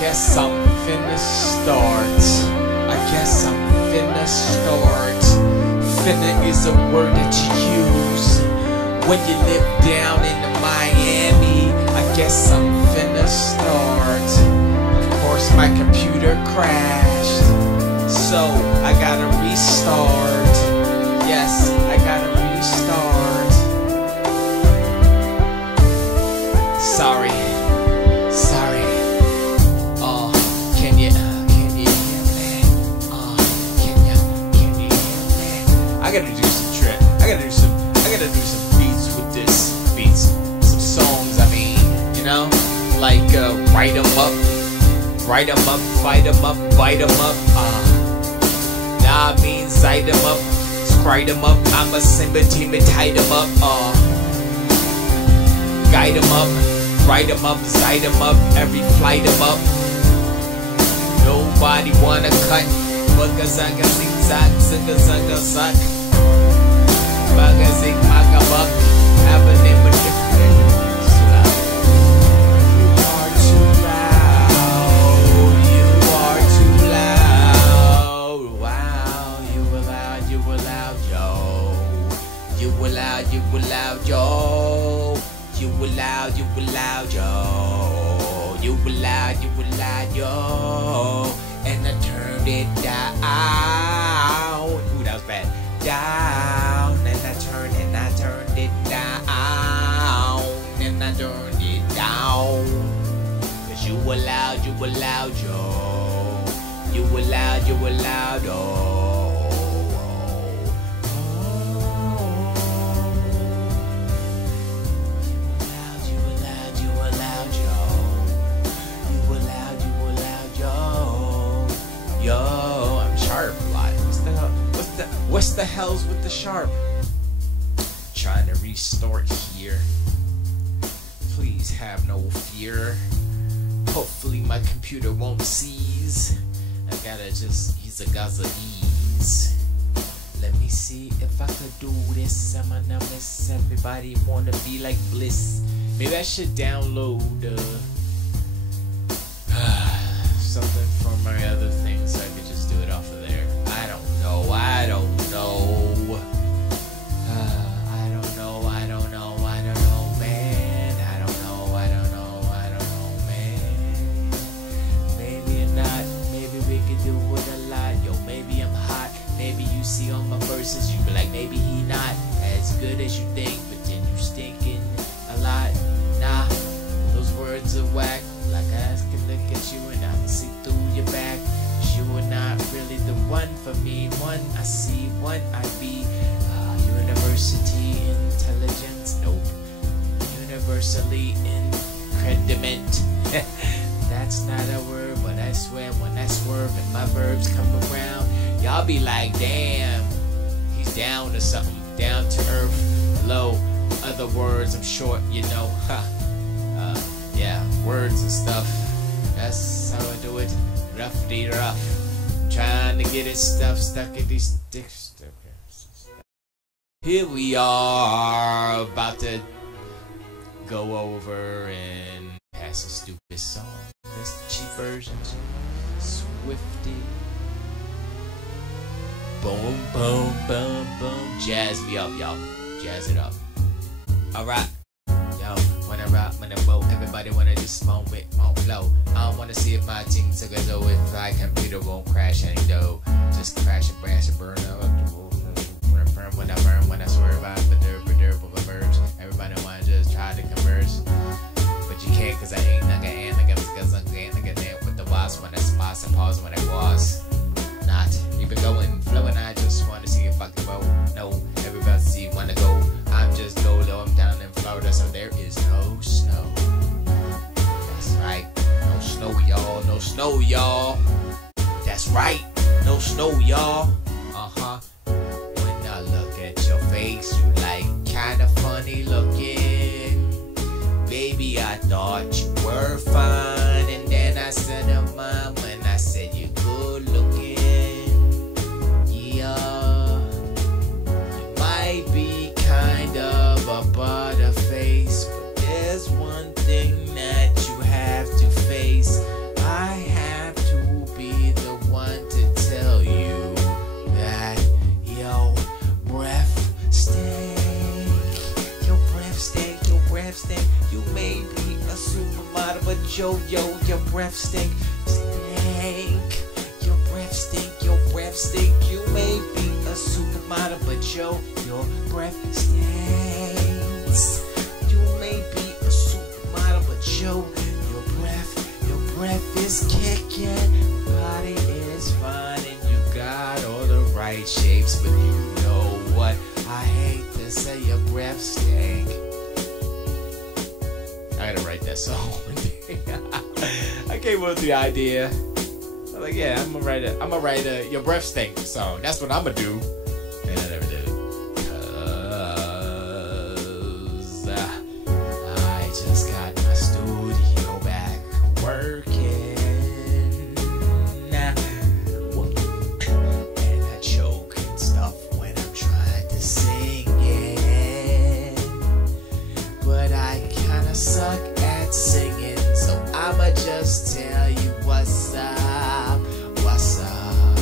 guess I'm finna start. I guess I'm finna start. Finna is a word that you use when you live down in Miami. I guess I'm finna start. Of course my computer crashed, so I gotta restart. Yes, I gotta restart. Sorry. Can you hear me? Can you hear me? I gotta do some trip. I gotta do some beats with this. Some songs, I mean, you know? Like, write 'em up, fight 'em up, bite 'em up. Nah, I mean, sight 'em up, scrite 'em up. I'm a simba team and tight 'em up. Guide 'em up, write 'em up, sight 'em up, every flight 'em up. Nobody wanna cut. Bugga zugga zig zag, zigga zugga suck. Bugga zig maga buck. Have a name of different. You are too loud. You are too loud. Wow, you were loud, yo. You were loud, yo. You were loud, yo. You were loud, yo. And I turned it down. Ooh, that was bad. Down. And I turned it down. And I turned it down. Cause you were loud, yo. You were loud, oh. Yo, I'm sharp. Like, what's the hell's with the sharp? Trying to restart here. Please have no fear. Hopefully my computer won't seize. I gotta just use a gazza ease. Let me see if I could do this. I'm a numbness. Everybody wanna be like Bliss. Maybe I should download something from my other things so I could just do it off of there. I don't know, man. I don't know, man. Maybe not, maybe we could do it a lot. Yo, maybe I'm hot. Maybe you see on my verses, you be like, maybe he not as good as you think, but then you stinking a lot. Nah, those words are whack. Like I can look at you and I can see through your back. You are not really the one for me. One I see, one I be. University intelligence, nope. Universally incrediment. That's not a word, but I swear when I swerve and my verbs come around, y'all be like, damn, he's down to something, down to earth, low. Other words, I'm short, you know. Yeah, words and stuff. That's how I do it. Rough. Trying to get it stuck in these sticks. Here we are, about to go over and pass a stupid song. That's the cheap version. Swifty. Boom, boom, boom, boom. Jazz me up, y'all. Jazz it up. Alright. Yo, when I rock, when I roll, everybody wanna just smoke with my flow. I don't wanna see if my team took a though, if my computer won't crash any though. Just crash and crash and burn up. When I burn, when I swerve out the dirt for the verbs. Everybody wanna just try to converse, but you can't, cause I ain't like an ant, like a ant with the wasp. When I spot and pause when I was not even going, flowing. I just wanna see if I can go. No, everybody see wanna go. I'm just low, I'm down in Florida, so there is no snow. That's right, no snow, y'all. No snow, y'all. That's right, no snow, y'all. When I look at your face, you like kinda funny looking. Baby, I thought you were fine, and then I said mine when I said you good looking. Yeah, you might be kind of a butterface, but there's one thing that you have to face. I yo, your breath stink. Stink. Your breath stink, your breath stink. You may be a supermodel, but yo, your breath stinks. You may be a supermodel, but yo, your breath is kicking. Body is fine and you got all the right shapes, but you know what? I hate to say your breath stink. I gotta write that song. I came up with the idea. I'm like, yeah, I'm gonna write a your breath stink song. That's what I'm gonna do. And I never did it. Cause I just got my studio back working. And I choke and stuff when I'm trying to sing it. But I kinda suck at singing, so I'ma just tell you what's up. What's up?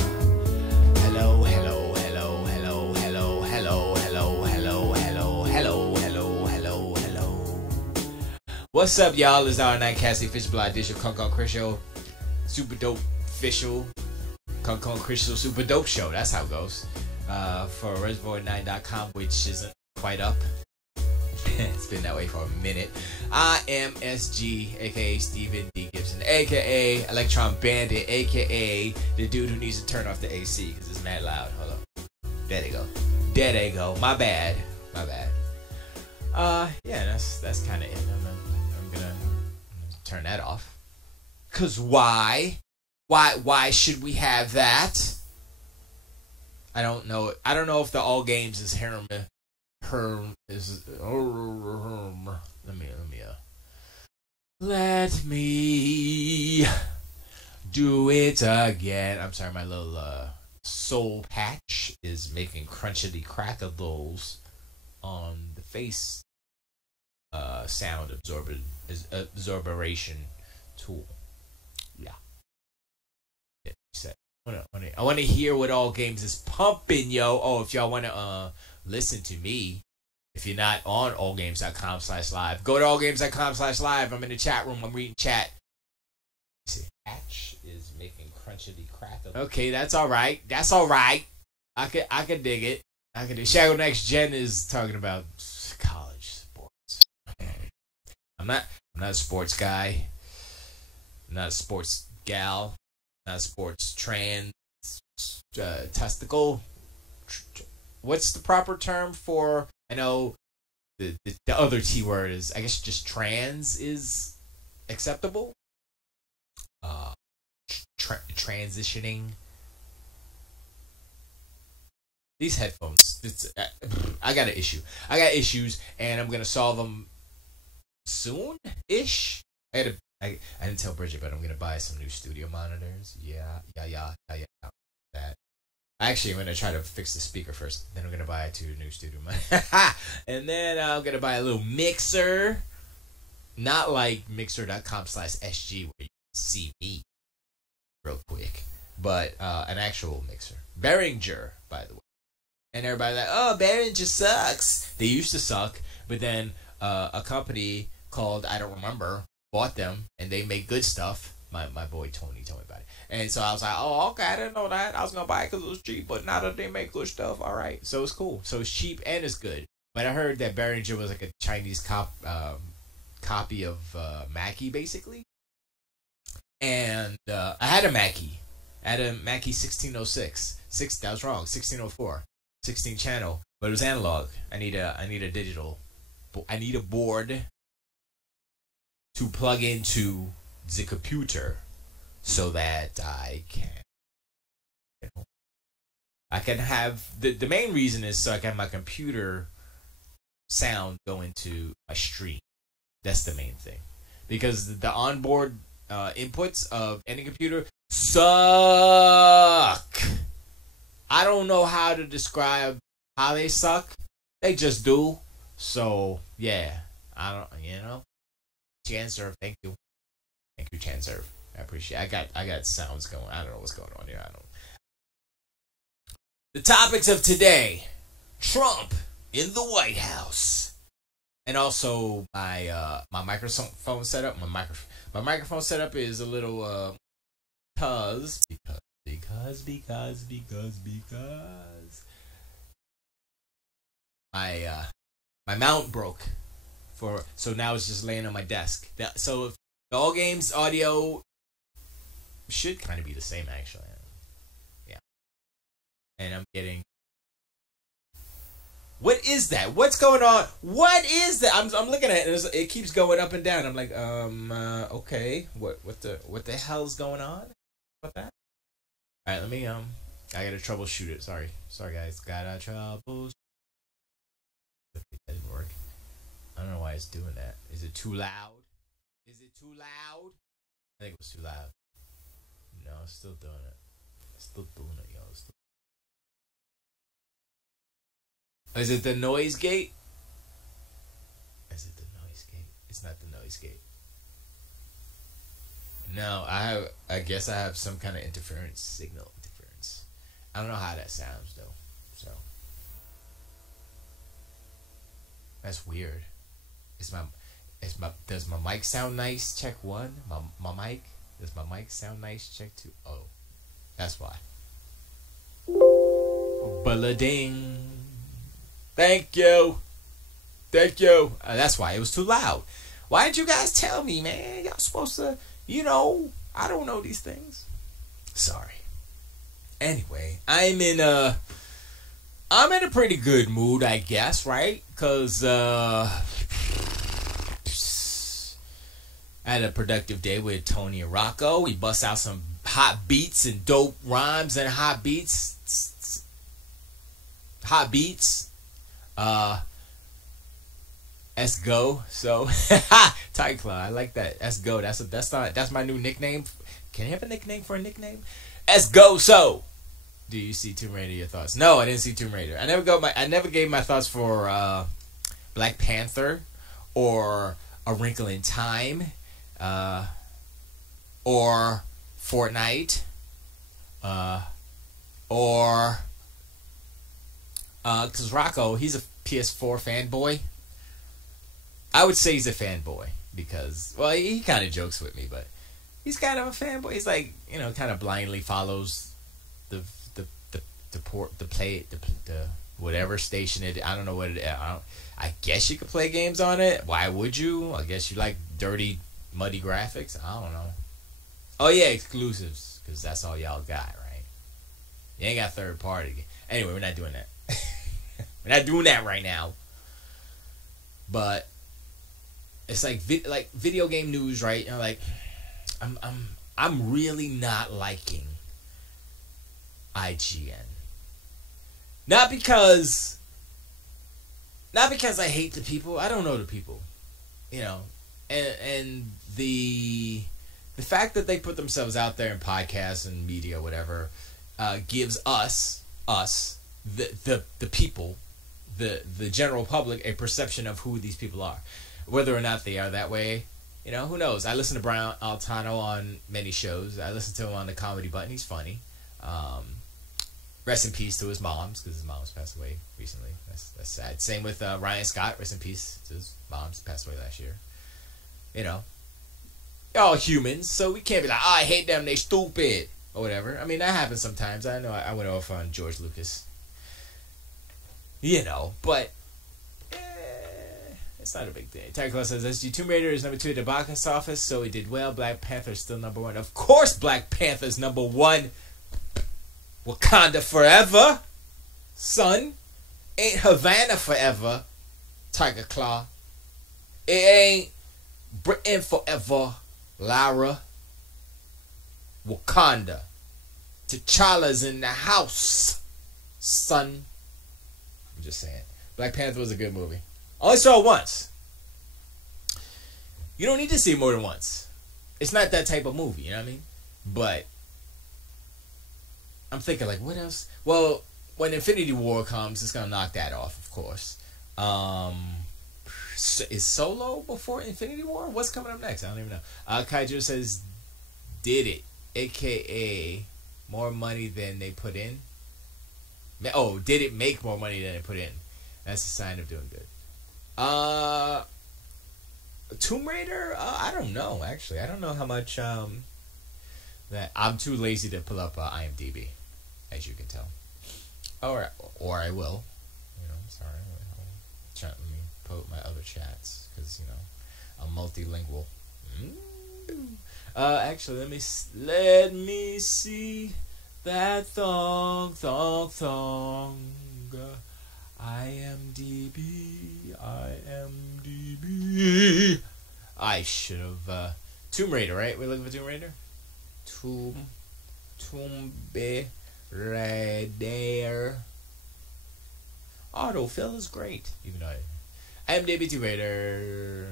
Hello, hello, hello, hello, hello, hello, hello, hello, hello, hello, hello, hello, hello. What's up, y'all? It's our Nightcast, the official blind dish of Kung Chris Show. Super dope official Kung Chris Show, super dope show. That's how it goes. For Reservoir9.com, which isn't quite up. It's been that way for a minute. I am Esgee, aka Steven D. Gibson, aka Electron Bandit, aka the dude who needs to turn off the AC because it's mad loud. Hold up. There they go. There they go. My bad. My bad. Yeah, that's kind of it. I'm gonna turn that off. Cause why? Why should we have that? I don't know. I don't know if the all games is harem. Let me do it again. I'm sorry, my little soul patch is making crunchity crackles on the face sound absorberation tool. Yeah. I want to hear what all games is pumping, yo. Oh, if y'all want to listen to me, if you're not on allgames.com/live, go to allgames.com/live. I'm in the chat room. I'm reading chat. See, Hatch is making crunchity crackle. Okay, that's all right. That's all right. I could dig it. I could. Shadow Next Gen is talking about college sports. I'm not a sports guy. I'm not a sports gal. Not a sports trans testicle. What's the proper term for? I know the other T word is, I guess, just trans is acceptable. Transitioning. These headphones. I got an issue. I got issues, and I'm gonna solve them soon-ish. I didn't tell Bridget, but I'm gonna buy some new studio monitors. Yeah. That. Actually, I'm gonna try to fix the speaker first. Then I'm gonna buy 2 new studio monitors. And then I'm gonna buy a little mixer. Not like mixer.com/SG where you can see me real quick, but an actual mixer. Behringer, by the way. And everybody's like, oh, Behringer sucks. They used to suck, but then a company called, I don't remember, bought them, and they make good stuff. My boy Tony told me about it. And so I was like, oh, okay, I didn't know that. I was going to buy it because it was cheap, but now that they make good stuff, all right. So it's cool. So it's cheap and it's good. But I heard that Behringer was like a Chinese copy of Mackie, basically. And I had a Mackie. I had a Mackie 1606. That was wrong. 1604. 16 channel. But it was analog. I need a digital. I need a board to plug into the computer so that I can have the main reason is so I can have my computer sound go into my stream. That's the main thing, because the onboard inputs of any computer suck. I don't know how to describe how they suck. They just do. So yeah, I don't. Chanserve, thank you, Chanserve. I appreciate it. I got sounds going. I don't know what's going on here. The topics of today: Trump in the White House, and also my microphone setup. My microphone setup is a little because my mount broke so now it's just laying on my desk. So if the all games audio should kind of be the same actually. Yeah, and I'm getting. What is that? What's going on? What is that? I'm looking at it. It keeps going up and down. I'm like, okay. What the hell's going on? What that? All right, let me I gotta troubleshoot it. Sorry guys. Gotta troubleshoot. That didn't work. I don't know why it's doing that. Is it too loud? Is it too loud? I think it was too loud. No, it's still doing it. It's still doing it, yo. Is it the noise gate? Is it the noise gate? It's not the noise gate. No, I guess I have some kind of signal interference. I don't know how that sounds though. So that's weird. Does my mic sound nice? Check one. My mic. Does my mic sound nice? Check two. Oh, that's why. Bala-ding. Thank you. That's why it was too loud. Why didn't you guys tell me, man? Y'all supposed to, I don't know these things. Sorry. Anyway, I'm in a pretty good mood, I guess, right? Cause I had a productive day with Tony and Rocco. We bust out some hot beats and dope rhymes and hot beats. Esgee. So Tight Claw, I like that. Esgee. That's my new nickname. Can you have a nickname for a nickname? Esgee. So do you see Tomb Raider? Your thoughts? No, I didn't see Tomb Raider. I never gave my thoughts for Black Panther or A Wrinkle in Time or Fortnite or because Rocco, he's a PS4 fanboy. I would say he's a fanboy because, well, he kind of jokes with me, but he's kind of a fanboy. He's like, kind of blindly follows the whatever station it. I don't know what it. I guess you could play games on it. Why would you? I guess you like dirty, muddy graphics. I don't know. Oh yeah, exclusives, because that's all y'all got, right? You ain't got third party. Anyway, we're not doing that. We're not doing that right now. But it's like video game news, right? Like I'm really not liking IGN. Not because I hate the people. I don't know the people, and the fact that they put themselves out there in podcasts and media, whatever, gives us the people, the general public, a perception of who these people are. Whether or not they are that way, who knows? I listen to Brian Altano on many shows. I listen to him on the Comedy Button. He's funny. Rest in peace to his moms, because his mom's passed away recently. That's sad. Same with Ryan Scott. Rest in peace to his mom's passed away last year. They're all humans, so we can't be like, I hate them, they stupid, or whatever. I mean, that happens sometimes. I know I went off on George Lucas. But it's not a big thing. Tycho says, SG Tomb Raider is number 2 at the box office, so it did well. Black Panther is still number 1. Of course Black Panther is number 1. Wakanda forever, son. Ain't Havana forever, Tiger Claw. It ain't Britain forever, Lara. Wakanda. T'Challa's in the house, son. I'm just saying. Black Panther was a good movie. I only saw it once. You don't need to see it more than once. It's not that type of movie, you know what I mean? But I'm thinking, like, what else? Well, when Infinity War comes, it's gonna knock that off, of course. Is Solo before Infinity War? What's coming up next? I don't even know. Kaiju says, did it, aka more money than they put in. Oh, did it make more money than they put in? That's a sign of doing good. Uh, Tomb Raider. I don't know. Actually, I don't know how much. That I'm too lazy to pull up IMDb, as you can tell. Or I will. You know, sorry. Let me put my other chats because I'm multilingual. Actually, let me see that thong. IMDb. I should have Tomb Raider, right? We're looking for Tomb Raider. Tomb Raider. Autofill is great, even though IMDb Tomb Raider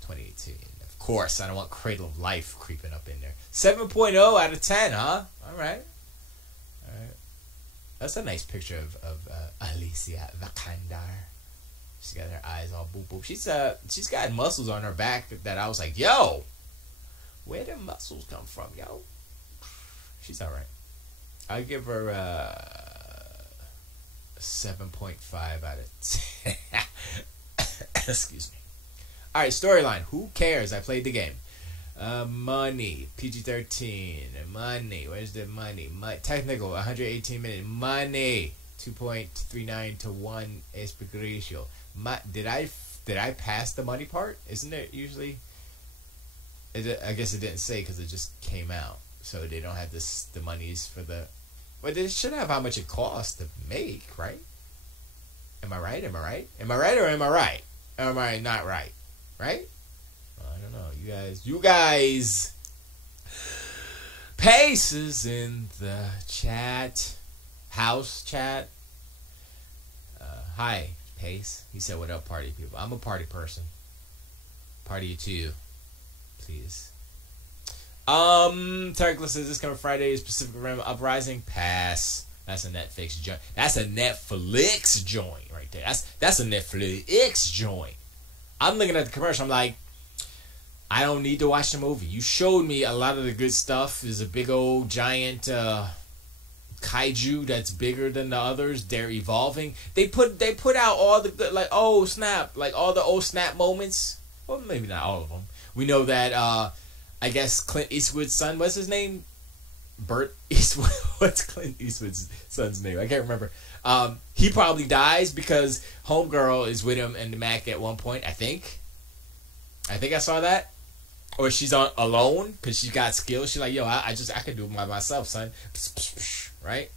2018. Of course, I don't want Cradle of Life creeping up in there. 7.0 out of 10, huh? All right. That's a nice picture of Alicia Vikander. She's got her eyes all boop boop. She's got muscles on her back that I was like, yo, where did muscles come from, yo? She's all right. I give her 7.5 out of 10. Excuse me. All right, storyline. Who cares? I played the game. Money. PG-13. Money. Where's the money? Technical. 118 minutes. Money. 2.39 to 1 aspect ratio. Did I pass the money part? Isn't it usually? I guess it didn't say because it just came out, so they don't have the monies for the. Well, they should have how much it costs to make, right? Am I right? Am I right? Am I right or am I right? Or am I not right? Right? Well, I don't know. You guys. Pace is in the chat. House chat. Hi, Pace. He said, "What up, party people?" I'm a party person. Party too, please. Tarek says this coming Friday is Pacific Rim Uprising. Pass. That's a Netflix joint. That's a Netflix joint right there. That's a Netflix joint. I'm looking at the commercial. I'm like, I don't need to watch the movie. You showed me a lot of the good stuff. There's a big old giant kaiju that's bigger than the others. They're evolving. They put out all the good, like, oh snap, like all the old snap moments. Well, maybe not all of them. We know that I guess Clint Eastwood's son, what's his name? Bert Eastwood. What's Clint Eastwood's son's name? I can't remember. He probably dies because Homegirl is with him and the Mac at one point. I think I saw that. Or she's alone because she got skills. She's like, yo, I can do it by myself, son. Right?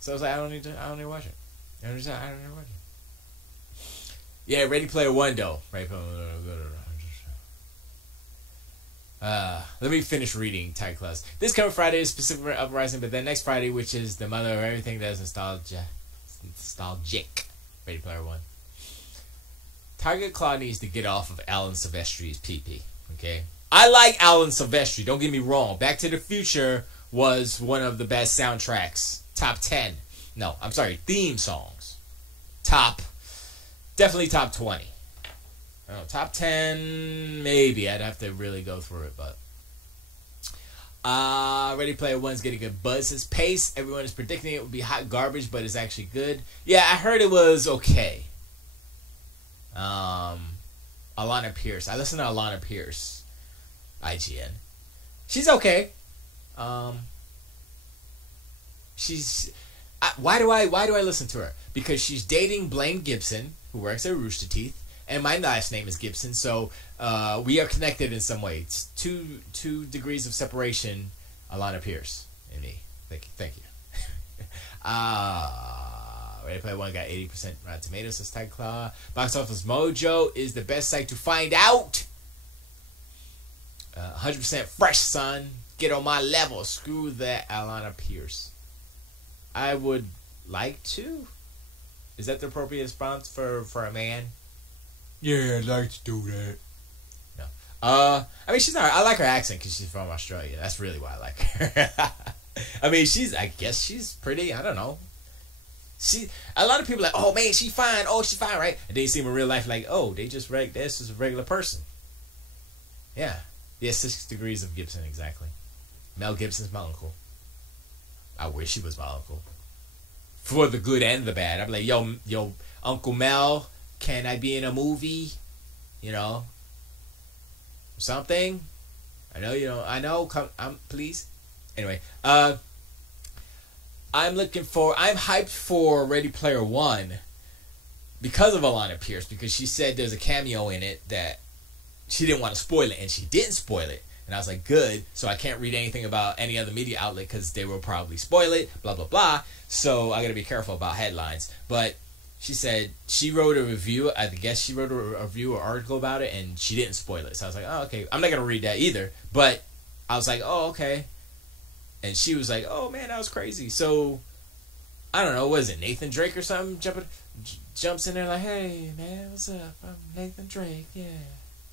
So I was like, I don't need to watch it. I don't need to watch it. Yeah, Ready Player One though. Right? Let me finish reading Tide Class. This coming Friday is Pacific Rim Uprising, but then next Friday, which is the mother of everything that is nostalgic. Ready Player One. Target Claw needs to get off of Alan Silvestri's PP. Okay, I like Alan Silvestri. Don't get me wrong. Back to the Future was one of the best soundtracks. Top 10. No, I'm sorry. Theme songs. Definitely top 20. I don't know, top 10, maybe. I'd have to really go through it, but. Ready Player One's getting good buzz. His pace, everyone is predicting it would be hot garbage, but it's actually good. Yeah, I heard it was okay. Alana Pierce. I listen to Alana Pierce. IGN. She's okay. Why do I listen to her? Because she's dating Blaine Gibson, who works at Rooster Teeth, and my last name is Gibson, so we are connected in some way. It's two degrees of separation. Alana Pierce and me. Thank you. Ready Player One got 80% Rotten Tomatoes, says Tide Claw. Box Office Mojo is the best site to find out. 100% fresh, son. Get on my level. Screw that Alana Pierce. I would like to. Is that the appropriate response for a man? Yeah, I'd like to do that. No. I mean, she's not. I like her accent because she's from Australia. That's really why I like her. I mean, I guess she's pretty. I don't know. A lot of people are like, oh man, she's fine. Oh, she's fine, right? And then you see them in real life, like, oh, this is a regular person. Yeah. 6 degrees of Gibson, exactly. Mel Gibson's my uncle. I wish he was my uncle. for the good and the bad. I'm like, yo, Uncle Mel, can I be in a movie? You know, something. I know. Come, please. Anyway, I'm hyped for Ready Player One because of Alana Pierce, because she said there's a cameo in it that she didn't want to spoil it, and she didn't spoil it. And I was like, good. So I can't read anything about any other media outlet because they will probably spoil it, blah, blah, blah. So I got to be careful about headlines. But she said she wrote a review. I guess she wrote a review or article about it, and she didn't spoil it. So I was like, oh, okay. I'm not going to read that either. But I was like, oh, okay. And she was like, oh, man, that was crazy. So, I don't know. Was it Nathan Drake or something? Jumps in there like, hey, man, what's up? I'm Nathan Drake. Yeah.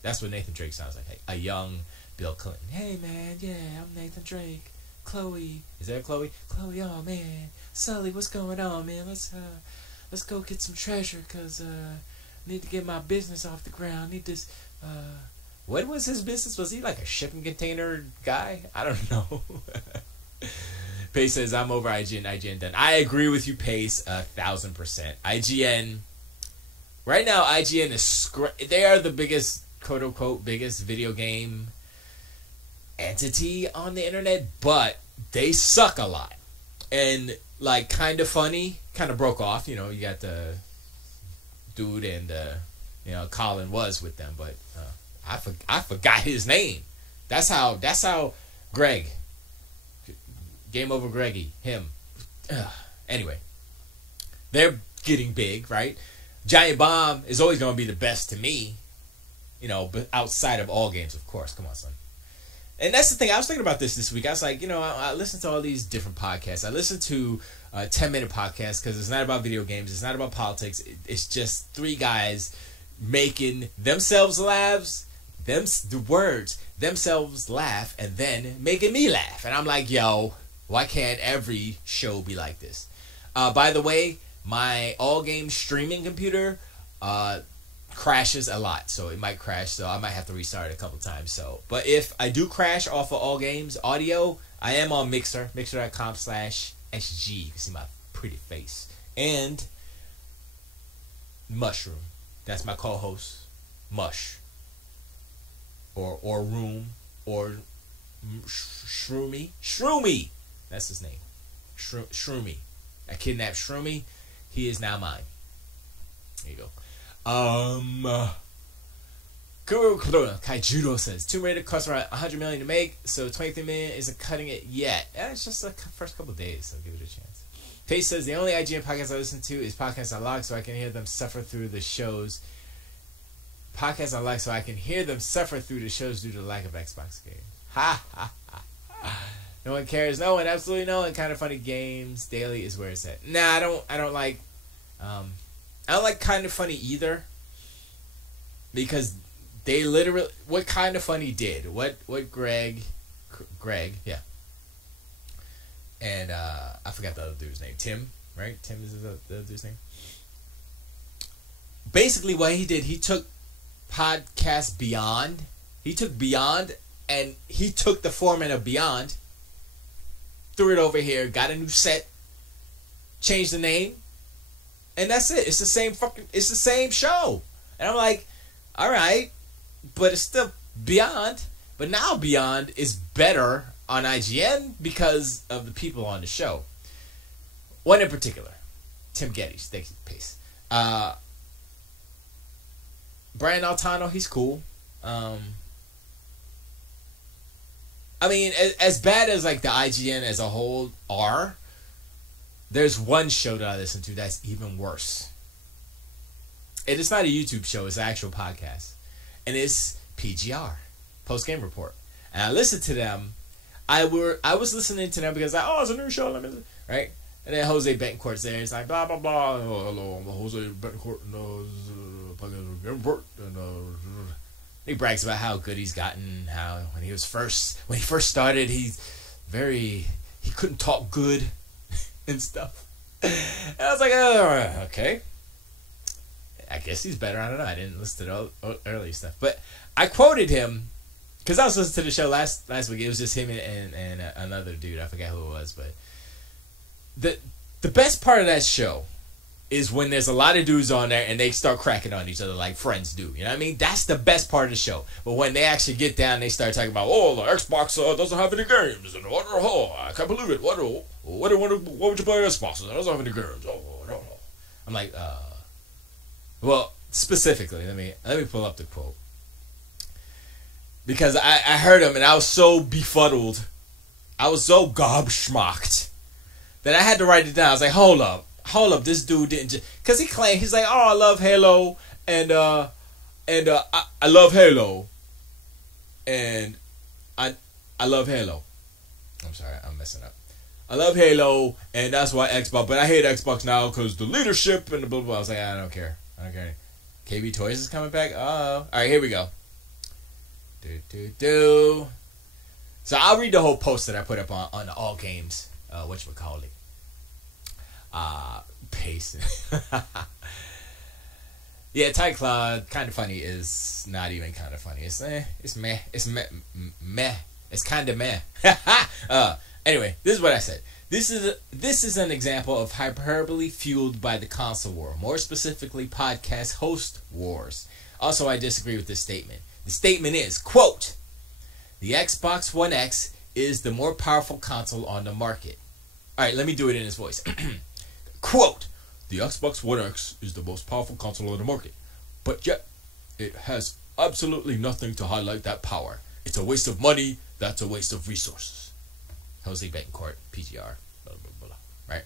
That's what Nathan Drake sounds like. Hey, a young Bill Clinton. Hey, man, yeah, I'm Nathan Drake. Chloe. Is that Chloe? Chloe, oh, man. Sully, what's going on, man? Let's go get some treasure, because I need to get my business off the ground. Need this, what was his business? Was he like a shipping container guy? I don't know. Pace says, I'm over IGN done. I agree with you, Pace, 1,000%. IGN, right now, IGN is, they are the biggest, quote-unquote, biggest video game entity on the internet, but they suck a lot. And, like, Kind of Funny kind of broke off. You know, you got the dude and, Colin was with them, but I forgot his name. That's how Greg, Game Over Greggy, him. Anyway, they're getting big, right? Giant Bomb is always going to be the best to me, but outside of all games, of course. Come on, son. And that's the thing. I was thinking about this week. I was like, I listen to all these different podcasts. I listen to 10-minute podcasts because it's not about video games. It's not about politics. It's just three guys making themselves laugh, themselves laugh, and then making me laugh. And I'm like, yo, why can't every show be like this? By the way, my all-game streaming computer crashes a lot, so it might crash, so I might have to restart it a couple times. But if I do crash off of all games audio, I am on Mixer, mixer.com/SG. You can see my pretty face. And Mushroom. That's my co-host, Mush. Or Room. Or Shroomy. That's his name. Shroomy. I kidnapped Shroomy. He is now mine. There you go. Kaijudo says Tomb Raider costs around $100 million to make, so $23 million isn't cutting it yet. It's just the first couple of days, so give it a chance. Pace says the only IGN podcast I listen to is Podcasts Unlocked, so I can hear them suffer through the shows. Podcasts Unlocked, so I can hear them suffer through the shows due to the lack of Xbox games. Ha ha ha. No one cares. No one, absolutely no one. Kind of Funny Games Daily is where it's at. Nah, I don't like. I don't like Kind of Funny either, because they literally, what Kind of Funny did, what Greg, yeah, and I forgot the other dude's name, Tim, right? Tim is the other dude's name. Basically, what he did, he took Podcast Beyond, and he took the format of Beyond, threw it over here, got a new set, changed the name. And that's it. It's the same show. And I'm like, all right, but it's still Beyond. But now Beyond is better on IGN because of the people on the show. One in particular, Tim Geddes. Thank you, Pace. Brian Altano, he's cool. I mean, as bad as like the IGN as a whole are, there's one show that I listen to that's even worse. And it's not a YouTube show, it's an actual podcast. And it's PGR, Post Game Report. And I listened to them. I was listening to them because it's a new show, right? And then Jose Betancourt's there. It's like blah blah blah. Oh, hello, I'm Jose Betancourt. Post Game Report. And he brags about how good he's gotten. How when he first started, he couldn't talk good. And stuff. And I was like, oh, okay. I guess he's better. I don't know. I didn't listen to the early stuff. But I quoted him because I was listening to the show last week. It was just him and another dude. I forgot who it was. But The best part of that show is when there's a lot of dudes on there and they start cracking on each other like friends do. You know what I mean? That's the best part of the show. But when they actually get down, they start talking about, oh, the Xbox doesn't have any games. And I can't believe it. What would you play Xbox? It doesn't have any games. Oh, no. I'm like, well, specifically, let me pull up the quote. Because I heard him and I was so befuddled. I was so gobsmacked that I had to write it down. I was like, hold up, this dude didn't just, because he claimed, he's like, oh, I love Halo, and I love Halo, and I love Halo. I'm sorry, I'm messing up. I love Halo, and that's why Xbox, but I hate Xbox now because the leadership and the blah, blah, blah. I was like, I don't care. KB Toys is coming back? All right, here we go. So I'll read the whole post that I put up on the All Games, whatchamacallit. Pace. Yeah, Ty Cloud, kind of funny is not even kind of funny. It's meh. It's meh. It's kind of meh. Anyway, this is what I said. This is an example of hyperbole fueled by the console war. More specifically, podcast host wars. Also, I disagree with this statement. The statement is, quote, the Xbox One X is the more powerful console on the market. All right, let me do it in his voice. Quote, the Xbox One X is the most powerful console on the market, but yet it has absolutely nothing to highlight that power. It's a waste of money. That's a waste of resources. Jose Betancourt, PGR, blah, blah, blah, right?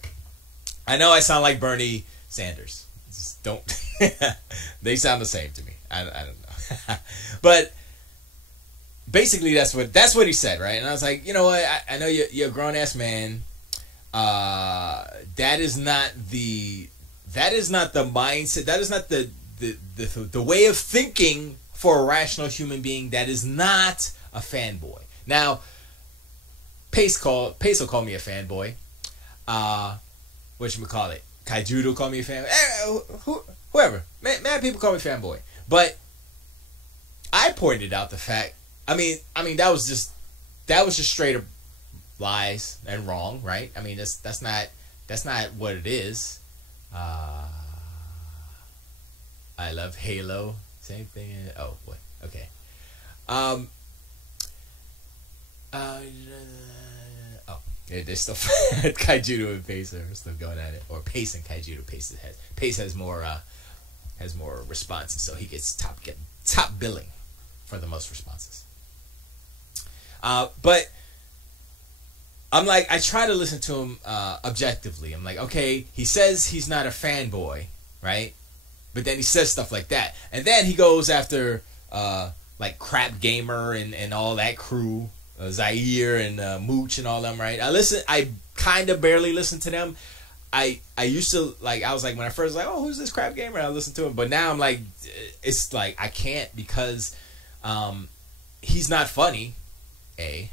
I know I sound like Bernie Sanders. Just don't. They sound the same to me. I don't know. But basically, that's what he said, right? And I was like, you know what? I know you're a grown ass man. That is not the mindset. That is not the way of thinking for a rational human being. That is not a fanboy. Now, Pace will call me a fanboy. Whatchamacallit? Kaijudo will call me a fanboy. Whoever. Mad people call me fanboy. But I pointed out the fact. I mean that was just straight up lies and wrong, right? I mean that's not what it is. I love Halo. Same thing. Oh, what? Okay. They're still Kaijudo and Pace are still going at it, or Pace and Kaijudo. Pace has more responses, so he gets top billing for the most responses. But I'm like, I try to listen to him objectively. I'm like, okay, he says he's not a fanboy, right? But then he says stuff like that, and then he goes after like Crap Gamer and all that crew. Zaire and Mooch and all them, right? I kind of barely listen to them. I used to, like, I was like, when I first was like, oh, who's this Crap Gamer? I listened to him. But now I'm like, it's like, I can't because he's not funny, and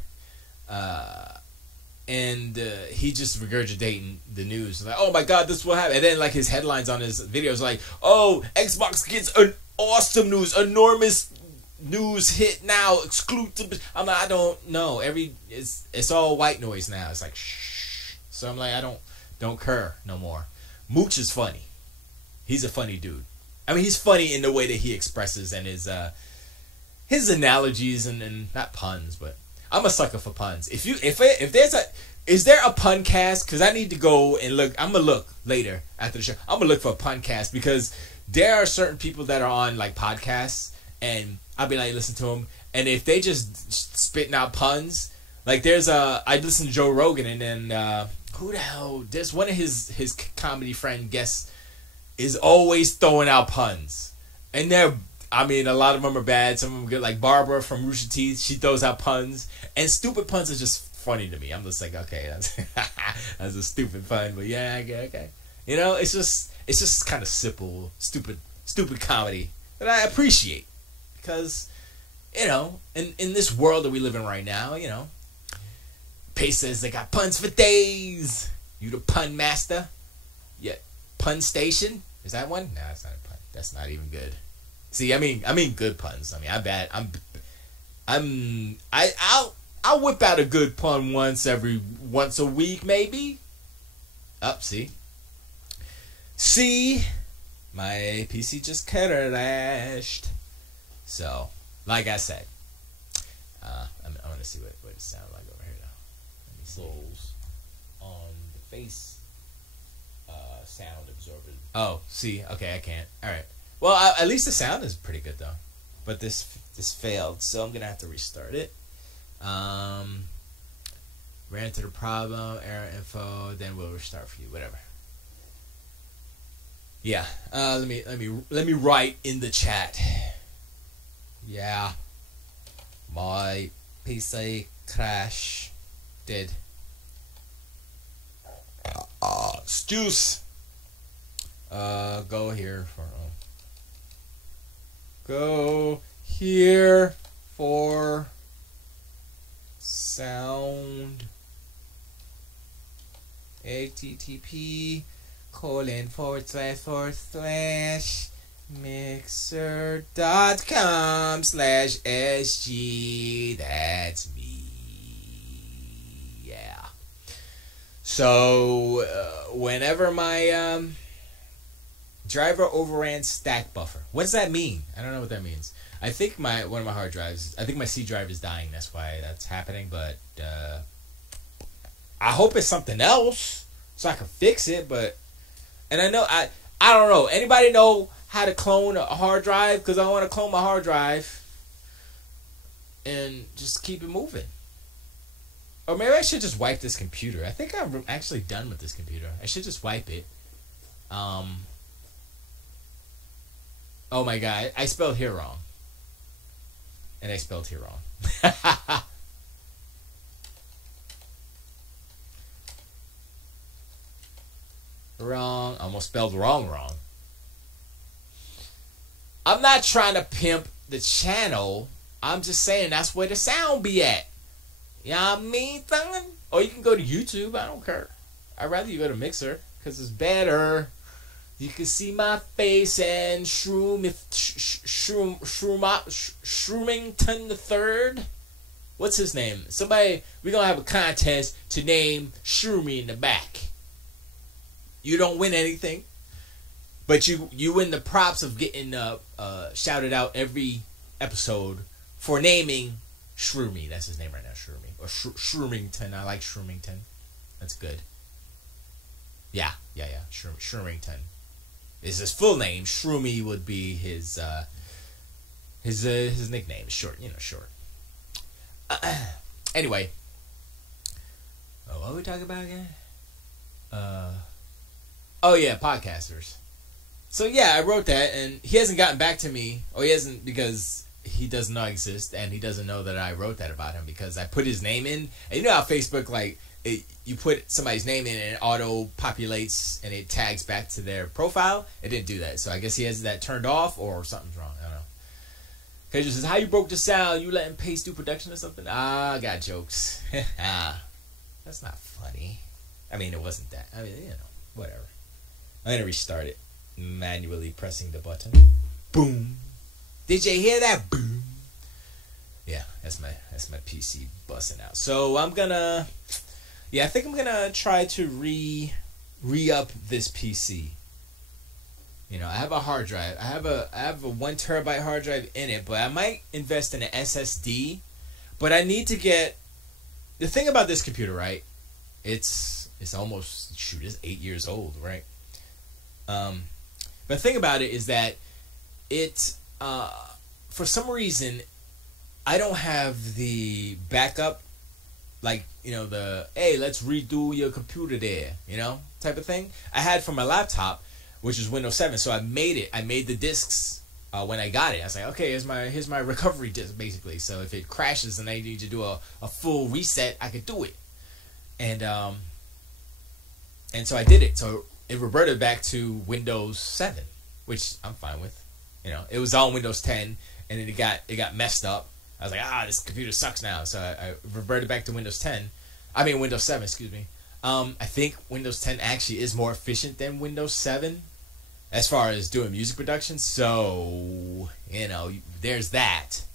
he just regurgitating the news. Like, oh my God, this is what happened. And then, like, his headlines on his videos like, oh, Xbox gets an awesome news, enormous news hit now, exclusive. I'm like, I don't know. It's all white noise now. It's like shh. So I'm like, I don't care no more. Mooch is funny. He's a funny dude. I mean, he's funny in the way that he expresses and his analogies and not puns, but I'm a sucker for puns. Is there a pun cast? Because I need to go and look. I'm gonna look later after the show. I'm gonna look for a pun cast because there are certain people that are on like podcasts and I'll be like, listen to them, and if they just spitting out puns, like I listen to Joe Rogan, and then who the hell? There's one of his comedy friend guests is always throwing out puns, and a lot of them are bad, some of them are good. Like Barbara from Rooster Teeth, she throws out puns, and stupid puns are just funny to me. I'm just like, okay, that's a stupid pun, but yeah, okay. You know, it's just kind of simple, stupid comedy that I appreciate. Because, you know, in this world that we live in right now, you know, Pace says they got puns for days. You the pun master? Yeah, pun station? Is that one? No, that's not a pun. That's not even good. See, I mean good puns. I mean, I'm bad. I'll whip out a good pun once a week, maybe. See, See, my PC just crashed. So, like I said, I'm gonna see what it sounds like over here now. Let me see. Close on the face sound absorber. Oh, see, okay, I can't. All right. Well, at least the sound is pretty good though. But this failed, so I'm gonna have to restart it. Ran into the problem, error info, then we'll restart for you, whatever. Yeah. Let me write in the chat. Yeah. My PC crash did. Stuce. Go here for. Go here for sound. http://mixer.com/Esgee. That's me. Yeah. So whenever my driver overran stack buffer. What does that mean? I don't know what that means. I think one of my hard drives, I think my C drive is dying. That's why that's happening. But I hope it's something else so I can fix it. And I know I don't know. Anybody know how to clone a hard drive? Because I want to clone my hard drive and just keep it moving. Or maybe I should just wipe this computer. I think I'm actually done with this computer. I should just wipe it. Oh my god, I spelled here wrong. And I spelled here wrong. Wrong. Almost spelled wrong. I'm not trying to pimp the channel. I'm just saying that's where the sound be at. You know what I mean, son? Or you can go to YouTube. I don't care. I'd rather you go to Mixer because it's better. You can see my face and Shroomington the Third. What's his name? Somebody, we're gonna have a contest to name Shroomy in the back. You don't win anything, but you win the props of getting shouted out every episode for naming Shroomy. That's his name right now, Shroomy or Shroomington. I like Shroomington. That's good. Yeah. Shroomington is his full name. Shroomy would be his nickname. Short. Anyway. Oh, what are we talking about again? Oh yeah, podcasters. So yeah, I wrote that, and he hasn't gotten back to me. Or he hasn't, because he does not exist, and he doesn't know that I wrote that about him because I put his name in. And you know how Facebook, you put somebody's name in and it auto populates and it tags back to their profile? It didn't do that. So I guess he has that turned off or something's wrong. I don't know. He just says, how you broke the sound? You letting Pace do production or something? I got jokes. That's not funny. I mean, it wasn't that. I mean, whatever. I'm going to restart it. Manually pressing the button. Boom. Did you hear that? Boom. Yeah, that's my PC busting out. So I'm gonna, I think I'm gonna try to re-up this PC. I have a hard drive. I have a 1 terabyte hard drive in it, but I might invest in an SSD. But I need to get the thing about this computer, right? It's almost it's 8 years old, right? But the thing about it is that it for some reason I don't have the backup, hey, let's redo your computer there, type of thing. I had for my laptop, which is Windows 7, so I made it. I made the disks when I got it. I was like, okay, here's my recovery disk, basically. So if it crashes and I need to do a full reset, I could do it. And so I did it. So it reverted back to Windows 7, which I'm fine with. It was on Windows 10, and then it got messed up. I was like, this computer sucks now. So I reverted back to Windows 7, excuse me. I think Windows 10 actually is more efficient than Windows 7 as far as doing music production. So, there's that.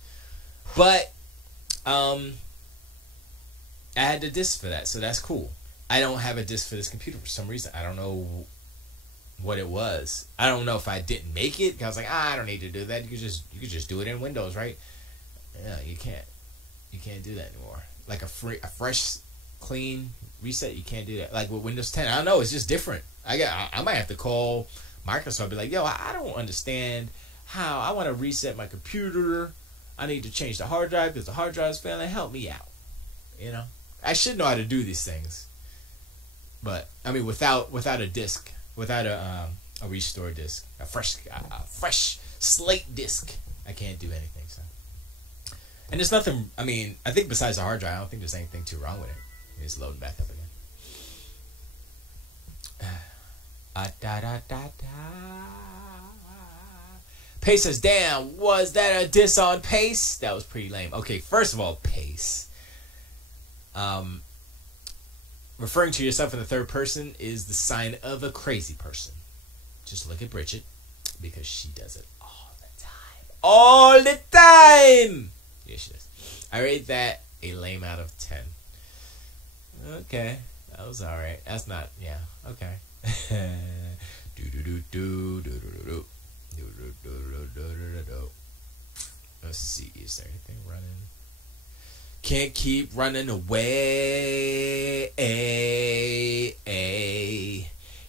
But I had the disc for that, so that's cool. I don't have a disc for this computer for some reason. I don't know what it was. I don't know if I didn't make it. I was like, I don't need to do that. You could just do it in Windows, right? Yeah, you can't. You can't do that anymore. Like a fresh, clean reset, you can't do that. Like with Windows 10, I don't know. It's just different. I might have to call Microsoft and be like, yo, I don't understand how I want to reset my computer. I need to change the hard drive because the hard drive is failing. Help me out. You know, I should know how to do these things. But I mean, without a disk, without a restore disk, a fresh slate disk, I can't do anything. So, and there's nothing. I mean, I think besides the hard drive, I don't think there's anything too wrong with it. It's loading back up again. Pace says, damn, was that a diss on Pace? That was pretty lame. Okay, first of all, Pace. Referring to yourself in the third person is the sign of a crazy person. Just look at Bridget, because she does it all the time. All the time! Yeah, she does. I rate that a lame out of 10. Okay, that was alright. That's not, yeah, okay. Let's see, is there anything running? Can't keep running away.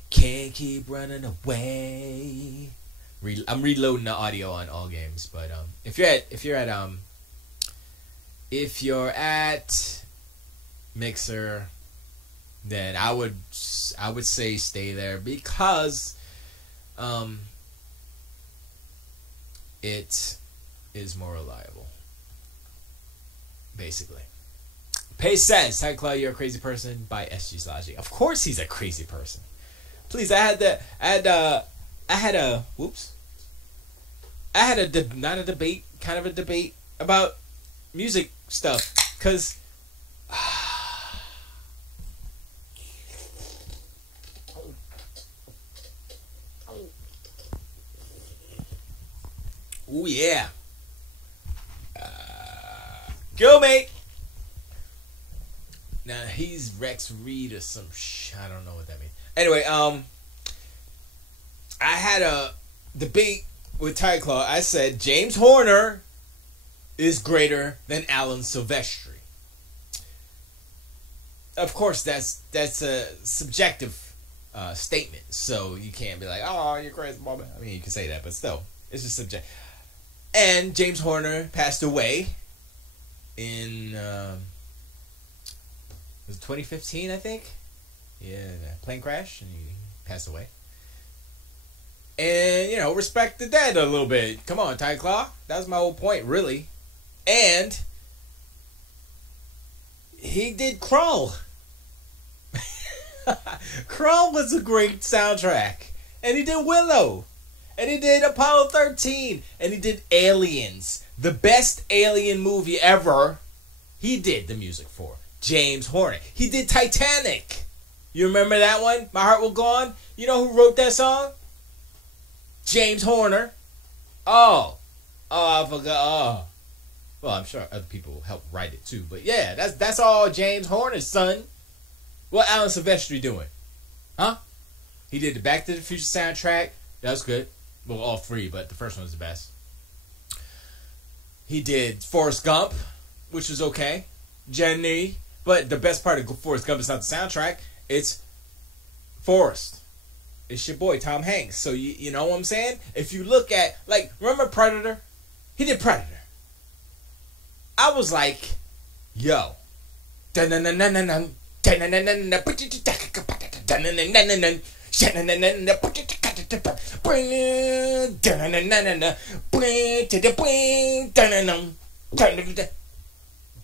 Can't keep running away. I'm reloading the audio on all games, but if you're at Mixer, then I would say stay there because it is more reliable. Basically. Pace says, "Hi Claude, you're a crazy person" by Esgee's Logic. Of course he's a crazy person. Please, not a debate, kind of a debate about music stuff, cause ooh yeah. Go, mate. Now he's Rex Reed or some I don't know what that means. Anyway, I had a debate with Ty Claw. I said James Horner is greater than Alan Silvestri. Of course, that's a subjective statement, so you can't be like, "Oh, you're crazy, Bob." I mean, you can say that, but still, it's just subjective. And James Horner passed away in was it 2015, I think? Yeah, plane crash, and he passed away. And, you know, respect the dead a little bit. Come on, Ty Claw. That was my whole point, really. And he did Crawl. Crawl was a great soundtrack. And he did Willow. And he did Apollo 13. And he did Aliens. The best alien movie ever. He did the music for James Horner. He did Titanic. You remember that one? My Heart Will Go On? You know who wrote that song? James Horner. I forgot. Oh. Well, I'm sure other people helped write it too. But yeah, that's all James Horner's son. What Alan Silvestri doing? Huh? He did the Back to the Future soundtrack. That was good. Well, all three, but the first one was the best. He did Forrest Gump, which was okay. Jenny. But the best part of Forrest Gump is not the soundtrack. It's Forrest. It's your boy, Tom Hanks. So, you know what I'm saying? If you look at, like, remember Predator? He did Predator. I was like, yo.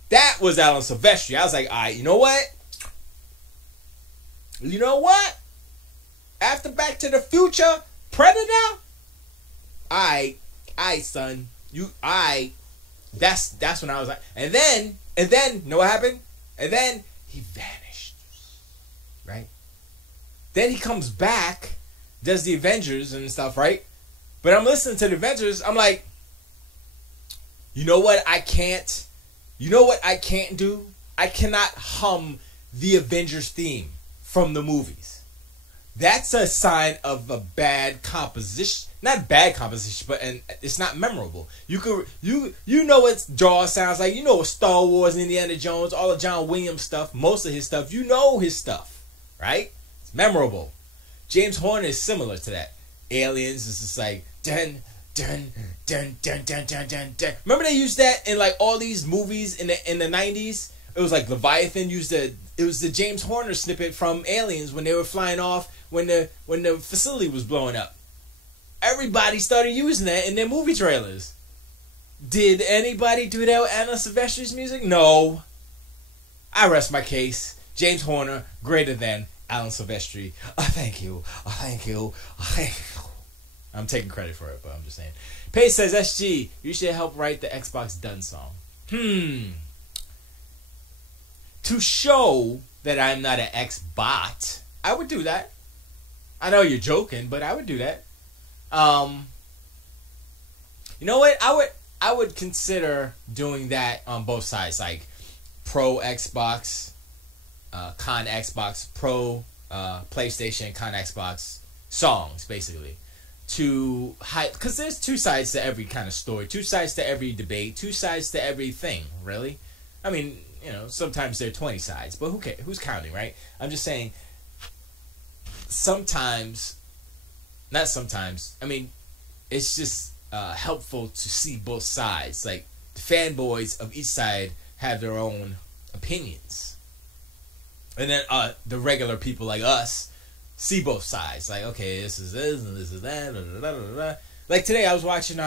That was Alan Silvestri. I was like, all right, you know what? You know what? After Back to the Future, Predator? I son. That's when I was like, and then, you know what happened? And then he vanished. Right? Then he comes back, does the Avengers and stuff, right? But I'm listening to the Avengers, I'm like, you know what I can't do? I cannot hum the Avengers theme from the movies. that's a sign of a bad composition. Not bad composition, but and it's not memorable. You know what Jaws sounds like. You know what Star Wars, Indiana Jones, all of John Williams stuff, most of his stuff. You know his stuff, right? It's memorable. James Horner is similar to that. Aliens is just like dun dun dun dun dun dun dun dun. Remember they used that in like all these movies in the 90s? It was like Leviathan used it was the James Horner snippet from Aliens when they were flying off when the facility was blowing up. Everybody started using that in their movie trailers. Did anybody do that with Alan Silvestri's music? No. I rest my case. James Horner greater than Alan Silvestri. Thank you. Thank you. Thank you. I'm taking credit for it, but I'm just saying. Pace says, SG, you should help write the Xbox Done song. To show that I'm not an X-bot, I would do that. I know you're joking, but I would do that. You know what? I would consider doing that on both sides, like pro Xbox, con Xbox, pro PlayStation, con Xbox songs, basically. To hype, because there's two sides to every kind of story, two sides to every debate, two sides to everything, really. I mean, you know, sometimes there are 20 sides, but who cares? Who's counting, right? I'm just saying, sometimes, not sometimes, I mean, it's just helpful to see both sides. Like, the fanboys of each side have their own opinions. And then the regular people like us see both sides. Like, okay, this is this and this is that. Blah, blah, blah, blah. Like today, I was watching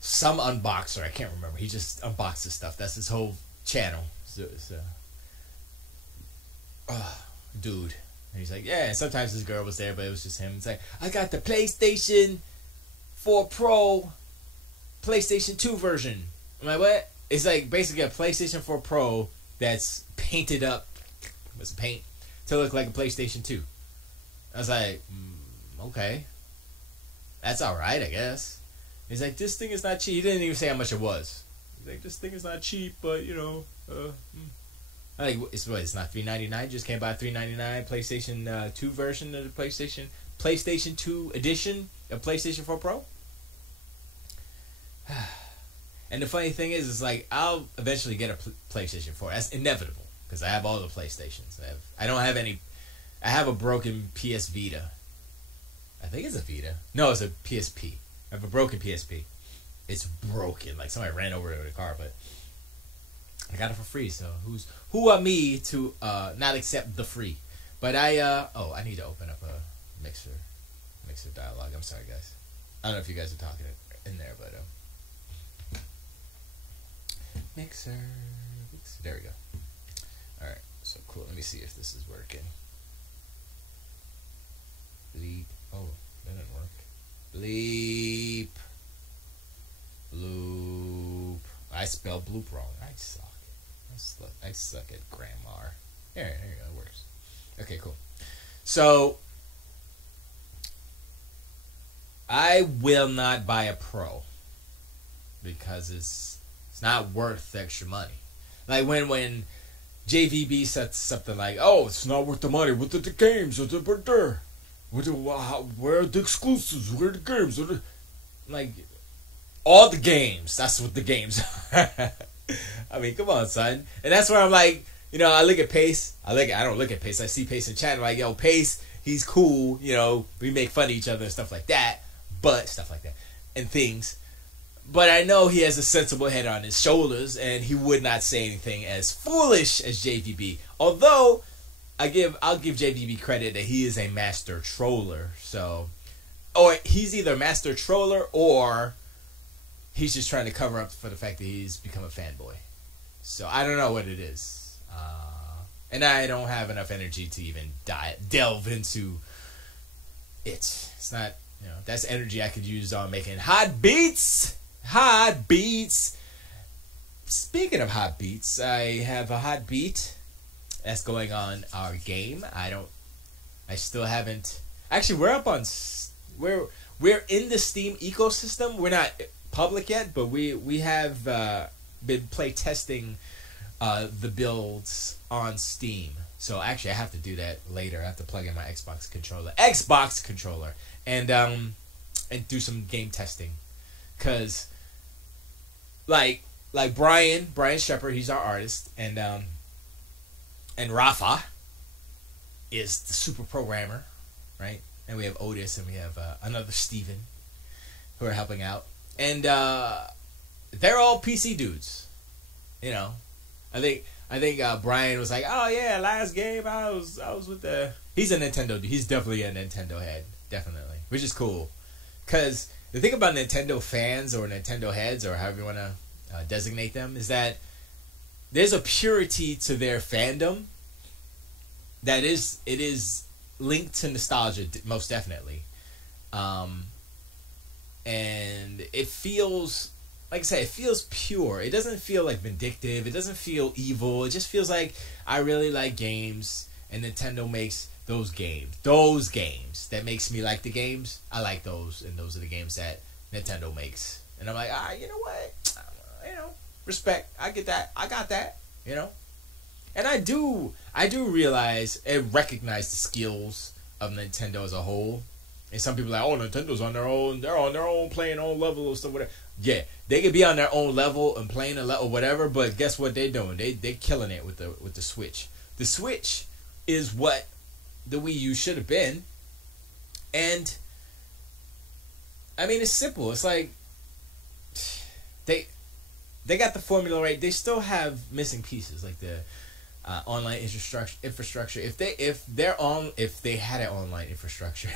some unboxer. I can't remember. He just unboxes stuff. That's his whole channel. Dude. And he's like, yeah. And sometimes this girl was there, but it was just him. It's like, I got the PlayStation 4 Pro, PlayStation 2 version. I'm like, what? It's like basically a PlayStation 4 Pro that's painted up with paint to look like a PlayStation 2. I was like, okay. That's alright, I guess. He's like, this thing is not cheap. He didn't even say how much it was. He's like, this thing is not cheap, but, you know. I'm like, it's not $399. Just can't buy $399 PlayStation 2 version of the PlayStation 2 edition of PlayStation 4 Pro. And the funny thing is like, I'll eventually get a PlayStation 4. That's inevitable. Because I have all the PlayStations. I don't have any. I have a broken PS Vita. I think it's a Vita. No, it's a PSP. I have a broken PSP. It's broken. Like somebody ran over it with a car, but I got it for free. So who are me to not accept the free? But I need to open up a mixer dialogue. I'm sorry, guys. I don't know if you guys are talking in there, but mixer. There we go. Alright, so cool. Let me see if this is working. Bleep. Oh, that didn't work. Bleep. Bloop. I spelled bloop wrong. I suck. I suck at grammar. There you go. It works. Okay, cool. So, I will not buy a Pro because it's not worth the extra money. Like when JVB said something like, "Oh, it's not worth the money. What are the games? Where are the exclusives? Where are the games?" Like, all the games. That's what the games are. I mean, come on, son. And that's where I'm like, you know, I look at Pace. I don't look at Pace. I see Pace in chat. I'm like, yo, Pace, he's cool. You know, we make fun of each other and stuff like that. And things. But I know he has a sensible head on his shoulders, and he would not say anything as foolish as JVB. Although, I'll give JVB credit that he is a master troller. So, or he's either a master troller or he's just trying to cover up for the fact that he's become a fanboy. So I don't know what it is, and I don't have enough energy to even delve into it. It's not, you know, that's energy I could use on making hot beats. Hot beats. Speaking of hot beats, I have a hot beat that's going on our game. I still haven't. Actually, we're up on. We're in the Steam ecosystem. We're not public yet, but we have been play testing the builds on Steam. So actually, I have to do that later. I have to plug in my Xbox controller, and do some game testing, cause like Brian Shepard, he's our artist, and Rafa is the super programmer, right? And we have Otis, and we have another Steven who are helping out, and they're all PC dudes, you know. I think Brian was like, oh yeah, last game I was with the. He's a Nintendo dude. He's definitely a Nintendo head, definitely, which is cool. Cause the thing about Nintendo fans or Nintendo heads or however you want to designate them is that there's a purity to their fandom that is linked to nostalgia, most definitely, and it feels. Like I said, it feels pure. It doesn't feel like vindictive. It doesn't feel evil. It just feels like I really like games, and Nintendo makes those games. Those games that makes me like the games. I like those, and those are the games that Nintendo makes. And I'm like, you know what? Respect. I get that. I got that. And I do realize and recognize the skills of Nintendo as a whole. And some people are like, oh, Nintendo's on their own. They're on their own, playing their own level or stuff, whatever. Yeah, they could be on their own level and playing a level or whatever, but guess what they're doing? They're killing it with the Switch. The Switch is what the Wii U should have been, and I mean it's simple. It's like they got the formula right. They still have missing pieces like the online infrastructure. If they had an online infrastructure.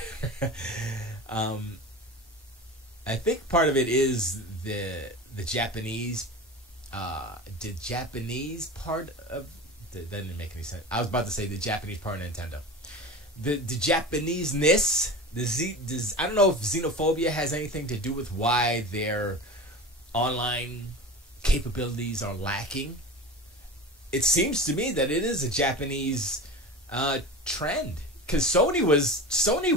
I think part of it is the Japanese part of that didn't make any sense. I was about to say the Japanese part of Nintendo. The Japanese-ness, I don't know if xenophobia has anything to do with why their online capabilities are lacking. It seems to me that it is a Japanese trend. Because Sony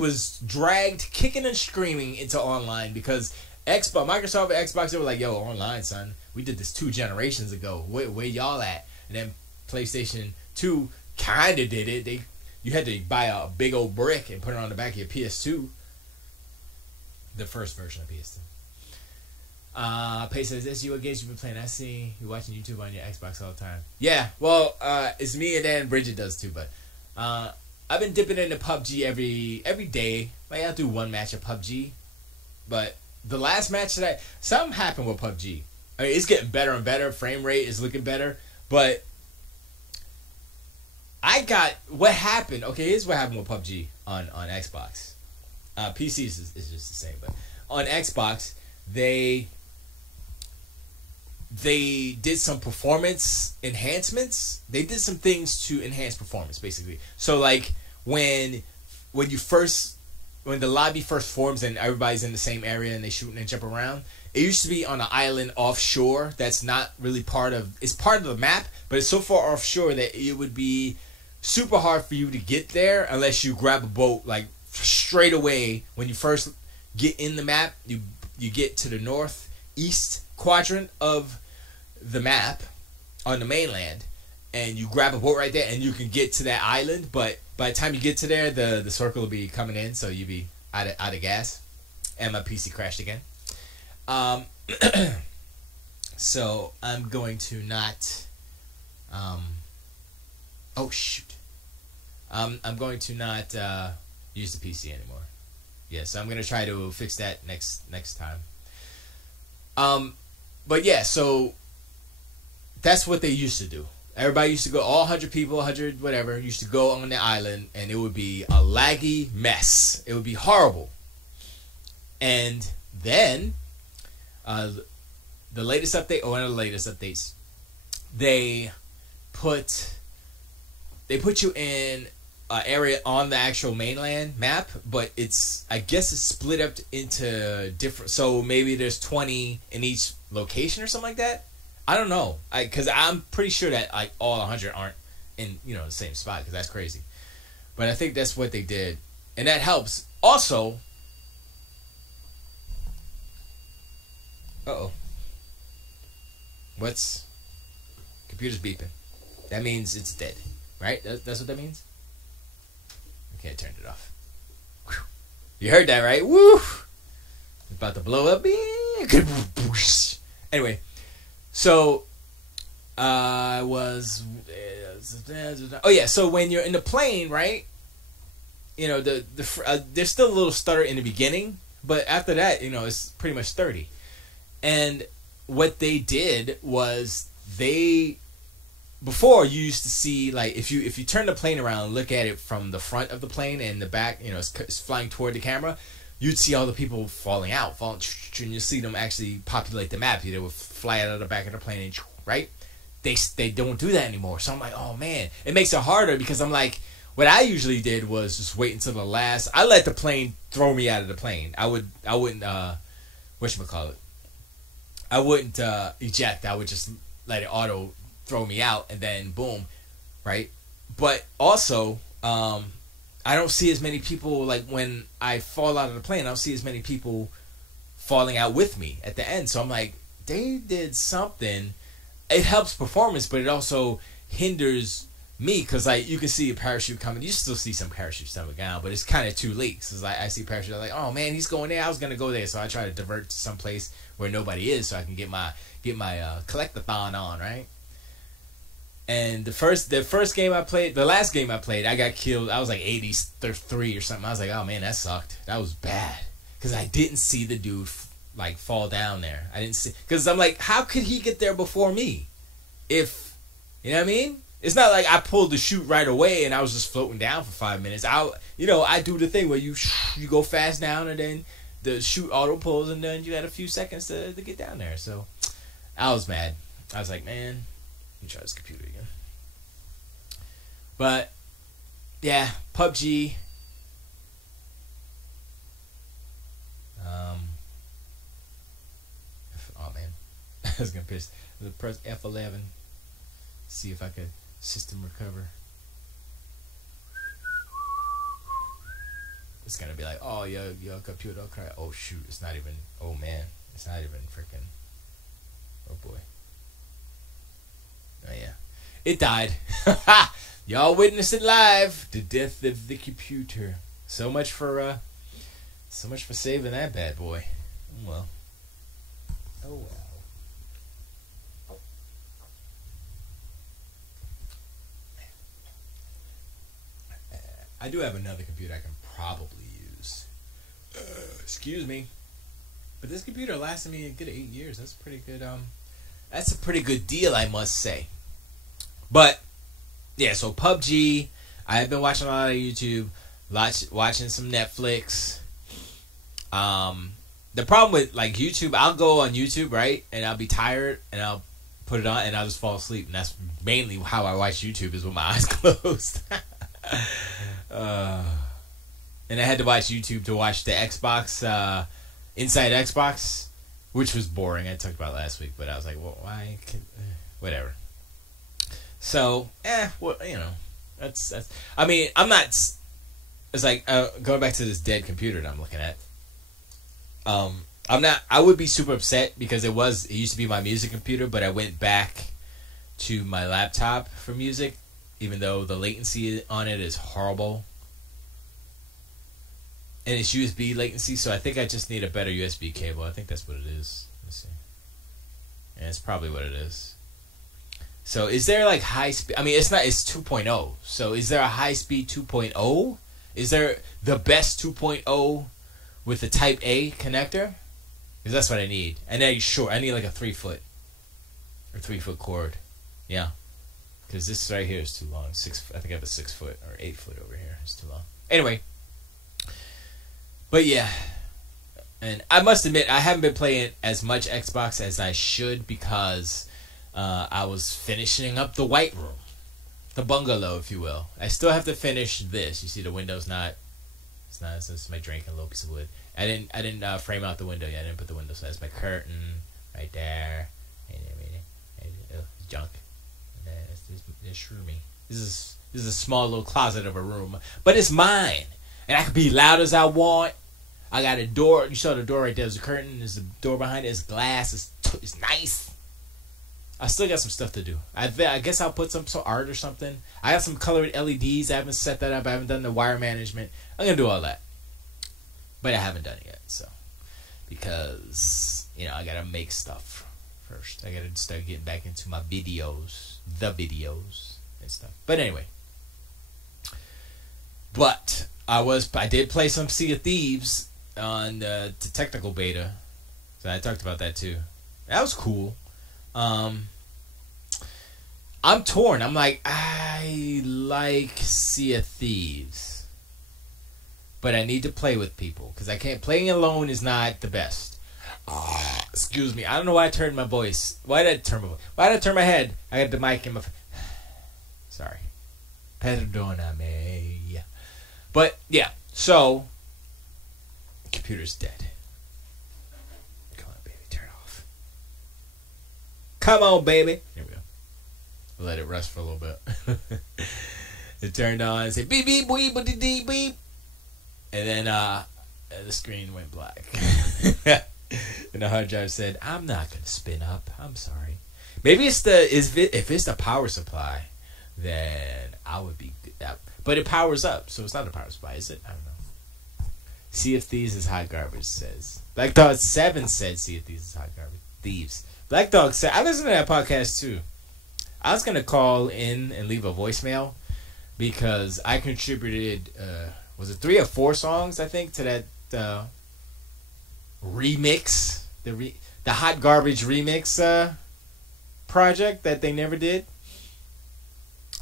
was dragged kicking and screaming into online because Microsoft and Xbox, they were like, yo, online, son. We did this 2 generations ago. Where y'all at? And then PlayStation 2 kind of did it. You had to buy a big old brick and put it on the back of your PS2. The first version of PS2. Pay says, this you what games you've been playing? I see you watching YouTube on your Xbox all the time. Yeah, well, it's me and then Bridget does too, but I've been dipping into PUBG every day. Like I'll do one match of PUBG, but the last match something happened with PUBG. I mean, it's getting better and better. Frame rate is looking better, but what happened. Okay, here's what happened with PUBG on Xbox. PC is just the same, but on Xbox they did some performance enhancements. They did some things to enhance performance, basically. So, like, when the lobby first forms and everybody's in the same area and they shoot and jump around, it used to be on an island offshore that's not really it's part of the map, but it's so far offshore that it would be super hard for you to get there unless you grab a boat, like, straight away. When you first get in the map, you get to the northeast quadrant of the map on the mainland, and you grab a boat right there and you can get to that island, but by the time you get to there, the circle will be coming in, so you'll be out of gas. And my PC crashed again. So I'm going to not oh shoot. I'm going to not use the PC anymore. Yeah, so I'm going to try to fix that next time. But yeah, so that's what they used to do. Everybody used to go, all 100 people, 100 whatever, used to go on the island, and it would be a laggy mess. It would be horrible. And then, the latest update, or one of the latest updates, they put you in an area on the actual mainland map, but I guess it's split up into different, so maybe there's 20 in each location or something like that. I don't know, because I'm pretty sure that like all 100 aren't in the same spot, because that's crazy. But I think that's what they did, and that helps. Also, computer's beeping. that means it's dead, right? That's what that means. Okay, I turned it off. Whew. You heard that, right? Woo! It's about to blow up. Anyway, so I was. Oh yeah, so when you're in the plane, right? You know there's still a little stutter in the beginning, but after that, you know, it's pretty much 30. And what they did was before you used to see, like, if you turn the plane around and look at it from the front of the plane and the back, you know, it's flying toward the camera, you'd see all the people falling out, and you see them actually populate the map. They would fly out of the back of the plane, and, right? They don't do that anymore. So I'm like, oh man, it makes it harder because I'm like, what I usually did was just wait until the last. I let the plane throw me out of the plane. I wouldn't whatchamacallit? I wouldn't eject. I would just let it auto throw me out, and then boom, right? But also, I don't see as many people, like when I fall out of the plane, I don't see as many people falling out with me at the end. So I'm like, they did something. It helps performance, but it also hinders me because, like, you can see a parachute coming. You still see some parachutes coming down, but it's kind of too late. So like, I see parachute, I'm like, oh man, he's going there. I was gonna go there, so I try to divert to some place where nobody is, so I can get my collectathon on, right? And the first game I played, the last game I played, I got killed. I was like 83 or something. I was like, oh man, that sucked. That was bad because I didn't see the dude like fall down there. I didn't see, because I'm like, how could he get there before me? If, you know what I mean? It's not like I pulled the chute right away and I was just floating down for 5 minutes. I do the thing where you go fast down and then the chute auto pulls and then you had a few seconds to get down there. So I was mad. I was like, man, let me try this computer again. But yeah, PUBG. Oh man, I was gonna press F11. See if I could system recover. It's gonna be like, oh, your computer cry. Oh shoot, it's not even. Oh man, it's not even freaking. Oh boy. Oh yeah, it died. Y'all witnessed it live. The death of the computer. So much for saving that bad boy. Oh well. Oh well. I do have another computer I can probably use. Excuse me. But this computer lasted me a good 8 years. That's pretty good. That's a pretty good deal, I must say. But yeah, so PUBG. I have been watching a lot of YouTube, watching some Netflix. The problem with like YouTube, I'll go on YouTube, right, and I'll be tired, and I'll put it on, and I'll just fall asleep, and that's mainly how I watch YouTube, is with my eyes closed. And I had to watch YouTube to watch the Xbox, Inside Xbox, which was boring. I talked about it last week, but I was like, well, why? Whatever. So, well, you know, that's. I mean, I'm not. It's like going back to this dead computer that I'm looking at. I'm not. I would be super upset because it used to be my music computer, but I went back to my laptop for music, even though the latency on it is horrible. And it's USB latency, so I think I just need a better USB cable. I think that's what it is. Let's see. And it's probably what it is. So is there like high speed? I mean, it's not. It's 2.0. So is there a high speed 2.0? Is there the best 2.0 with the Type A connector? Because that's what I need. And then sure, I need like a 3-foot or 3-foot cord. Yeah. Because this right here is too long. I think I have a 6-foot or 8-foot over here. It's too long. Anyway. But yeah. And I must admit, I haven't been playing as much Xbox as I should because I was finishing up the White Room. The bungalow, if you will. I still have to finish this. You see the window's not... It's not. It's my drink and a little piece of wood. I didn't frame out the window yet. I didn't put the window. So that's my curtain right there. Junk. It's shroomy. This is a small little closet of a room, but it's mine, and I can be loud as I want. I got a door. You saw the door right there. There's a curtain. There's a door behind it. It's glass. It's nice. I still got some stuff to do. I guess I'll put some art or something. I have some colored LEDs. I haven't set that up. I haven't done the wire management. I'm going to do all that. But I haven't done it yet. So, because, I got to make stuff first. I got to start getting back into my videos. The videos and stuff. But anyway. But I did play some Sea of Thieves on the technical beta. So I talked about that too. That was cool. I'm torn. I'm like, I like Sea of Thieves, but I need to play with people because I can't. Playing alone is not the best. Excuse me. I don't know why I turned my voice. Why did I turn my voice? Why did I turn my head? I got the mic in my. Sorry. Perdoname. But yeah. So computer's dead. Come on, baby. Here we go. Let it rest for a little bit. It turned on and said beep beep beep beep beep beep, and then the screen went black. And the hard drive said, "I'm not gonna spin up. I'm sorry." Maybe if it's the power supply, then I would be good. But it powers up, so it's not a power supply, is it? I don't know. Sea of Thieves is hot garbage. Says Black Dog 7 said Sea of Thieves is hot garbage. Thieves. Black Dog said, I listened to that podcast too. I was going to call in and leave a voicemail because I contributed, was it 3 or 4 songs, I think, to that remix, the Hot Garbage remix project that they never did.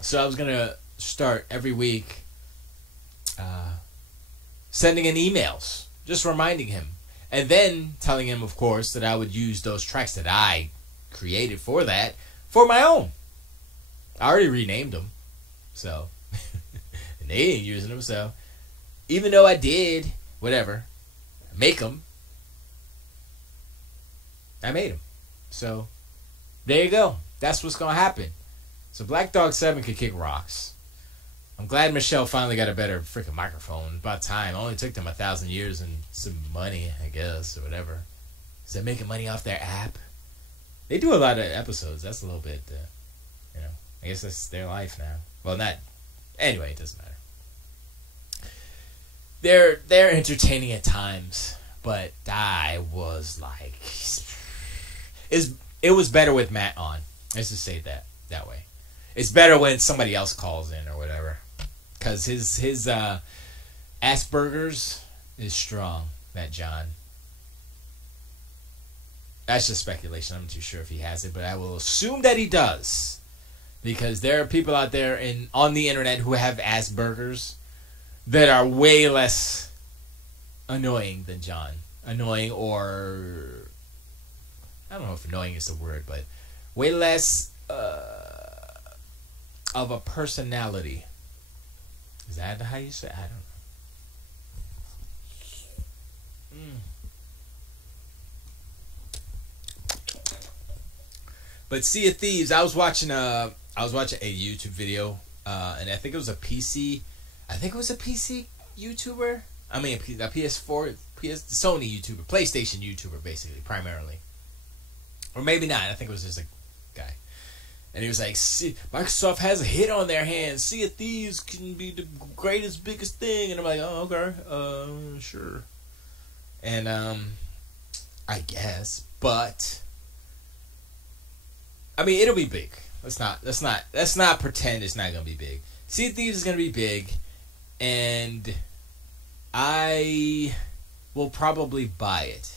So I was going to start every week sending in emails, just reminding him. And then telling him, of course, that I would use those tracks that I created for that for my own. I already renamed them. So, and they ain't using them. So, even though I did, whatever, make them, I made them. So, there you go. That's what's going to happen. So, Black Dog 7 could kick rocks. I'm glad Michelle finally got a better freaking microphone. About time. It only took them 1,000 years and some money, I guess, or whatever. Is they making money off their app? They do a lot of episodes. That's a little bit, I guess that's their life now. Well, not. Anyway, it doesn't matter. They're entertaining at times, but I was like, it was better with Matt on. Let's just say that way. It's better when somebody else calls in or whatever. Because his Asperger's is strong, that John. That's just speculation. I'm not too sure if he has it, but I will assume that he does. Because there are people out there on the internet who have Asperger's that are way less annoying than John. Annoying, or I don't know if annoying is the word, but way less of a personality. Is that how you say it? I don't know. But Sea of Thieves, I was watching a YouTube video, and I think it was a PC YouTuber. I mean, a PS4, Sony YouTuber, PlayStation YouTuber, basically, primarily. Or maybe not. I think it was just a guy. And he was like, Microsoft has a hit on their hands. Sea of Thieves can be the greatest, biggest thing. And I'm like, oh, okay, sure. And, I guess. But, I mean, it'll be big. Let's not pretend it's not going to be big. Sea of Thieves is going to be big. And I will probably buy it.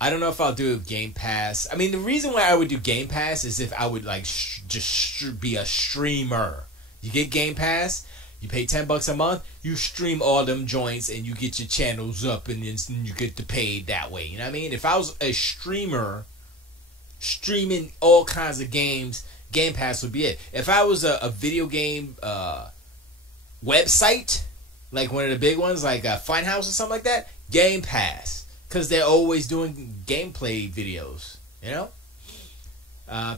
I don't know if I'll do Game Pass. I mean, the reason why I would do Game Pass is if I would like just be a streamer. You get Game Pass, you pay $10 a month, you stream all them joints, and you get your channels up, and then you get the paid that way. You know what I mean? If I was a streamer, streaming all kinds of games, Game Pass would be it. If I was a video game website, like one of the big ones, like Funhouse or something like that, Game Pass. Because they're always doing gameplay videos, you know?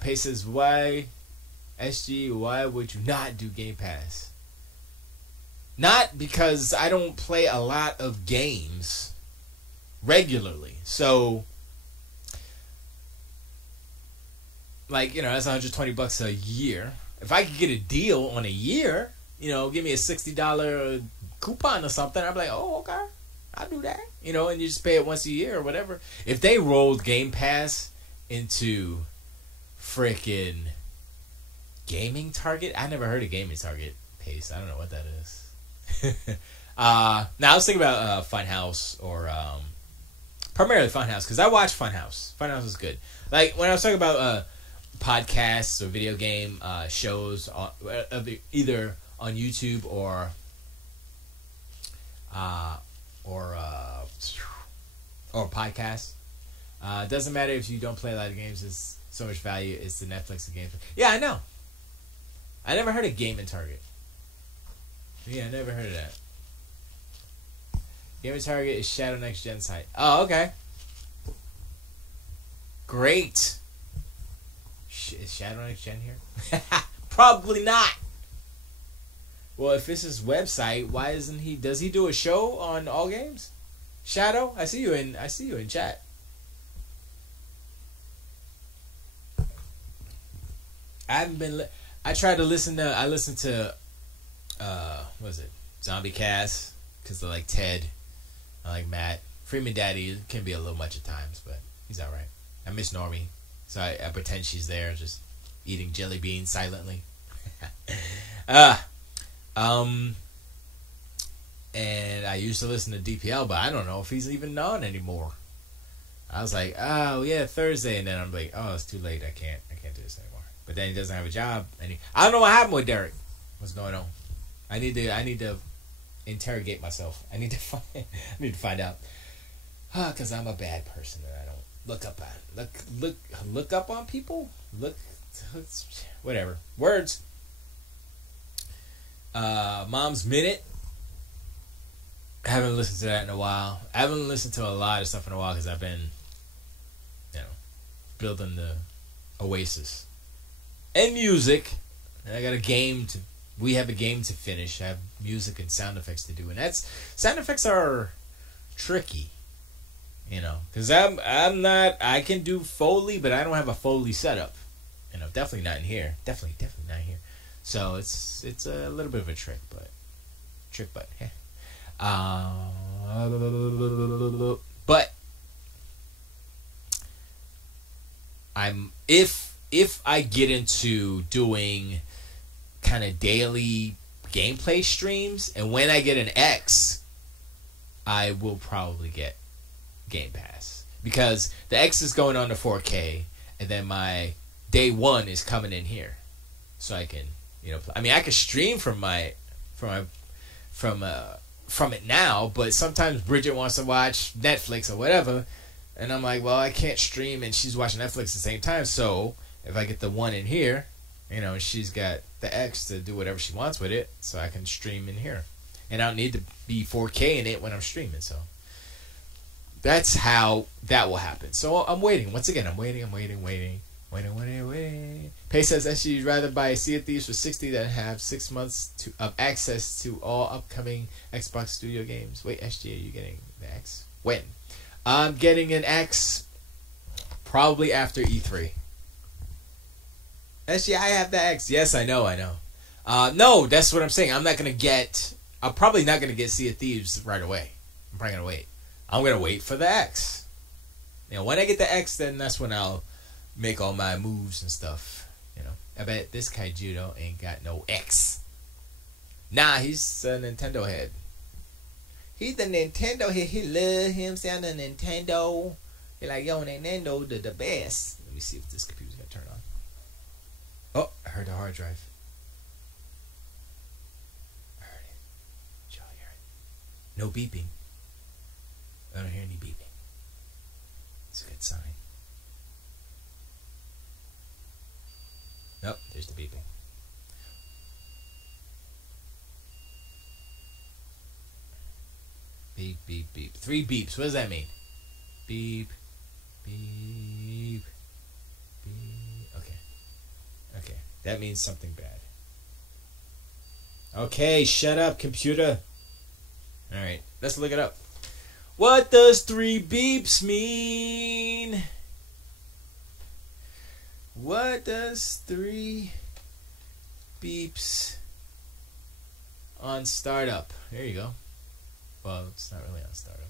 Pace says, Esgee, why would you not do Game Pass? Not because I don't play a lot of games regularly. So, like, that's $120 a year. If I could get a deal on a year, give me a $60 coupon or something, I'd be like, oh, okay, I'll do that. And you just pay it once a year or whatever. If they rolled Game Pass into freaking Gaming Target, I never heard of Gaming Target Pace. I don't know what that is. Now I was thinking about Funhouse or primarily Funhouse because I watch Funhouse. Funhouse is good. Like when I was talking about podcasts or video game shows, either on YouTube or podcasts. It doesn't matter if you don't play a lot of games. It's so much value. It's the Netflix of games. Yeah, I know. I never heard of Gaming Target. Yeah, I never heard of that. Gaming Target is Shadow Next Gen site. Oh, okay. Great. Is Shadow Next Gen here? Probably not. Well, if it's his website, why isn't he? Does he do a show on all games? Shadow, I see you in chat. I haven't been. I tried to listen to. I listened to. What is it? Zombie Cast because I like Ted. I like Matt. Freeman Daddy can be a little much at times, but he's all right. I miss Normie, so I pretend she's there, just eating jelly beans silently. And I used to listen to DPL, but I don't know if he's even on anymore. I was like, oh yeah, Thursday, and then I'm like, oh, it's too late. I can't do this anymore. But then he doesn't have a job, and I don't know what happened with Derek. What's going on? I need to interrogate myself. I need to find out. Because I'm a bad person and I don't look up on people. Whatever words. Mom's Minute. I haven't listened to that in a while. I haven't listened to a lot of stuff in a while because I've been, building the Oasis and music. And I got a game to. We have a game to finish. I have music and sound effects to do, and sound effects are tricky, because I'm not. I can do Foley, but I don't have a Foley setup. Definitely not in here. Definitely not here. So it's a little bit of a trick, but yeah. But if I get into doing kind of daily gameplay streams, and when I get an X, I will probably get Game Pass because the X is going on to 4K, and then my day one is coming in here, so I can I can stream from it now, but sometimes Bridget wants to watch Netflix or whatever, and I'm like, well, I can't stream and she's watching Netflix at the same time, so if I get the one in here, and she's got the X to do whatever she wants with it, so I can stream in here. And I don't need to be 4K in it when I'm streaming, so that's how that will happen. So I'm waiting. Once again, I'm waiting. Pace says SG'd rather buy Sea of Thieves for $60 than have 6 months of access to all upcoming Xbox Studio games. Wait, SG, are you getting the X? When? I'm getting an X probably after E3. SG, I have the X. Yes, I know. No, that's what I'm saying. I'm probably not going to get Sea of Thieves right away. I'm probably going to wait. I'm going to wait for the X. When I get the X, then that's when I'll make all my moves and stuff. I bet this Kaijudo ain't got no X. Nah, he's a Nintendo head. He's the Nintendo head. He love him sound the Nintendo. He like, yo, Nintendo the best. Let me see if this computer's going to turn on. Oh, I heard the hard drive. I heard it. Did y'all hear it? No beeping. I don't hear any beeping. It's a good sign. Nope, there's the beeping. Beep, beep, beep. 3 beeps. What does that mean? Beep, beep, beep. Okay. That means something bad. Okay, shut up, computer. Alright, let's look it up. What does 3 beeps mean? What does 3 beeps on startup? There you go. Well, it's not really on startup.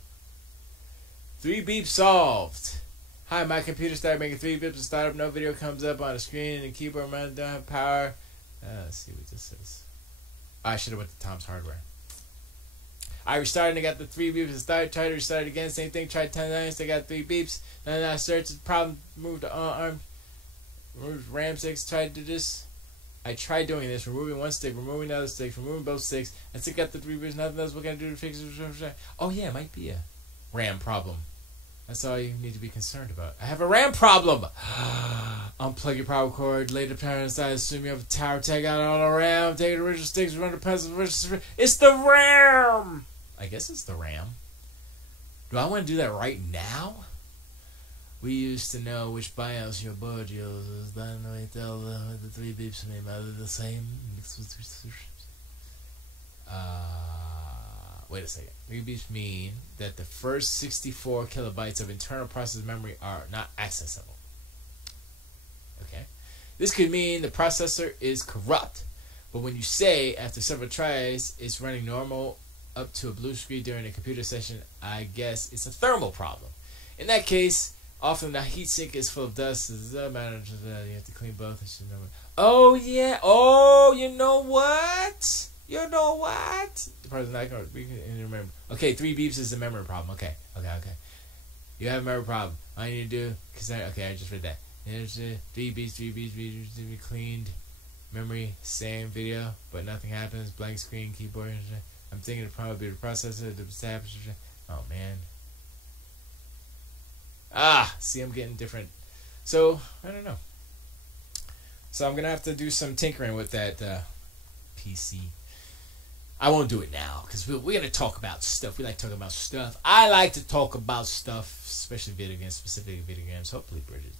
3 beeps solved. Hi, my computer started making 3 beeps on startup. No video comes up on the screen, and the keyboard mouse don't have power. Let's see what this is. I should have went to Tom's Hardware. I restarted and got the 3 beeps and started. Tried to restart it again. Same thing. Tried 10 times. They got 3 beeps. Then I searched the problem. Moved to arm. Removed RAM sticks. Tried to do this. I tried doing this. Removing one stick. Removing the other stick. Removing both sticks. I still got the 3 beeps. Nothing else. What can I do to fix it? Oh yeah, it might be a RAM problem. That's all you need to be concerned about. I have a RAM problem. Unplug your power cord. Lay the power inside. Assume you have a tower. Take out all the RAM. Take the original sticks. Run the pencil. It's the RAM. I guess it's the RAM. Do I want to do that right now? We used to know which BIOS your board uses. Then we tell the 3 beeps name. Are they the same? Wait a second. 3 beeps mean that the first 64 kilobytes of internal process memory are not accessible. Okay. This could mean the processor is corrupt. But when you say after several tries it's running normal up to a blue screen during a computer session, I guess it's a thermal problem. In that case, often the heatsink is full of dust. You have to clean both. Oh yeah. Oh, you know what? You know what? The person I can remember. Okay, 3 beeps is a memory problem. Okay. You have a memory problem. All you need to do, I just read that. 3 beeps to be cleaned. Memory, same video, but nothing happens. Blank screen, keyboard. I'm thinking it'll probably be the processor. Oh man. See, I'm getting different. So I don't know. So I'm gonna have to do some tinkering with that PC. I won't do it now because we're going to talk about stuff. We like talking about stuff. I like to talk about stuff, especially video games, specific video games. Hopefully, Bridget.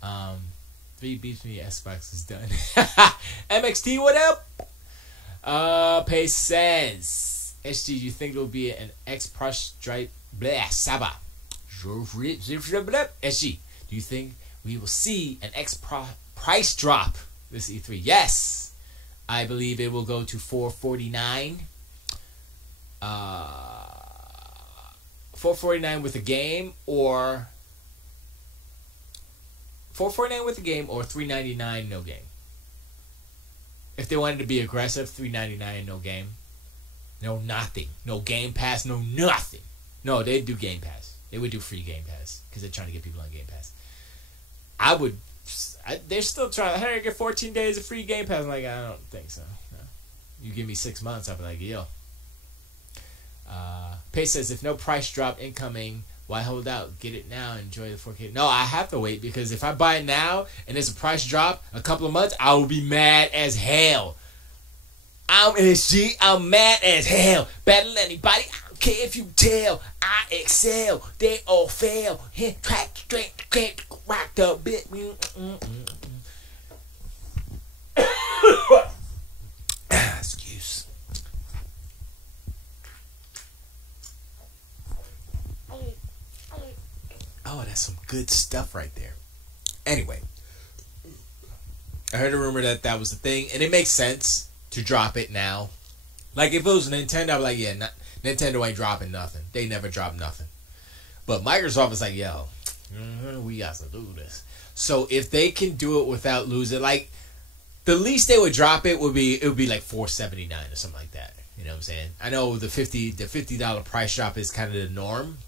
3 beeps me. Xbox is done. MXT, what up? Pace says, Esgee, do you think there will be an X price stripe? Blah, Saba. Esgee, do you think we will see an X price drop this E3? Yes. I believe it will go to $449. $449 with a game, or $399 no game. If they wanted to be aggressive, $399 no game. No nothing. No Game Pass, no nothing. No, they'd do Game Pass. They would do free Game Pass because they're trying to get people on Game Pass. They're still trying. Hey, I get 14 days of free Game Pass. I'm like, I don't think so. No. You give me 6 months, I'll be like, yo. Pace says, if no price drop incoming, why hold out? Get it now. Enjoy the 4K. No, I have to wait because if I buy it now and there's a price drop a couple of months, I will be mad as hell. I'm Esgee. I'm mad as hell. Battle anybody. I don't care if you tell. I excel. They all fail. Hit track straight. Rock the bit. Excuse. Oh, that's some good stuff right there. Anyway, I heard a rumor that was the thing, and it makes sense to drop it now. Like if it was Nintendo, I'd be like, yeah, Nintendo ain't dropping nothing. They never drop nothing. But Microsoft is like, yo, we got to do this. So if they can do it without losing, like the least they would drop it would be like $479 or something like that. You know what I'm saying? I know the $50 price drop is kind of the norm,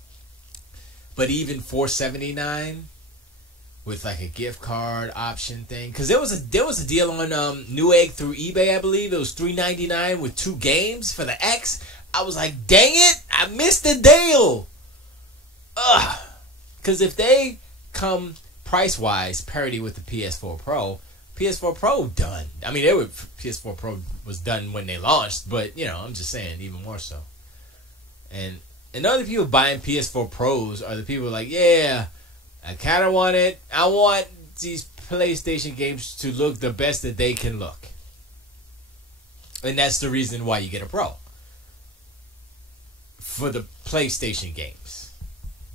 but even $479 with like a gift card option thing, because there was a deal on Newegg through eBay, I believe it was $3.99 with 2 games for the X. I was like, dang it, I missed the deal. Ugh. Because if they come price-wise parity with the PS4 Pro done. I mean, PS4 Pro was done when they launched, but, you know, I'm just saying, even more so. And the other people buying PS4 Pros are the people like, yeah, I kind of want it. I want these PlayStation games to look the best that they can look. And that's the reason why you get a Pro. For the PlayStation games.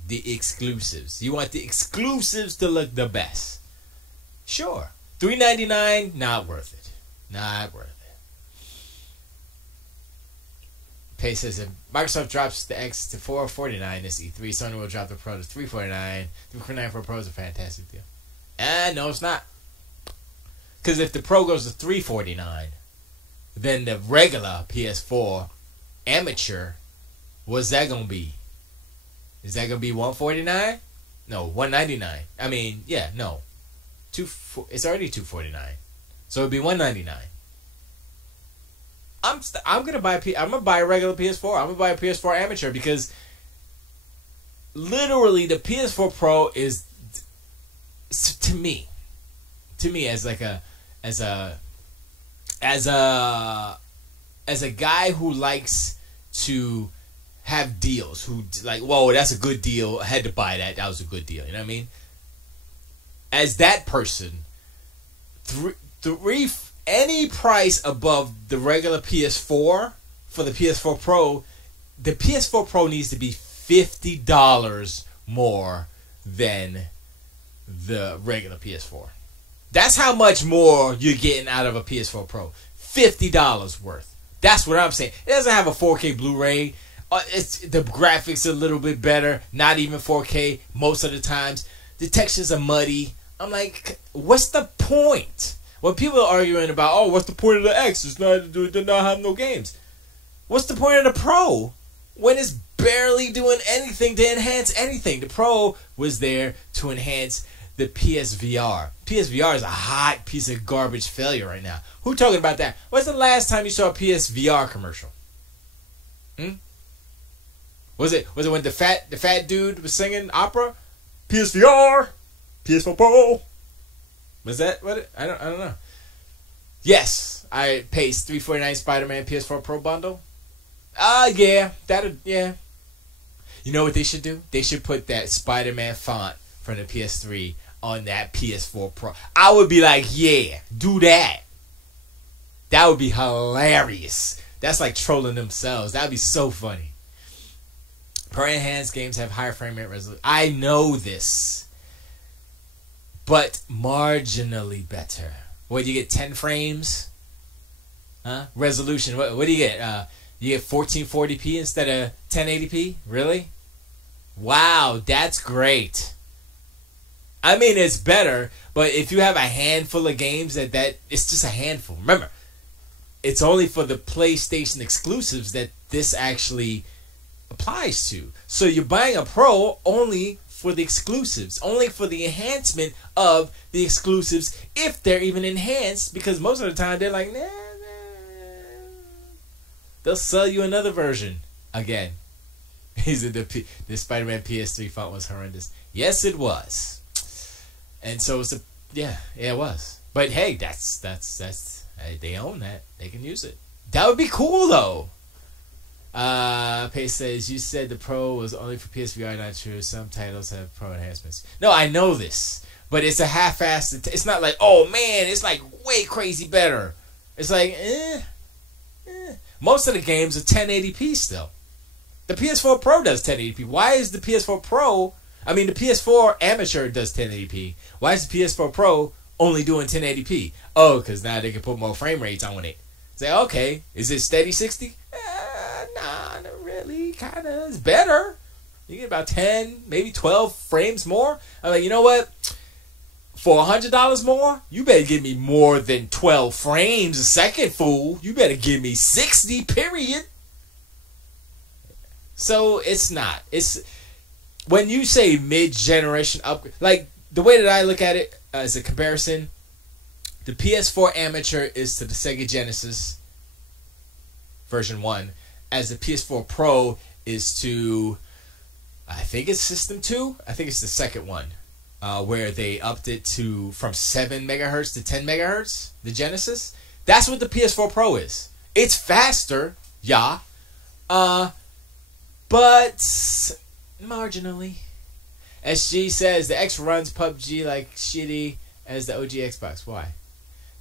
The exclusives. You want the exclusives to look the best. Sure. $399, not worth it. Not worth it. Pay says if Microsoft drops the X to $449 this E3, Sony will drop the Pro to $349. $349 for a Pro is a fantastic deal. No, it's not. Because if the Pro goes to $349, then the regular PS4 Amateur, what's that gonna be? Is that gonna be $149? No, $199. I mean, yeah, no. It's already $249, so it'd be $199. I'm gonna buy a regular PS4. I'm gonna buy a PS4 Amateur because literally the PS4 Pro is to me as a guy who likes to have deals, who like, whoa, that's a good deal. I had to buy that. That was a good deal. You know what I mean? As that person, any price above the regular PS4 for the PS4 Pro, the PS4 Pro needs to be $50 more than the regular PS4. That's how much more you're getting out of a PS4 Pro. $50 worth. That's what I'm saying. It doesn't have a 4K Blu-ray. It's the graphics a little bit better. Not even 4K most of the times. The textures are muddy. I'm like, what's the point? When people are arguing about, oh, what's the point of the X? It does not have no games. What's the point of the Pro when it's barely doing anything to enhance anything? The Pro was there to enhance the PSVR. PSVR is a hot piece of garbage failure right now. Who talking about that? When's the last time you saw a PSVR commercial? Was it when the fat dude was singing opera? PSVR, PS4 Pro. Was that what? I don't know. Yes, I paid $349 Spider-Man PS4 Pro bundle. Yeah. You know what they should do? They should put that Spider-Man font from the PS3 on that PS4 Pro. I would be like, yeah, do that. That would be hilarious. That's like trolling themselves. That would be so funny. Per enhanced games have higher frame rate resolution. I know this. But marginally better. What, you get 10 frames? Huh? Resolution. What do you get? You get 1440p instead of 1080p? Really? Wow, that's great. I mean, it's better, but if you have a handful of games that it's just a handful. Remember, it's only for the PlayStation exclusives that this actually applies to. So you're buying a Pro only for the exclusives, only for the enhancement of the exclusives, if they're even enhanced, because most of the time they're like, nah. They'll sell you another version again. The Spider-Man PS3 font was horrendous. Yes, it was. And so it's it was. But hey, that's they own that. They can use it. That would be cool though. Pace says, you said the Pro was only for PSVR. Not true. Some titles have Pro enhancements. No, I know this, but it's a half-assed. It's not like, oh man, it's like way crazy better. It's like, Most of the games are 1080p still. The PS4 Pro does 1080p. Why is the PS4 Pro? I mean, the PS4 Amateur does 1080p. Why is the PS4 Pro only doing 1080p? Oh, because now they can put more frame rates on it. Say, okay, is it steady 60? Nah, not really. Kind of. It's better. You get about 10, maybe 12 frames more. I'm like, you know what? For $100 more, you better give me more than 12 frames a second, fool. You better give me 60, period. So it's not. It's when you say mid-generation upgrade, like the way that I look at it as a comparison, the PS4 Amateur is to the Sega Genesis version 1, as the PS4 Pro is to, I think it's System 2. I think it's the second one, where they upped it from 7 megahertz to 10 megahertz. The Genesis. That's what the PS4 Pro is. It's faster, yeah, but marginally. Esgee says the X runs PUBG like shitty as the OG Xbox. Why?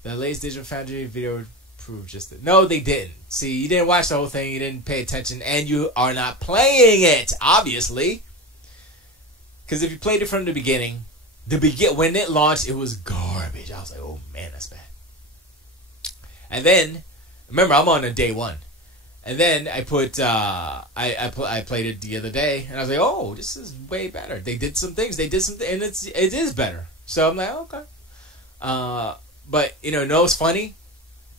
The latest Digital Foundry video proved just that. No, they didn't. See, you didn't watch the whole thing. You didn't pay attention, and you are not playing it, obviously. Because if you played it from the beginning, when it launched, it was garbage. I was like, oh man, that's bad. And then, remember, I'm on a day one. And then I put, I played it the other day, and I was like, oh, this is way better. They did some things, and it is better. So I'm like, okay. But, know what's funny?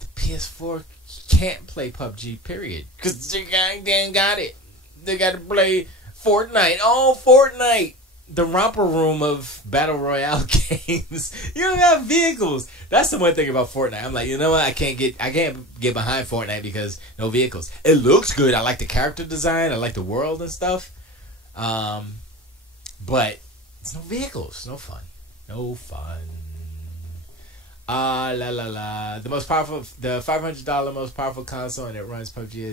The PS4 can't play PUBG, period. Because they got it. They got to play Fortnite. Oh, Fortnite. The romper room of battle royale games. You don't have vehicles. That's the one thing about Fortnite. I'm like, you know what? I can't get behind Fortnite because no vehicles. It looks good. I like the character design. I like the world and stuff. But it's no vehicles. No fun. No fun. The $500 most powerful console, and it runs PUBG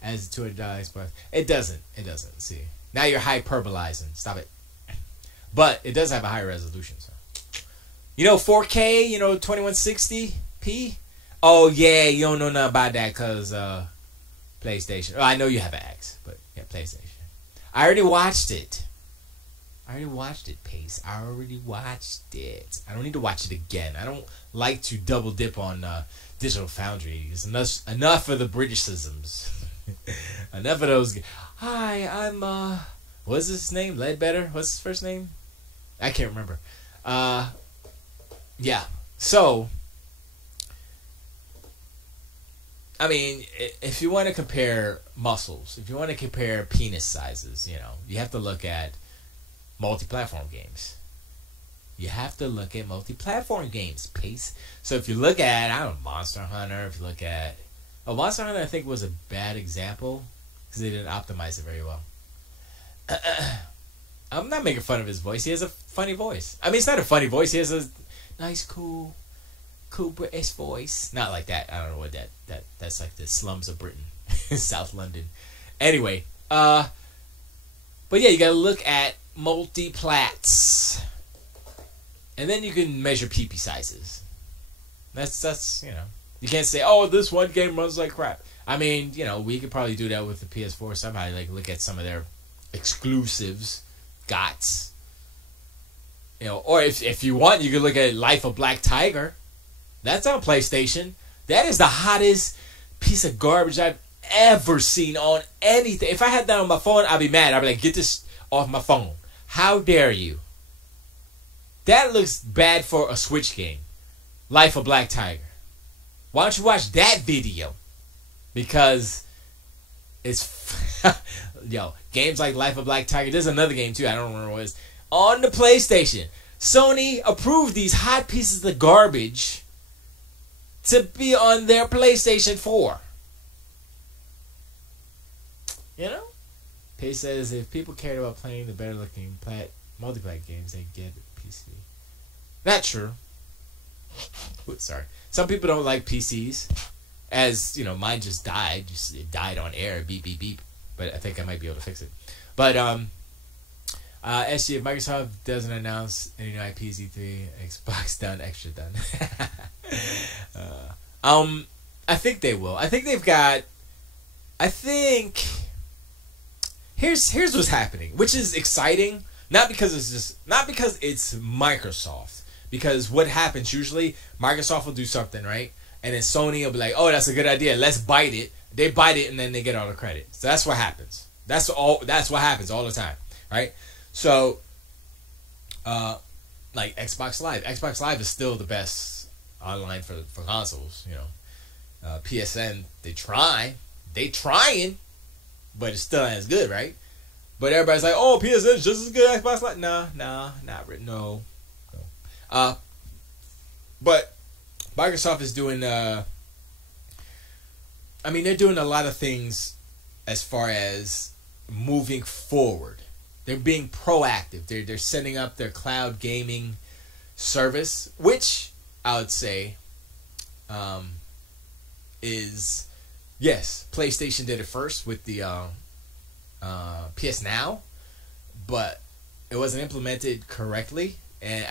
as $200 Xbox. It doesn't. See. Now you're hyperbolizing. Stop it. But it does have a high resolution. So. 4K, 2160p? Oh, yeah, you don't know nothing about that because PlayStation. Oh, I know you have an X, but yeah, PlayStation. I already watched it. Pace. I already watched it. I don't need to watch it again. I don't like to double dip on Digital Foundry. It's enough of the Britishisms. Enough of those. Hi, I'm what's his name? Ledbetter? What's his first name? I can't remember. Yeah. So, I mean, if you want to compare muscles, if you want to compare penis sizes, you have to look at multi-platform games. Pace. So if you look at, I don't know, Monster Hunter, if you look at... Oh, Monster Hunter I think was a bad example because they didn't optimize it very well. I'm not making fun of his voice. He has a funny voice. I mean, it's not a funny voice. He has a nice, cool British voice. Not like that. I don't know what that's like the slums of Britain. South London. Anyway, but yeah, you gotta look at multi-plats. And then you can measure PP sizes. That's you can't say, oh, this one game runs like crap. I mean, we could probably do that with the PS4 somehow. Like, look at some of their exclusives, GOTS. Or if you want, you could look at Life of Black Tiger. That's on PlayStation. That is the hottest piece of garbage I've ever seen on anything. If I had that on my phone, I'd be mad. I'd be like, get this off my phone. How dare you? That looks bad for a Switch game. Life of Black Tiger. Why don't you watch that video? Because it's... games like Life of Black Tiger. There's another game too. I don't remember what it is. On the PlayStation. Sony approved these hot pieces of garbage to be on their PlayStation 4. Pace says if people cared about playing the better looking multiplayer games, they get a PC. Not true. Oops, sorry. Some people don't like PCs. As, mine just died. It died on air. Beep, beep, beep. But I think I might be able to fix it. But, Esgee, if Microsoft doesn't announce any new IPs E3, Xbox done, extra done. I think they will. I think they've got... Here's what's happening, which is exciting. Not because it's Microsoft. Because what happens usually, Microsoft will do something, right? And then Sony will be like, oh, that's a good idea. Let's bite it. They bite it, and then they get all the credit. So that's what happens. That's what happens all the time, right? So, like Xbox Live. Xbox Live is still the best online for consoles, PSN, they trying, but it's still not as good, right? But everybody's like, oh, PSN is just as good as Xbox Live. Nah, not really. No. But Microsoft is doing, they're doing a lot of things as far as moving forward. They're being proactive. They're setting up their cloud gaming service, which I would say is, yes, PlayStation did it first with the PS Now, but it wasn't implemented correctly. And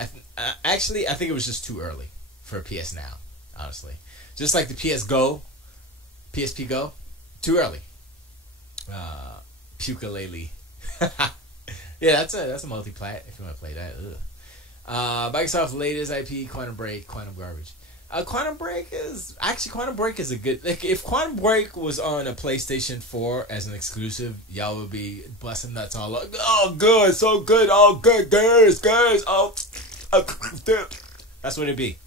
I think it was just too early for PS Now, honestly. Just like the PSP Go, too early. Pukalele. Yeah, that's a multi-plat if you want to play that. Microsoft's latest IP, Quantum Break, Quantum Garbage. Quantum Break is a good. Like, if Quantum Break was on a PlayStation 4 as an exclusive, y'all would be busting nuts all like, oh, good, so good, oh, good, guys, oh, that's what it'd be.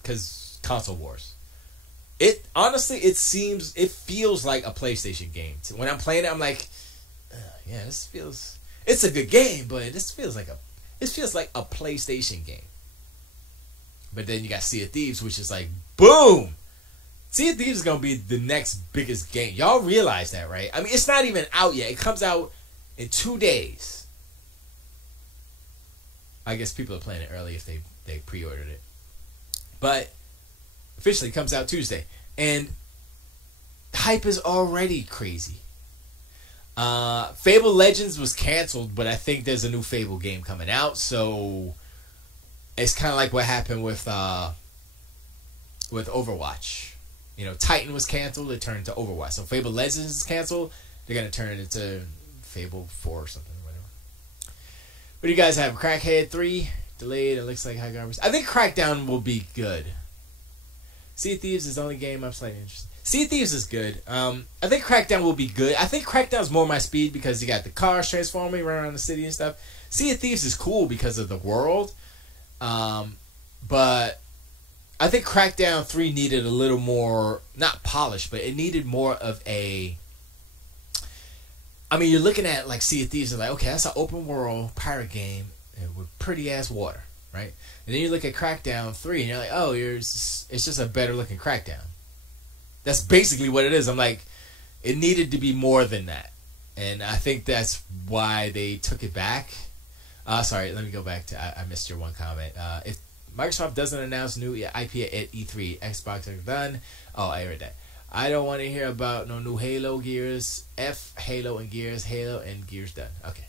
Because console wars. It honestly, it feels like a PlayStation game. When I'm playing it, I'm like, yeah, it's a good game, but this feels like a PlayStation game. But then you got Sea of Thieves, which is like, boom! Sea of Thieves is going to be the next biggest game. Y'all realize that, right? I mean, it's not even out yet. It comes out in 2 days. I guess people are playing it early if they pre-ordered it. But officially it comes out Tuesday. And hype is already crazy. Fable Legends was canceled, but I think there's a new Fable game coming out, so it's kind of like what happened with Overwatch. You know, Titan was canceled, it turned into Overwatch. So Fable Legends is canceled, they're going to turn it into Fable 4 or something, whatever. What do you guys have? Crackhead 3, delayed, it looks like high garbage. I think Crackdown will be good. Sea of Thieves is the only game I'm slightly interested in. Sea of Thieves is good. I think Crackdown will be good. I think Crackdown's more my speed because you got the cars transforming, running around the city and stuff. Sea of Thieves is cool because of the world. But I think Crackdown 3 needed a little more, not polished, but it needed more of a... I mean, you're looking at like Sea of Thieves and like, okay, that's an open world pirate game with pretty ass water, right? And then you look at Crackdown 3 and you're like, oh, it's just a better looking Crackdown. That's basically what it is. I'm like, it needed to be more than that. And I think that's why they took it back. Sorry, let me go back to, I missed your one comment. If Microsoft doesn't announce new IP at E3, Xbox are done. Oh, I heard that. I don't want to hear about no new Halo, Gears. Halo and Gears. Halo and Gears done. Okay.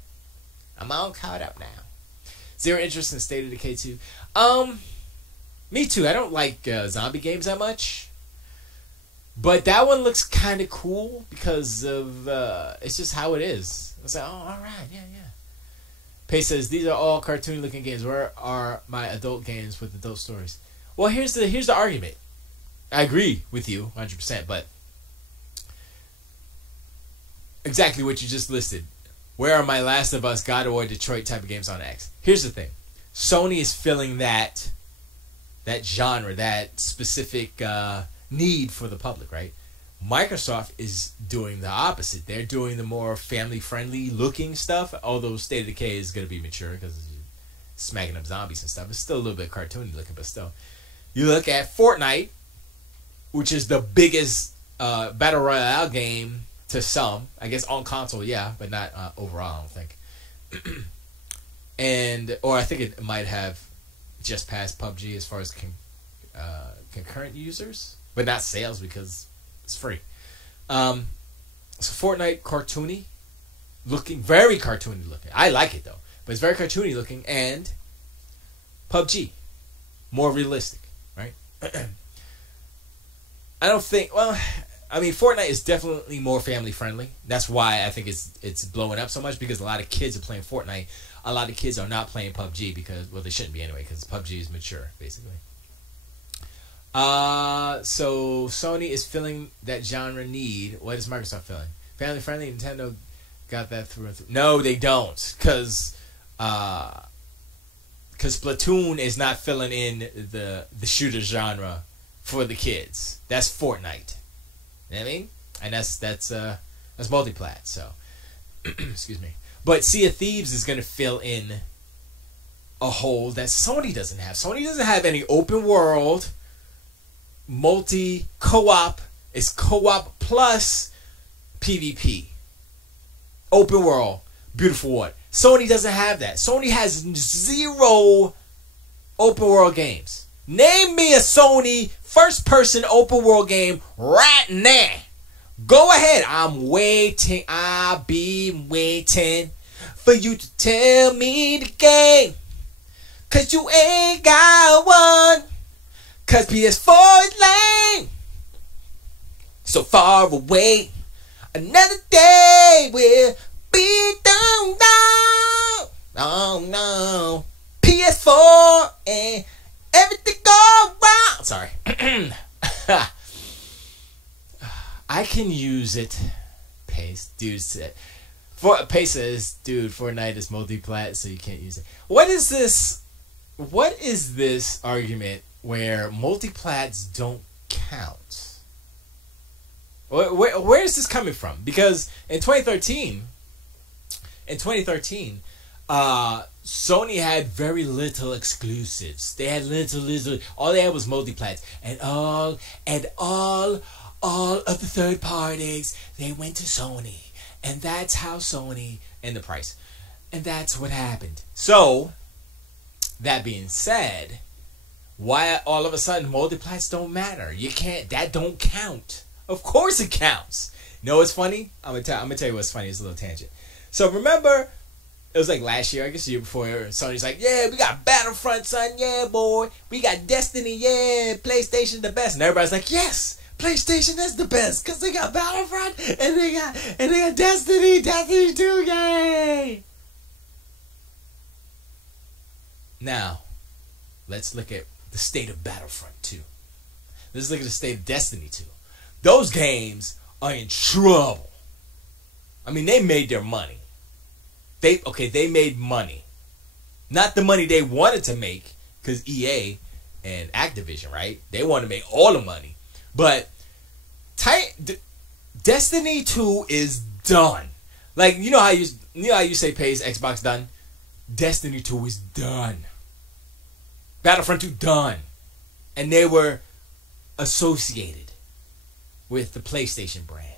I'm all caught up now. Zero interest in State of Decay 2. Me too. I don't like zombie games that much. But that one looks kind of cool because of, it's just how it is. I was like, oh, alright, yeah. Pace says, these are all cartoon-looking games. Where are my adult games with adult stories? Well, here's the argument. I agree with you 100%, but exactly what you just listed. Where are my Last of Us, God of War, Detroit type of games on X? Here's the thing. Sony is filling that genre, that specific need for the public, right? Microsoft is doing the opposite. They're doing the more family-friendly looking stuff, although State of Decay is going to be mature because it's smacking up zombies and stuff. It's still a little bit cartoony looking, but still. You look at Fortnite, which is the biggest Battle Royale game to some. I guess on console, yeah, but not overall, I don't think. Or I think it might have just passed PUBG as far as concurrent users, but not sales because it's free. So Fortnite, cartoony looking, very cartoony looking. I like it though, but it's very cartoony looking. And PUBG, more realistic, right? I don't think. Well, I mean, Fortnite is definitely more family friendly. That's why I think it's blowing up so much because a lot of kids are playing Fortnite. A lot of kids are not playing PUBG because, well, they shouldn't be anyway because PUBG is mature, basically. So Sony is filling that genre need. What is Microsoft filling? Family friendly. Nintendo got that through and through. No, they don't, because Splatoon is not filling in the shooter genre for the kids. That's Fortnite. You know what I mean? And that's multiplat. So excuse me. But Sea of Thieves is going to fill in a hole that Sony doesn't have. Sony doesn't have any open world. Multi co-op is co-op plus PvP. Open world, beautiful world. Sony doesn't have that. Sony has 0 open world games. Name me a Sony first person open world game right now. Go ahead. I'm waiting. I'll be waiting for you to tell me the game. 'Cause you ain't got one. 'Cause PS4 is lame. So far away. Another day will be done. Oh no. PS PS4 and everything go wrong. Sorry. I can use it. Pace, dude said. Pace says, dude, Fortnite is multi-plat, so you can't use it. What is this? What is this argument where multi-plats don't count? Where is this coming from? Because in 2013, Sony had very little exclusives. They had little. All they had was multiplats, and all of the third parties, they went to Sony, and that's how Sony and the price, and that's what happened. So, that being said, why all of a sudden multiplats don't matter? You can't. That don't count. Of course it counts. You know what's funny? I'm gonna tell you what's funny. It's a little tangent. So remember, it was like last year, I guess the year before, Sony's like, yeah, we got Battlefront, son, yeah, boy. We got Destiny, yeah, PlayStation the best. And everybody's like, yes, PlayStation is the best, because they got Battlefront and they got Destiny 2, yay! Now, let's look at the state of Battlefront 2. Let's look at the state of Destiny 2. Those games are in trouble. I mean, they made their money. They made money. Not the money they wanted to make, because EA and Activision, right? They want to make all the money. But Destiny 2 is done. Like, you know how you say Pace Xbox done? Destiny 2 is done. Battlefront 2 done. And they were associated with the PlayStation brand.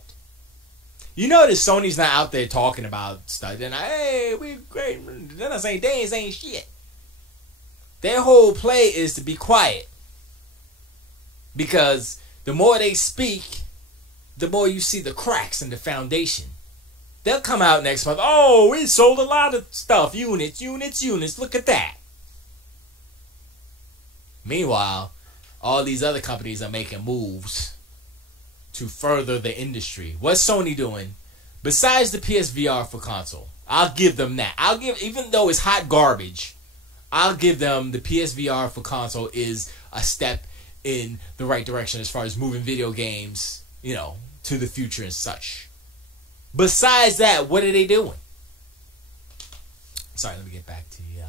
You notice Sony's not out there talking about stuff. They're not, hey, we great. They're not saying, they ain't saying shit. Their whole play is to be quiet. Because the more they speak, the more you see the cracks in the foundation. They'll come out next month, oh, we sold a lot of stuff. Units. Look at that. Meanwhile, all these other companies are making moves to further the industry. What's Sony doing? Besides the PSVR for console, I'll give them that. Even though it's hot garbage, I'll give them the PSVR for console is a step in the right direction as far as moving video games, to the future and such. Besides that, what are they doing? Sorry, let me get back to you.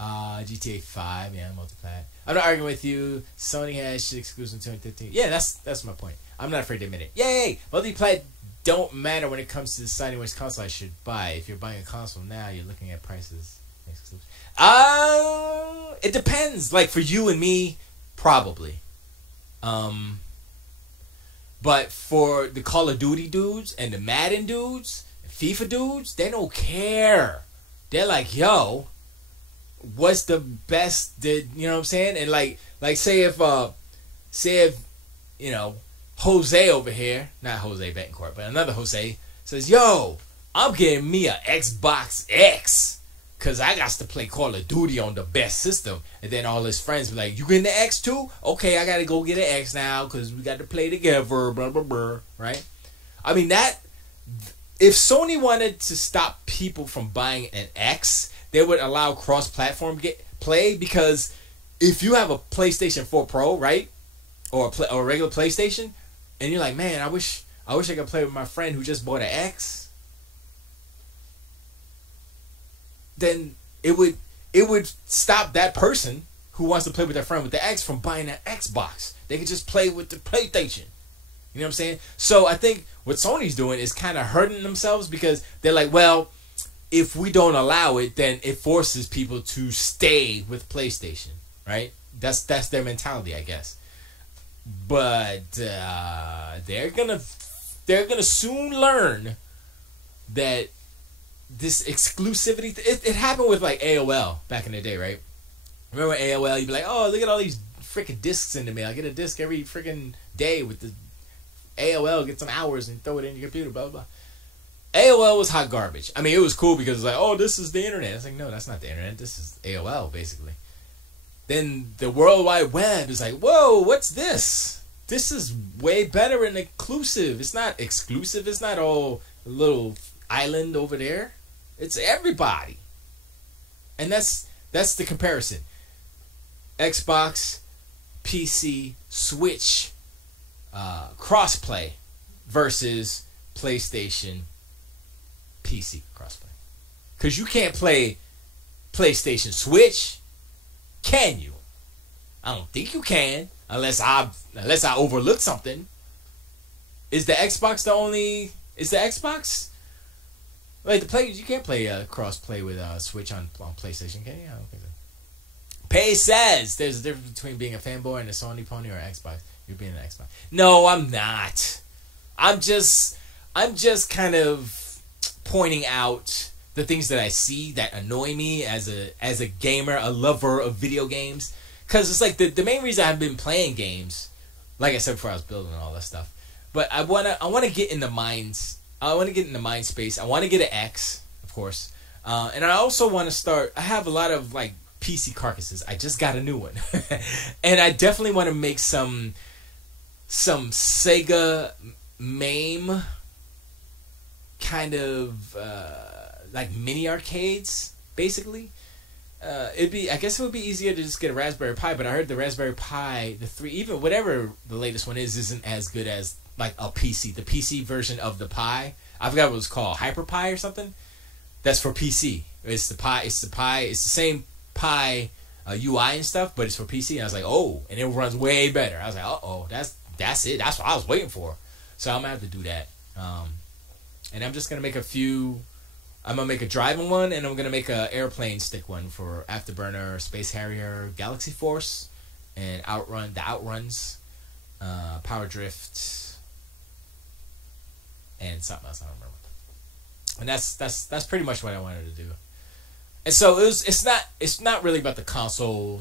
GTA 5, yeah, multiplat. I'm not arguing with you. Sony has shit exclusive in 2015. Yeah, that's my point. I'm not afraid to admit it. Yay! Multiplat don't matter when it comes to deciding which console I should buy. If you're buying a console now, you're looking at prices. It depends. Like for you and me, probably. But for the Call of Duty dudes and the Madden dudes, FIFA dudes, they don't care. They're like, yo, what's the best? You know what I'm saying? And like say if Jose over here, not Jose Betancourt, but another Jose says, yo, I'm getting me a Xbox X because I got to play Call of Duty on the best system. And then all his friends be like, you getting the X too? Okay, I got to go get an X now because we got to play together, blah, blah, blah, right? I mean, if Sony wanted to stop people from buying an X, they would allow cross-platform play, because if you have a PlayStation 4 Pro, right, or a regular PlayStation, and you're like, man, I wish I could play with my friend who just bought an X, then it would stop that person who wants to play with their friend with the X from buying an Xbox. They could just play with the PlayStation. You know what I'm saying? So I think what Sony's doing is kind of hurting themselves, because they're like, well, if we don't allow it, then it forces people to stay with PlayStation, right? That's their mentality, I guess. But they're gonna soon learn that this exclusivity. It happened with like AOL back in the day, right? Remember AOL? You'd be like, oh, look at all these freaking discs in the mail. I get a disc every freaking day with the AOL. Get some hours and throw it in your computer. Blah blah blah. AOL was hot garbage. I mean, it was cool because it's like, oh, this is the internet. It's like, no, that's not the internet. This is AOL, basically. Then the World Wide Web is like, whoa, what's this? This is way better and inclusive. It's not exclusive. It's not all a little island over there. It's everybody. And that's That's the comparison. Xbox, PC, Switch, crossplay versus PlayStation, PC crossplay. Because you can't play PlayStation Switch, can you? I don't think you can, unless I overlooked something. Is the Xbox the only? Is the Xbox like the play? You can't play cross-play with Switch on PlayStation, can you? I don't think so. Pay says there's a difference between being a fanboy and a Sony pony or Xbox. You're being an Xbox. No, I'm not. I'm just kind of pointing out the things that I see that annoy me as a gamer, a lover of video games. Because it's like the main reason I've been playing games, like I said before, I was building all that stuff. But I wanna get in the minds. I want to get in the mind space. I want to get an X, of course, and I also want to start. I have a lot of like PC carcasses. I just got a new one, and I definitely want to make some Sega MAME kind of like mini arcades, basically. I guess it would be easier to just get a Raspberry Pi, but I heard the Raspberry Pi, the 3, even whatever the latest one is, isn't as good as like a PC. The PC version of the Pi, I forgot what it was called, Hyper Pi or something. That's for PC. It's the same Pi UI and stuff, but it's for PC. And I was like, oh, and it runs way better. I was like, oh, that's it. That's what I was waiting for. So I'm gonna have to do that. And I'm just gonna make a few. I'm going to make a driving one, and I'm going to make a airplane stick one for Afterburner, Space Harrier, Galaxy Force, and the Outruns, Power Drift, and something else I don't remember. And that's pretty much what I wanted to do. And so it's not really about the console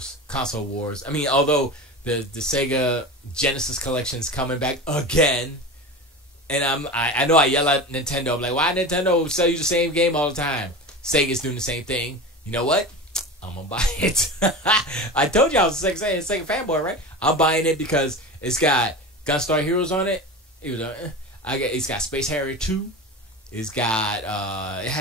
wars. I mean, although the Sega Genesis collection is coming back again. And I know I yell at Nintendo. I'm like, why Nintendo sell you the same game all the time? Sega's doing the same thing. You know what? I'm going to buy it. I told you I was a Sega fanboy, right? I'm buying it because it's got Gunstar Heroes on it. It's got Space Harrier 2. It's got, it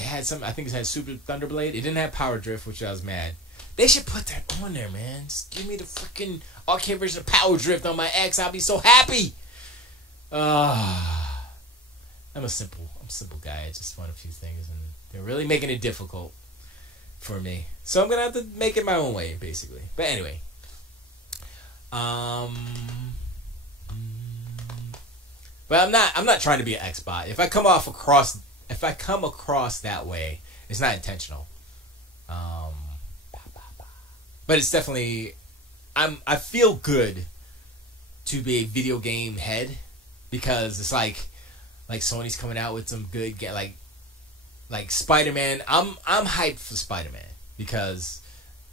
had some, I think it had Super Thunderblade. It didn't have Power Drift, which I was mad. They should put that on there, man. Just give me the freaking arcade version of Power Drift on my X. I'll be so happy. I'm a simple guy. I just want a few things, and they're really making it difficult for me. So I'm gonna have to make it my own way, basically. But anyway, but I'm not trying to be an Xbot. If I come across that way, it's not intentional. But it's definitely, I feel good to be a video game head. Because it's like Sony's coming out with some good like Spider-Man. I'm hyped for Spider-Man because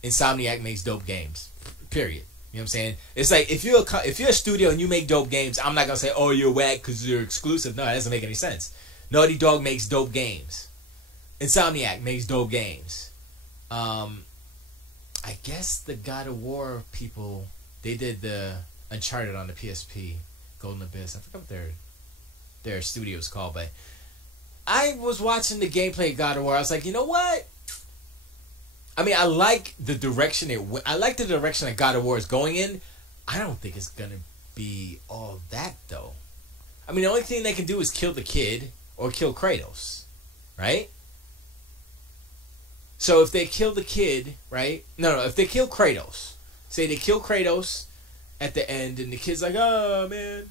Insomniac makes dope games. Period. You know what I'm saying? It's like if you're a studio and you make dope games, I'm not gonna say, oh, you're whack because you're exclusive. No, that doesn't make any sense. Naughty Dog makes dope games. Insomniac makes dope games. I guess the God of War people, they did the Uncharted on the PSP. Golden Abyss. I forgot what their studio's called, but I was watching the gameplay of God of War. I was like, you know what? I mean, I like the direction that God of War is going in. I don't think it's gonna be all that though. I mean, the only thing they can do is kill the kid or kill Kratos, right? So if they kill the kid, right? No, if they kill Kratos, say they kill Kratos at the end, and the kid's like, oh, man.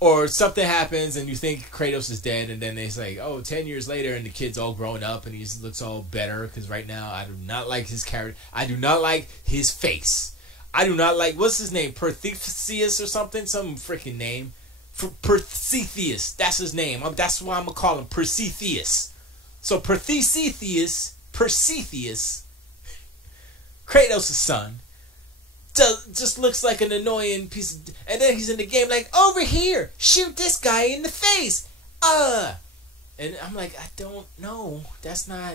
Or something happens, and you think Kratos is dead, and then it's like, 10 years later, and the kid's all grown up, and he looks all better, because right now, I do not like his character. I do not like his face. I do not like, what's his name? Persetheus or something? Some freaking name. Persetheus. That's his name. That's why I'm going to call him Persetheus. So Persetheus, Kratos' son, just looks like an annoying piece of... And then he's in the game like, over here, shoot this guy in the face. And I'm like, I don't know. That's not...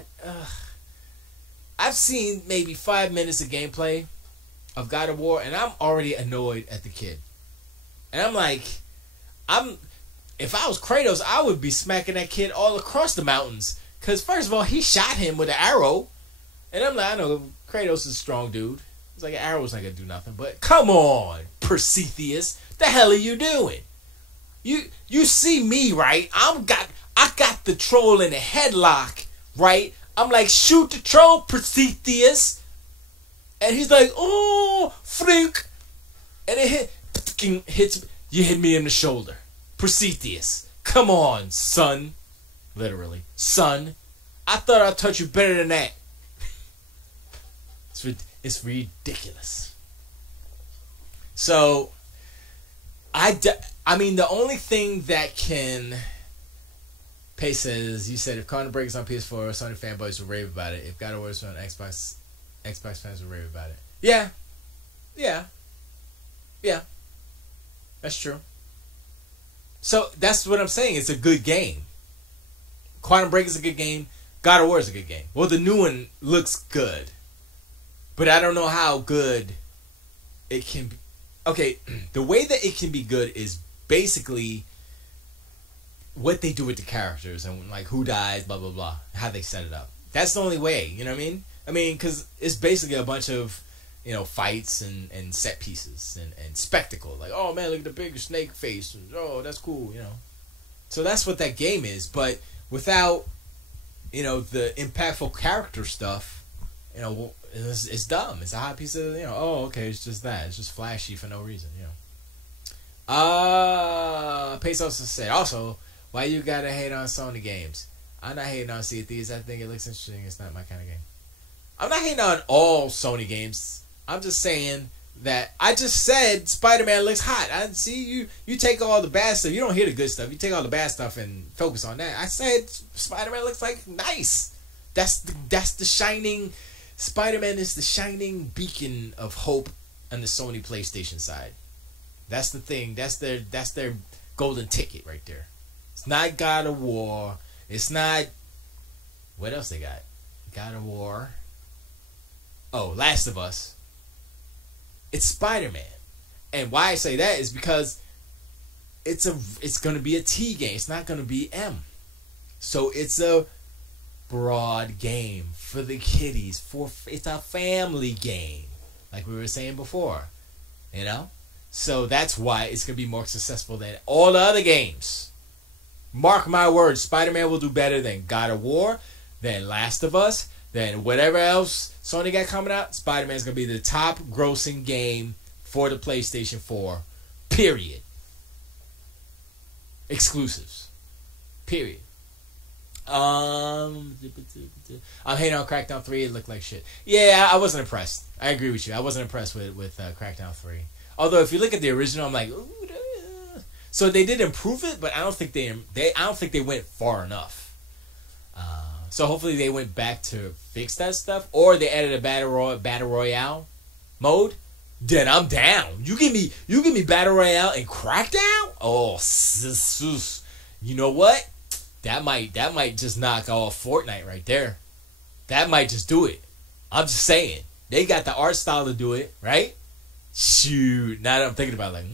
I've seen maybe 5 minutes of gameplay of God of War, and I'm already annoyed at the kid. And I'm like, if I was Kratos, I would be smacking that kid all across the mountains. Because first of all, he shot him with an arrow. And I'm like, I know Kratos is a strong dude. It's like an arrow's not gonna do nothing. But come on, Persetheus, the hell are you doing? You see me, right? I got the troll in a headlock, right? I'm like, shoot the troll, Persetheus. And he's like, oh, flink. And it hits, you hit me in the shoulder. Persetheus, come on, son. Literally, son. I thought I'd touch you better than that. It's ridiculous. So, I mean, the only thing that can... Pace says, you said if Chrono Break is on PS4, Sony fanboys will rave about it. If God of War is on Xbox fans will rave about it. Yeah. That's true. So, that's what I'm saying. It's a good game. Quantum Break is a good game. God of War is a good game. Well, the new one looks good. But I don't know how good it can be. Okay, the way that it can be good is basically what they do with the characters and like who dies, blah, blah, blah. How they set it up. That's the only way, you know what I mean? I mean, because it's basically a bunch of, you know, fights and set pieces and spectacle. Like, oh man, look at the big snake face. Oh, that's cool, you know. So that's what that game is. But without, you know, the impactful character stuff, you know, it's dumb. It's a hot piece of, you know, oh, okay, it's just that. It's just flashy for no reason, you know. Pace also said, also, why you gotta hate on Sony games? I'm not hating on Sea of Thieves. I think it looks interesting. It's not my kind of game. I'm not hating on all Sony games. I'm just saying that I just said Spider-Man looks hot. I see you take all the bad stuff. You don't hear the good stuff. You take all the bad stuff and focus on that. I said Spider-Man looks like nice. That's the shining... Spider-Man is the shining beacon of hope on the Sony PlayStation side. That's the thing. That's their golden ticket right there. It's not God of War. It's not... What else they got? God of War. Oh, Last of Us. It's Spider-Man. And why I say that is because it's going to be a T game. It's not going to be M. So it's a broad game for the kiddies. It's a family game, like we were saying before, you know. So that's why it's gonna be more successful than all the other games. Mark my words, Spider-Man will do better than God of War, than Last of Us, than whatever else Sony got coming out. Spider-Man's gonna be the top grossing game for the PlayStation 4. Period. Exclusives. Period. I'm hating on Crackdown 3. It looked like shit. Yeah, I wasn't impressed. I agree with you. I wasn't impressed with Crackdown 3. Although if you look at the original, I'm like, ooh, so they did improve it, but I don't think they went far enough. So hopefully they went back to fix that stuff, or they added a battle royale mode. Then I'm down. You give me battle royale and Crackdown. Oh, you know what? That might just knock off Fortnite right there. That might just do it. I'm just saying. They got the art style to do it, right? Shoot. Now that I'm thinking about it, like,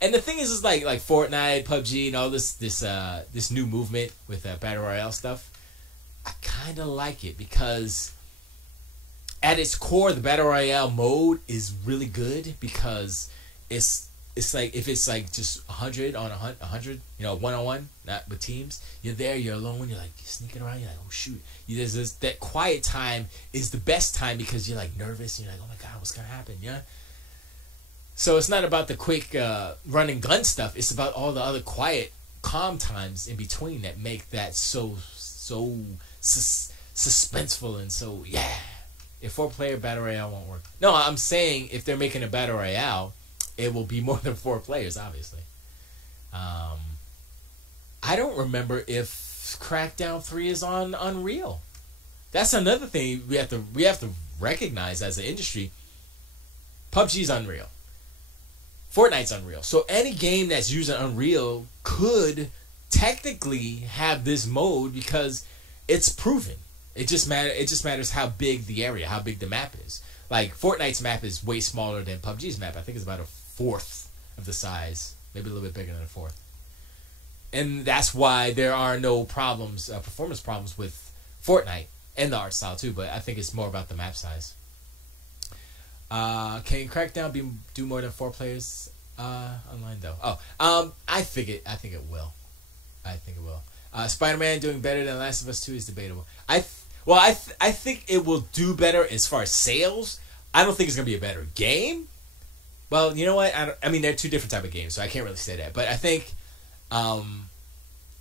and the thing is like Fortnite, PUBG, and all this new movement with Battle Royale stuff. I kind of like it because at its core, the Battle Royale mode is really good because it's like if it's like just 100 on 100, you know, 1-on-1, not with teams. You're there, you're alone, you're like sneaking around. You're like, oh shoot! There's this, that quiet time is the best time because you're like nervous. And you're like, oh my god, what's gonna happen? Yeah. So it's not about the quick run and gun stuff. It's about all the other quiet, calm times in between that make that so suspenseful and so yeah. If 4-player battle royale won't work. No, I'm saying if they're making a battle royale, it will be more than 4 players, obviously. I don't remember if Crackdown 3 is on Unreal. That's another thing we have to recognize as an industry. PUBG's Unreal. Fortnite's Unreal. So any game that's using Unreal could technically have this mode because it's proven. It just matters how big the area, how big the map is. Like Fortnite's map is way smaller than PUBG's map. I think it's about a fourth of the size, maybe a little bit bigger than a fourth. And that's why there are no problems, performance problems with Fortnite and the art style too. But I think it's more about the map size. Can Crackdown do more than 4 players online though? I think it will. I think it will. Spider-Man doing better than Last of Us 2 is debatable. I think it will do better as far as sales. I don't think it's gonna be a better game. Well, you know what? I mean, they're 2 different type of games, so I can't really say that. But I think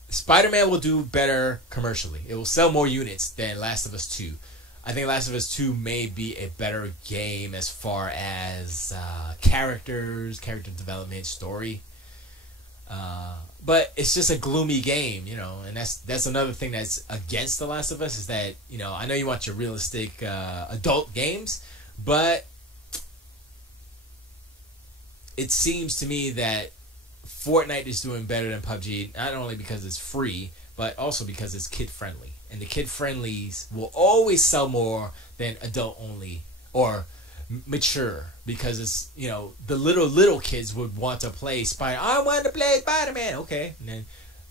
Spider-Man will do better commercially. It will sell more units than Last of Us 2. I think Last of Us 2 may be a better game as far as character development, story. But it's just a gloomy game, you know, and that's another thing that's against The Last of Us is that, you know, I know you want your realistic adult games, but it seems to me that Fortnite is doing better than PUBG, not only because it's free, but also because it's kid-friendly. And the kid-friendlies will always sell more than adult-only or mature, because it's, you know, the little kids would want to play I want to play Spider-Man. Okay. And then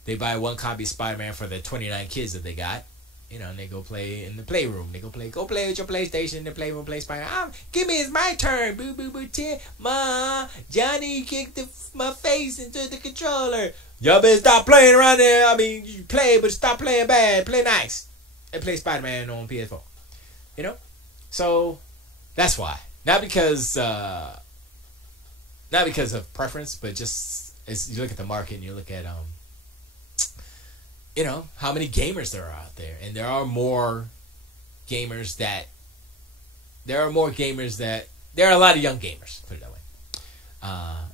they buy 1 copy of Spider-Man for the 29 kids that they got. You know, and they go play in the playroom. They go play with your PlayStation in the playroom, play Spider-Man. Give me, it's my turn. Boo, boo, boo, Ma, Johnny kicked my face into the controller. Y'all better stop playing around there. I mean, you play, but stop playing bad. Play nice. And play Spider-Man on PS4. You know? So, that's why. Not because of preference, but just as you look at the market and you look at you know, how many gamers there are out there. And there are more gamers that there are a lot of young gamers, put it that way.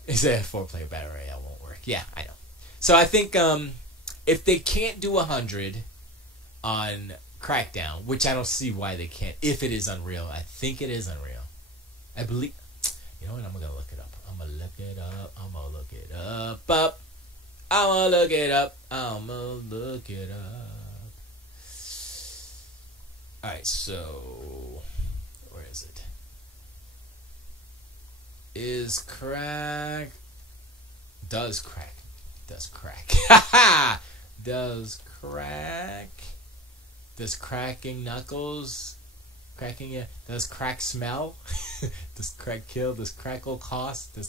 Is a 4-player battle royale won't work. Yeah, I know. So I think if they can't do 100 on Crackdown, which I don't see why they can't, if it is Unreal, I think it is Unreal. I believe, you know what, I'm going to look it up. I'm going to look it up. Alright, so where is it? Does crack does cracking knuckles does crack smell? Does crack kill? Does crackle cost? Does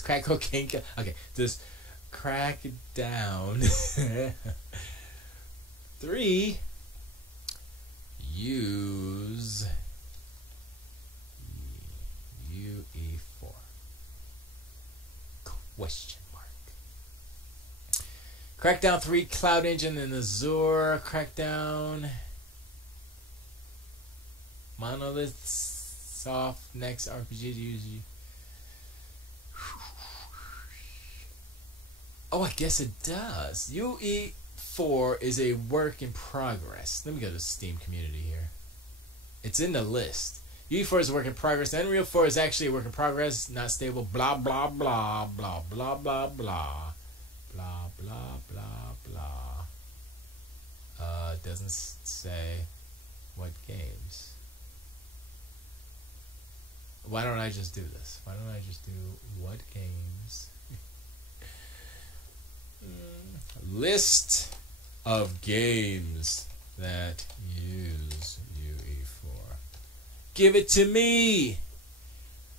crack cocaine kill? Okay, does crack down 3 use UE4 question mark. Crackdown 3 Cloud Engine and Azure. Crackdown Monolith Soft Next RPG to use you. Oh, I guess it does. UE4 is a work in progress. Let me go to the Steam community here. It's in the list. UE4 is a work in progress. Unreal 4 is actually a work in progress, not stable. Blah, blah, blah, blah, blah, blah, blah. Blah, blah, blah, blah. It doesn't say what games. Why don't I just do this? Why don't I just do what games? List of games that use UE4. Give it to me.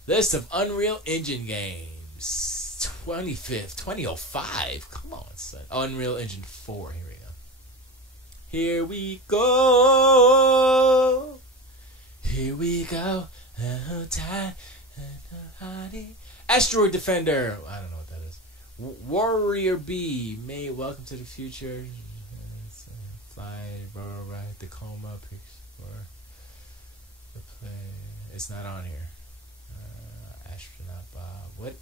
List of Unreal Engine games. 2005. Come on, son. Unreal Engine 4. Here we go. Here we go. Here we go. Asteroid Defender. I don't know what that is. Warrior B. May welcome to the future. Fly, right, Tacoma, picks for the play. It's not on here. Astronaut Bob. What?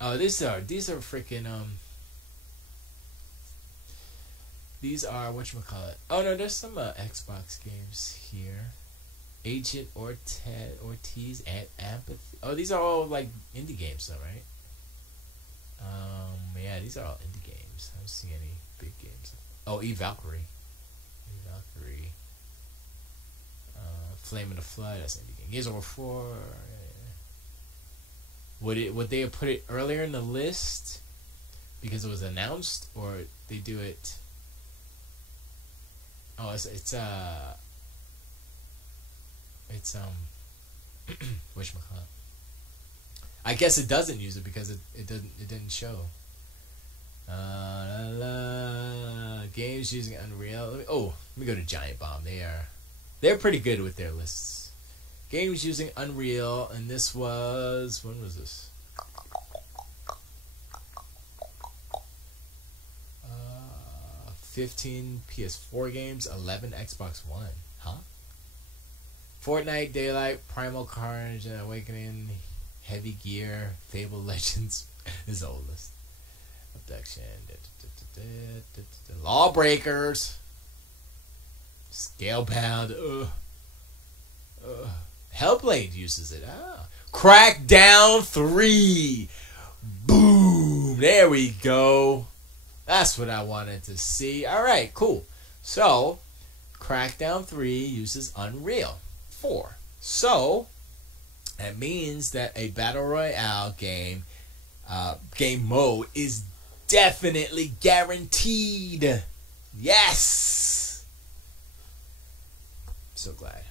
Oh, these are freaking these are whatchamacallit. Oh no, there's some Xbox games here. Agent Ortiz and Empathy. Oh, these are all like indie games though, right? Yeah, these are all indie games. I don't see any big games. Oh, Valkyrie. Valkyrie. Flame in the Flood, that's an indie game. Gears of War 4. Would they have put it earlier in the list? because it was announced, or they do it. Oh, it's whatchamacallit. I guess it doesn't use it because it didn't show. Games using Unreal. Let me go to Giant Bomb. They're pretty good with their lists. Games using Unreal, and this was, when was this? 15 PS4 games, 11 Xbox One. Huh? Fortnite, Daylight, Primal Carnage, and Awakening, Heavy Gear, Fable Legends. This is the old list. Abduction, Lawbreakers, Scalebound, Hellblade uses it. Crackdown 3. Boom. There we go. That's what I wanted to see. Alright, cool. So, Crackdown 3 uses Unreal 4. So, that means that a Battle Royale game mode is definitely guaranteed. Yes! So glad.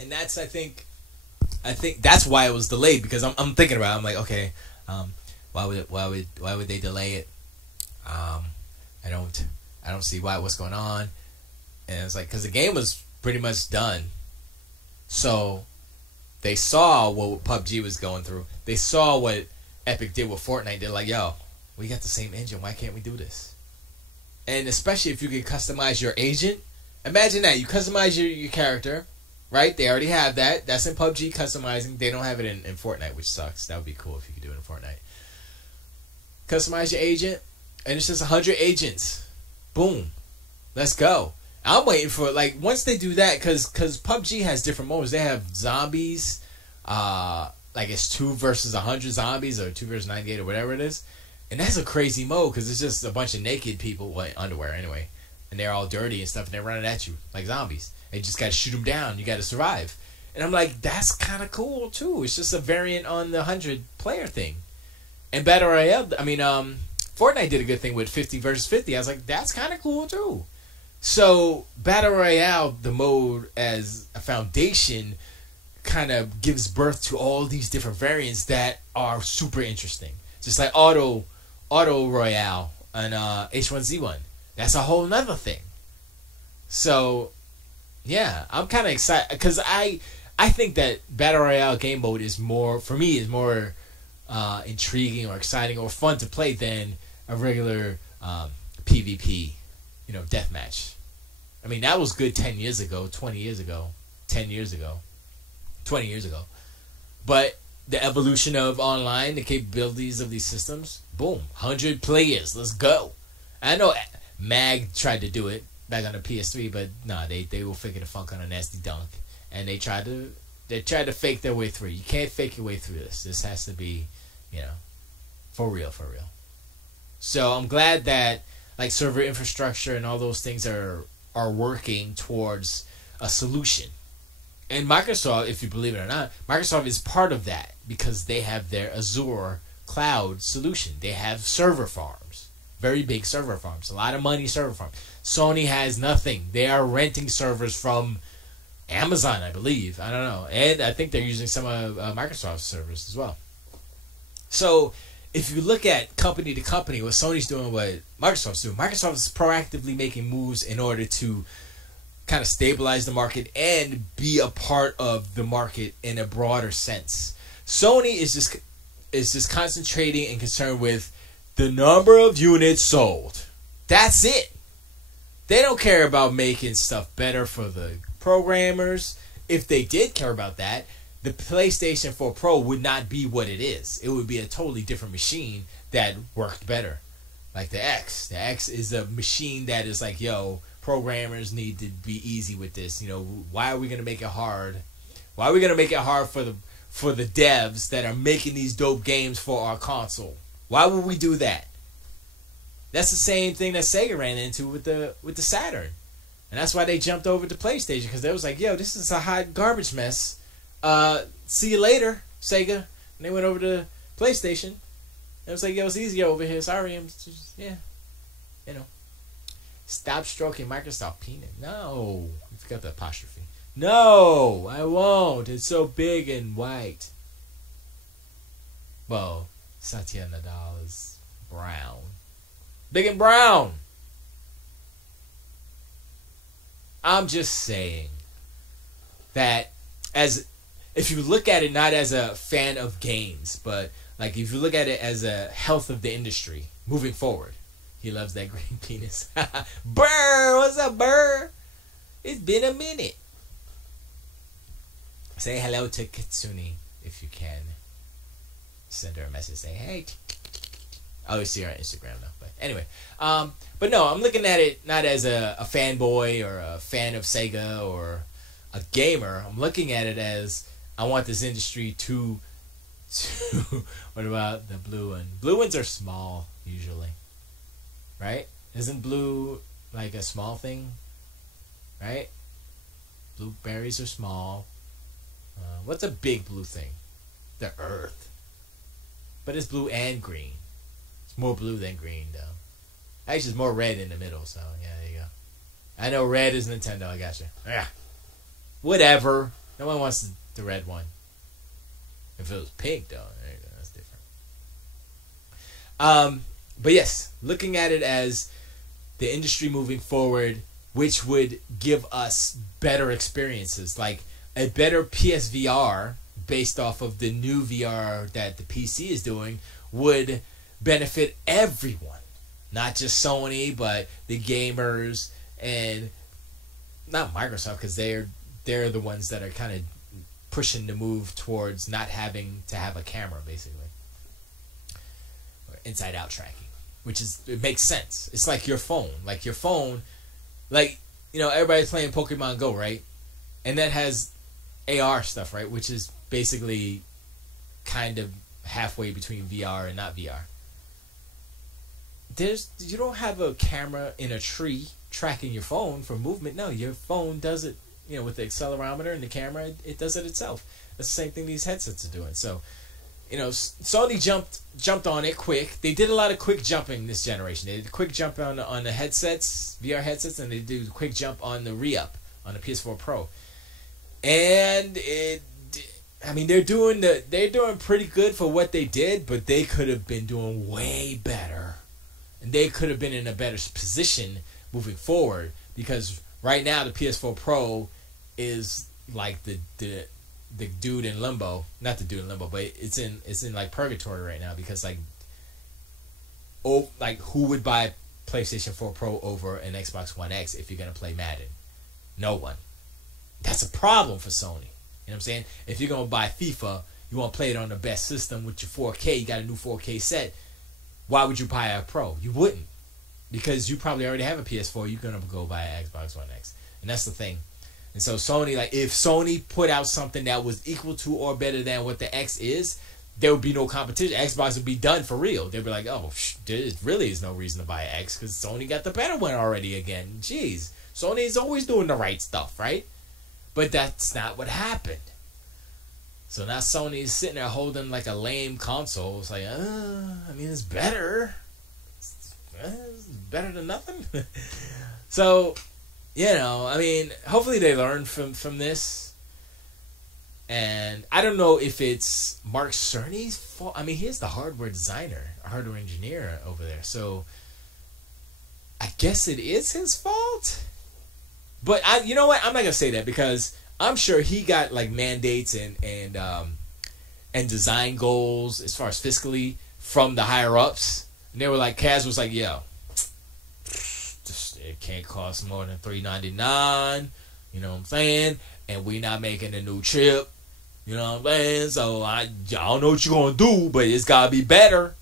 And that's, I think that's why it was delayed, because I'm thinking about it. I'm like, okay, why would they delay it? I don't see what's going on. And it's like, because the game was pretty much done. So they saw what PUBG was going through. They saw what Epic did with Fortnite. They're like, yo, we got the same engine. Why can't we do this? And especially if you can customize your agent. Imagine that. You customize your character, right? They already have that. That's in PUBG customizing. They don't have it in Fortnite, which sucks. That would be cool if you could do it in Fortnite. Customize your agent, and it's just 100 agents. Boom. Let's go. I'm waiting for, like, once they do that, because PUBG has different modes. They have zombies, like it's 2 versus 100 zombies, or 2 versus 98, or whatever it is. And that's a crazy mode, because it's just a bunch of naked people, well, underwear anyway, and they're all dirty and stuff, and they're running at you like zombies. And you just got to shoot them down. You got to survive. And I'm like, that's kind of cool, too. It's just a variant on the 100-player thing. And Battle Royale, Fortnite did a good thing with 50 versus 50. I was like, that's kind of cool, too. So, Battle Royale, the mode as a foundation, kind of gives birth to all these different variants that are super interesting. Just like Auto Royale and H1Z1. That's a whole nother thing. So, yeah, I'm kind of excited, because I think that Battle Royale game mode is more, for me, is more intriguing or exciting or fun to play than a regular PvP, deathmatch. I mean, that was good 10 years ago, 20 years ago, 10 years ago, 20 years ago. But the evolution of online, the capabilities of these systems, boom, 100 players, let's go. I know Mag tried to do it back on the PS3, but nah, they will figure the funk on a nasty dunk, and they tried to fake their way through. You can't fake your way through this. This has to be, for real. So I'm glad that like server infrastructure and all those things are working towards a solution. And Microsoft, if you believe it or not, Microsoft is part of that, because they have their Azure cloud solution. They have server farms, very big server farms, a lot of money server farms. Sony has nothing. They are renting servers from Amazon, I believe. I don't know. And I think they're using some of Microsoft's servers as well. So if you look at company to company, what Sony's doing, what Microsoft's doing, Microsoft is proactively making moves in order to kind of stabilize the market and be a part of the market in a broader sense. Sony is just concentrating and concerned with the number of units sold. That's it. They don't care about making stuff better for the programmers. If they did care about that, the PlayStation 4 Pro would not be what it is. It would be a totally different machine that worked better. Like the X. The X is a machine that is like, yo, programmers need to be easy with this. Why are we going to make it hard? Why are we going to make it hard for the devs that are making these dope games for our console? Why would we do that? That's the same thing that Sega ran into with the Saturn. And that's why they jumped over to PlayStation, because they was like, yo, this is a hot garbage mess. See you later, Sega. And they went over to PlayStation. And it was like, yo, it's easier over here. Sorry, I'm just, yeah. You know. Stop stroking Microsoft penis. No. You forgot the apostrophe. No, I won't. It's so big and white. Well, Satya Nadal is brown. Big and brown. I'm just saying that if you look at it not as a fan of games, but like if you look at it as a health of the industry moving forward. He loves that green penis. Burr, what's up, Burr? It's been a minute. Say hello to Kitsune if you can. Send her a message. Say, hey. I always see her on Instagram now. But anyway. But no, I'm looking at it not as a fanboy or a fan of Sega or a gamer. I'm looking at it as I want this industry to what about the blue one? Blue ones are small usually. Right? Isn't blue like a small thing? Right? Blueberries are small. What's a big blue thing? The earth. But it's blue and green. It's more blue than green, though. Actually, it's more red in the middle, so yeah, there you go. I know red is Nintendo, I gotcha. Yeah. Whatever. No one wants the red one. If it was pink, though, there you go. That's different. But yes, looking at it as the industry moving forward, which would give us better experiences, like a better PSVR based off of the new VR that the PC is doing would benefit everyone, not just Sony, but the gamers and not Microsoft, because they're the ones that are kind of pushing the move towards not having to have a camera, basically, or inside out tracking, which is, it makes sense. It's like your phone, like you know, everybody's playing Pokemon Go, right? And that has AR stuff, right? Which is basically kind of halfway between VR and not VR. You don't have a camera in a tree tracking your phone for movement. No, your phone does it, you know, with the accelerometer and the camera, it does it itself. That's the same thing these headsets are doing. So, you know, Sony jumped on it quick. They did a lot of quick jumping this generation. They did a quick jump on the headsets, VR headsets, and they did a quick jump on the re-up on the PS4 Pro. And they're doing pretty good for what they did, but they could have been doing way better, and they could have been in a better position moving forward, because right now the PS4 Pro is like the dude in limbo, not the dude in limbo, but it's in like purgatory right now, because like who would buy PlayStation 4 Pro over an Xbox One X if you're gonna play Madden? No one. That's a problem for Sony. You know what I'm saying? If you're going to buy FIFA, you want to play it on the best system with your 4K, you got a new 4K set, why would you buy a Pro? You wouldn't. Because you probably already have a PS4, you're going to go buy an Xbox One X. And that's the thing. And so Sony, like, if Sony put out something that was equal to or better than what the X is, there would be no competition. Xbox would be done for real. They'd be like, oh, there really is no reason to buy an X, because Sony got the better one already again. Jeez. Sony is always doing the right stuff, right? But that's not what happened. So now Sony's sitting there holding like a lame console. It's like, it's better. It's better than nothing. So, you know, hopefully they learn from this. And I don't know if it's Mark Cerny's fault. He's the hardware designer, hardware engineer over there. So I guess it is his fault. But you know what? I'm not gonna say that, because I'm sure he got like mandates and design goals as far as fiscally from the higher ups, and they were like, Kaz was like, yo, it can't cost more than $399. You know what I'm saying? And we not making a new chip. You know what I'm saying? So I don't know what you're gonna do, but it's gotta be better.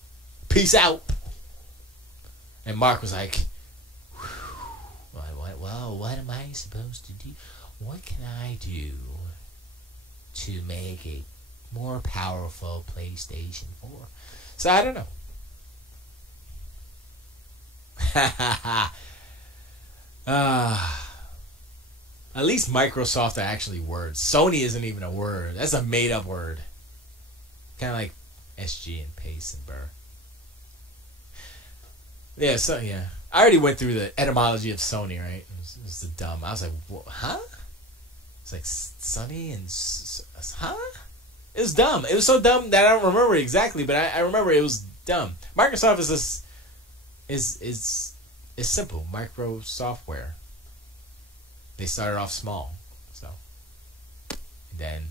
Peace out. And Mark was like, well, what am I supposed to do? What can I do to make a more powerful PlayStation 4? So I don't know. At least Microsoft are actually words. Sony isn't even a word. That's a made-up word. Kind of like SG and Pace and Burr. Yeah, so yeah. I already went through the etymology of Sony, right? It was the dumb. I was like, huh? It's like Sunny and huh? It was dumb. It was so dumb that I don't remember it exactly, but I remember it was dumb. Microsoft is simple. Micro software. They started off small, so then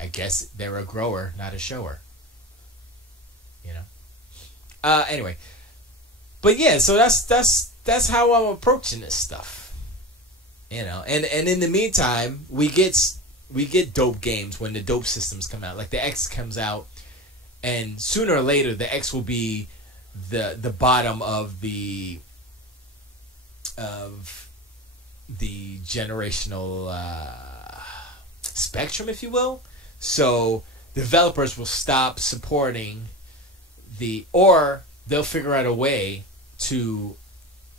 I guess they're a grower, not a shower. You know. Anyway, but yeah, so that's how I'm approaching this stuff. You know, and in the meantime, we get dope games when the dope systems come out. Like the X comes out, and sooner or later, the X will be the bottom of the generational spectrum, if you will. So developers will stop supporting or they'll figure out a way to,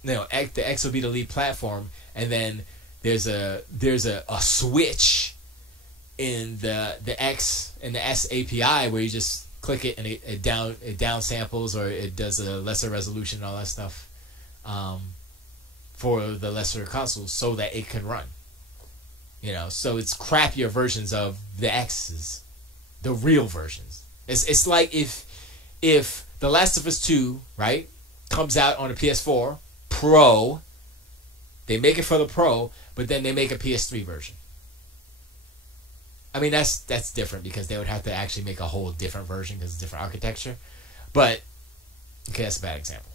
the X will be the lead platform, and then there's a switch in the X and the S API where you just click it and it down samples, or it does a lesser resolution and all that stuff for the lesser consoles so that it can run. You know, so it's crappier versions of the X's, the real versions. It's like if The Last of Us 2, right, comes out on a PS4 Pro, they make it for the Pro, but then they make a PS3 version. I mean, that's different because they would have to actually make a whole different version because it's different architecture. But okay, that's a bad example.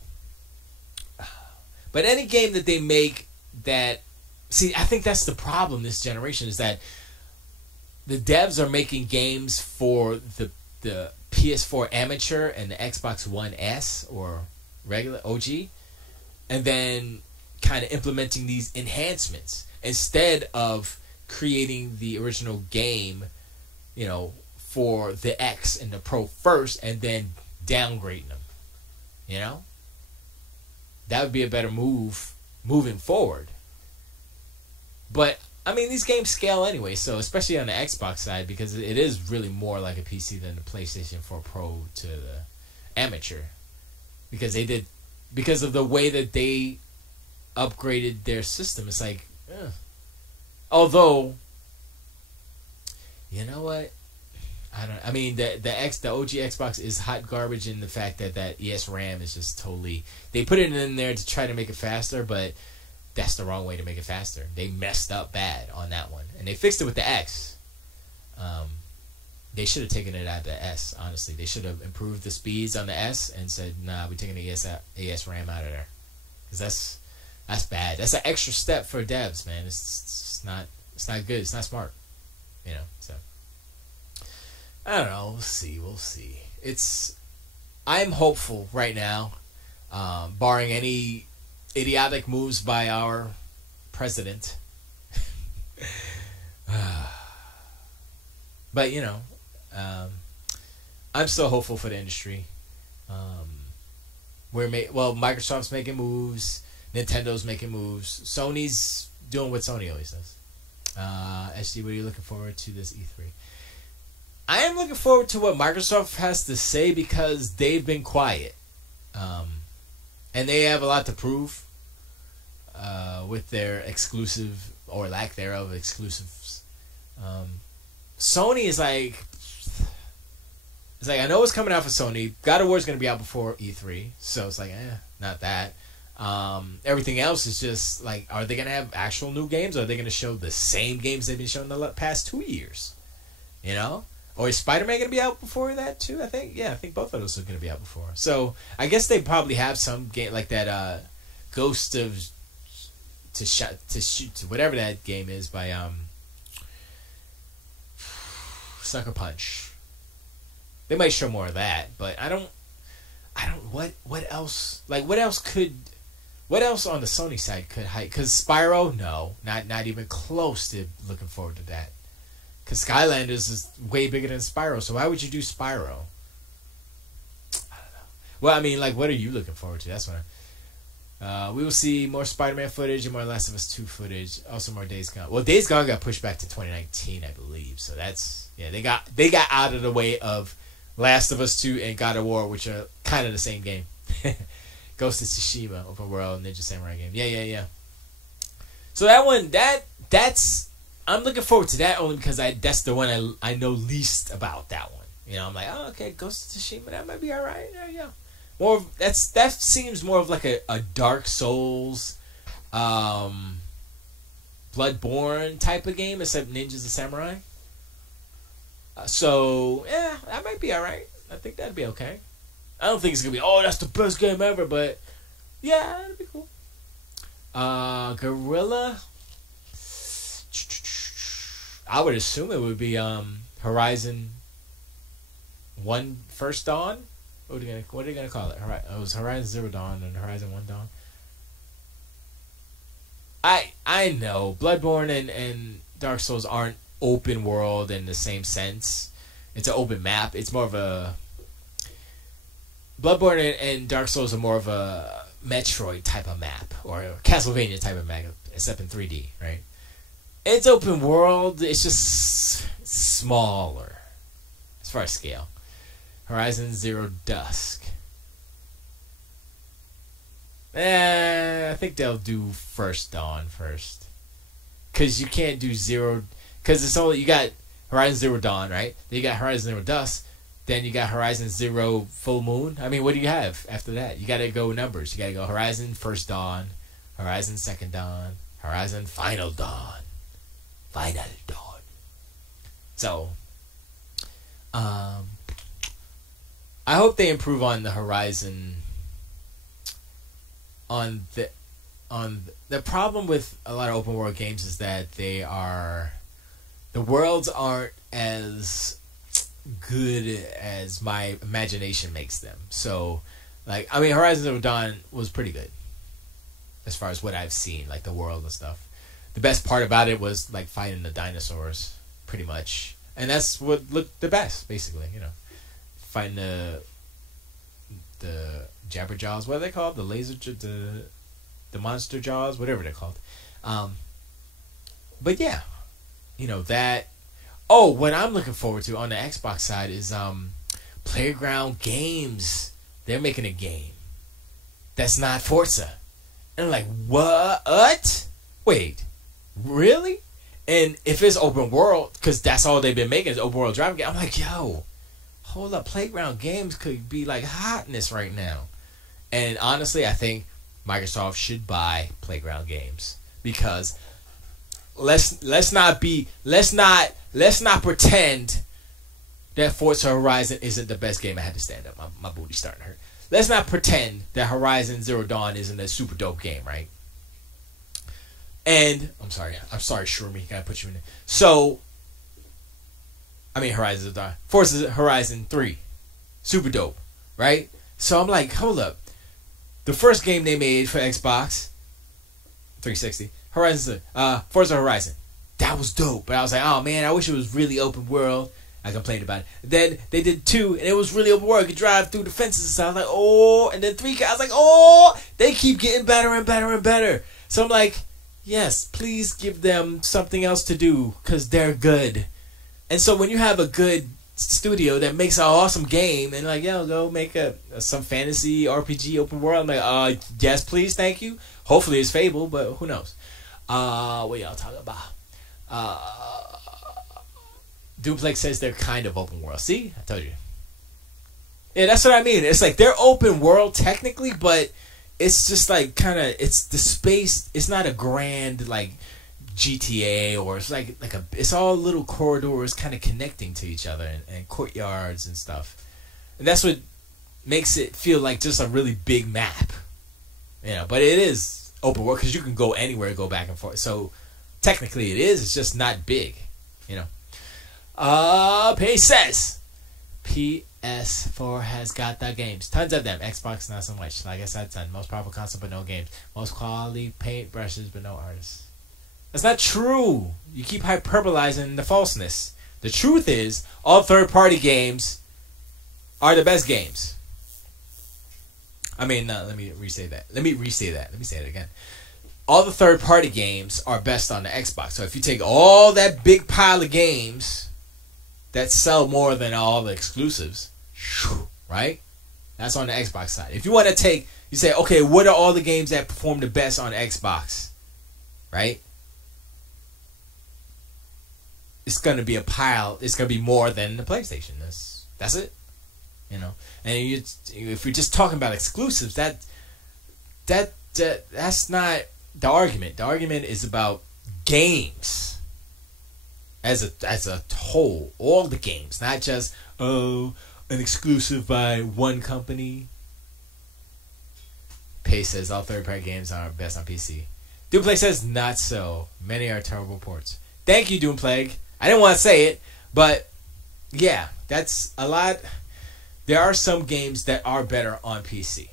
But any game that they make that, see, I think that's the problem this generation, is that the devs are making games for the PS4 Amateur and the Xbox One S or regular OG, and then kind of implementing these enhancements instead of creating the original game, you know, for the X and the Pro first and then downgrading them. You know? That would be a better move moving forward. But I mean, these games scale anyway, so especially on the Xbox side, because it is really more like a PC than the PlayStation 4 Pro to the Amateur, because of the way that they upgraded their system. It's like, although, you know what? I mean, the OG Xbox is hot garbage in the fact that ES RAM is just totally. They put it in there to try to make it faster, but that's the wrong way to make it faster. They messed up bad on that one, and they fixed it with the X. They should have taken it out of the S. Honestly, they should have improved the speeds on the S and said, "Nah, we're taking the ES RAM out of there," because that's bad. That's an extra step for devs, man. It's not good. It's not smart. You know, so I don't know. We'll see. I'm hopeful right now, barring any idiotic moves by our president. But you know, I'm still hopeful for the industry. Microsoft's making moves, Nintendo's making moves, Sony's doing what Sony always does. Esgee, what are you looking forward to this E3? I am looking forward to what Microsoft has to say because they've been quiet. And they have a lot to prove with their exclusive or lack thereof exclusives. Sony is like, I know it's coming out for Sony. God of War is going to be out before E3, so it's like, not that. Everything else is just like, are they going to have actual new games, or are they going to show the same games they've been showing the past 2 years? You know? Or is Spider-Man going to be out before that too? I think both of those are going to be out before. So I guess they probably have some game like that Ghost of to shoot whatever that game is by Sucker Punch. They might show more of that, but I don't what else on the Sony side could hype? Because Spyro, no, not even close to looking forward to that. Because Skylanders is way bigger than Spyro, so why would you do Spyro? I don't know. Well, I mean, like, what are you looking forward to? That's what We will see more Spider-Man footage and more Last of Us 2 footage. Also more Days Gone. Well, Days Gone got pushed back to 2019, I believe. So that's they got out of the way of Last of Us 2 and God of War, which are kind of the same game. Ghost of Tsushima, open world Ninja Samurai game. Yeah. So that one, that's I'm looking forward to that only because that's the one I know least about that one. You know, I'm like, oh, okay, Ghost of Tsushima, that might be all right. Yeah. More of, that seems more of like a Dark Souls, Bloodborne type of game, except ninjas and samurai. So yeah, that might be all right. I think that'd be okay. I don't think it's gonna be that's the best game ever, but yeah, that'd be cool. Gorilla. I would assume it would be Horizon 1 First Dawn. What are they gonna call it? It was Horizon Zero Dawn and Horizon 1 Dawn. I know Bloodborne and Dark Souls aren't open world in the same sense. It's an open map. It's more of a Bloodborne and Dark Souls are more of a Metroid type of map or a Castlevania type of map, except in 3D, right? It's open world. It's just smaller as far as scale. Horizon Zero Dusk. I think they'll do First Dawn first. Because you can't do Zero... Because it's only... You got Horizon Zero Dawn, right? Then you got Horizon Zero Dusk. Then you got Horizon Zero Full Moon. I mean, what do you have after that? You got to go numbers. You got to go Horizon First Dawn. Horizon Second Dawn. Horizon Final Dawn. Final Dawn. So... I hope they improve on the Horizon. The problem with a lot of open world games is that the worlds aren't as good as my imagination makes them. So, Horizon Zero Dawn was pretty good as far as what I've seen, like the world and stuff. The best part about it was like fighting the dinosaurs, pretty much, and that's what looked the best, basically. You know. Fighting the Jabberjaws, what are they called? The monster jaws, whatever they're called. But yeah, that. Oh, what I'm looking forward to on the Xbox side is Playground Games. They're making a game that's not Forza, and I'm like, what? Wait, really? And if it's open world, because that's all they've been making is open world driving game. I'm like, yo. Hold up, Playground Games could be like hotness right now. And honestly, I think Microsoft should buy Playground Games because let's not pretend that Forza Horizon isn't the best game. I had to stand up. My booty's starting to hurt. Let's not pretend that Horizon Zero Dawn isn't a super dope game, right? And I'm sorry, Shroomy, gotta put you in there. So Horizon Zero Dawn. Forza Horizon 3. Super dope. Right? So I'm like, hold up. The first game they made for Xbox 360, Forza Horizon. That was dope. But I was like, oh man, I wish it was really open world. I complained about it. Then they did 2, and it was really open world. You could drive through the fences and stuff. I was like, oh. And then 3, I was like, oh. They keep getting better and better and better. So I'm like, yes, please give them something else to do because they're good. And so when you have a good studio that makes an awesome game and like, yo, go make some fantasy RPG open world, I'm like, yes, please, thank you. Hopefully it's Fable, but who knows? What y'all talking about? Duplex says they're kind of open world. See? I told you. Yeah, that's what I mean. It's like they're open world technically, but it's just like kind of, it's the space, it's not a grand like GTA, or it's like it's all little corridors kind of connecting to each other and courtyards and stuff, and that's what makes it feel like just a really big map, but it is open world because you can go anywhere, go back and forth, so technically it's just not big. Pace says PS4 has got the games, tons of them. Xbox not so much. Like I said, son, most powerful console but no games, most quality paint brushes but no artists. That's not true. You keep hyperbolizing the falseness. The truth is, all third-party games are the best games. I mean, no, let me re-say that. Let me say it again. All the third-party games are best on the Xbox. So if you take all that big pile of games that sell more than all the exclusives, right? That's on the Xbox side. If you want to take, you say, okay, what are all the games that perform the best on Xbox, right? It's going to be a pile. It's going to be more than the PlayStation. That's it. You know, and if you're just talking about exclusives, that's not the argument. The argument is about games as a whole, all the games, not just an exclusive by one company. Pace says all third-party games are best on PC. Doomplague says not so. Many are terrible ports. Thank you, Doomplague. I didn't want to say it, but yeah, that's a lot. There are some games that are better on PC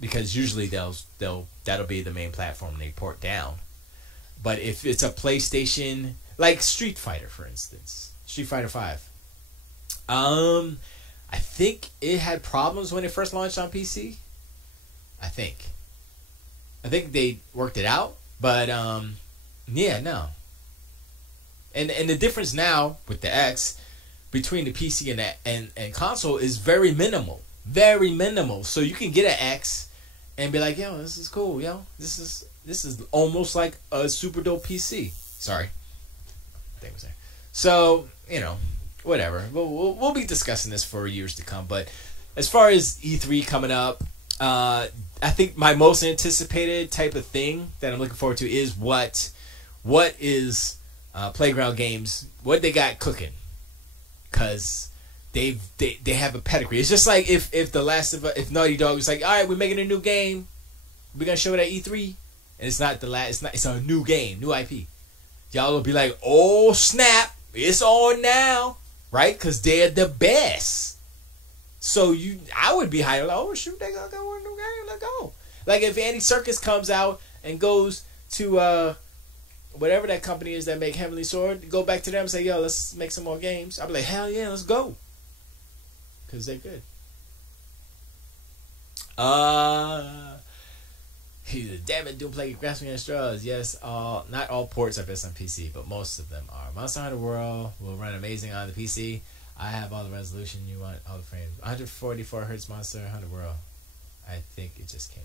because usually that'll be the main platform they port down. But if it's a PlayStation, like Street Fighter, for instance, Street Fighter 5, I think it had problems when it first launched on PC. I think they worked it out, but yeah, no. And the difference now with the X between the PC and console is very minimal. Very minimal. So you can get an X and be like, yo, this is cool, yo. This is almost like a super dope PC. Sorry. I think it was there. So, you know, whatever. We'll be discussing this for years to come. But as far as E3 coming up, I think my most anticipated type of thing that I'm looking forward to is what is Playground Games, what they got cooking. Because they have a pedigree. It's just like if if Naughty Dog was like, all right, we're making a new game, we're gonna show it at E3, and it's not it's a new game, new IP. Y'all will be like, oh snap, it's on now, right? Because they're the best. So I would be higher. Like, oh shoot, they gonna go with a new game. Let's go. Like if Andy Serkis comes out and goes to whatever that company is that make Heavenly Sword, go back to them and say, yo, let's make some more games. I'll be like, hell yeah, let's go. Because they're good. Damn it, Doomplague grasping at straws. Yes, not all ports are best on PC, but most of them are. Monster Hunter World will run amazing on the PC. I have all the resolution you want, all the frames. 144 hertz Monster Hunter World. I think it just came.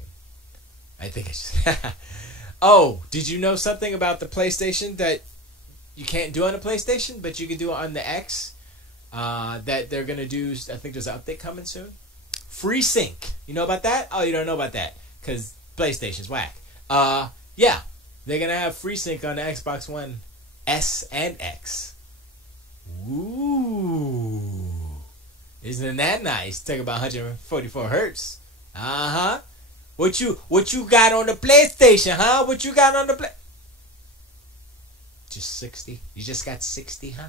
Oh, did you know something about the PlayStation that you can't do on the PlayStation, but you can do it on the X? That they're going to do, I think there's an update coming soon. Free sync. You know about that? Oh, you don't know about that because PlayStation's whack. Yeah, they're going to have free sync on the Xbox One S and X. Ooh. Isn't that nice? Talk about 144 hertz. Uh-huh. What you got on the PlayStation, huh? What you got on the Just 60? You just got 60, huh?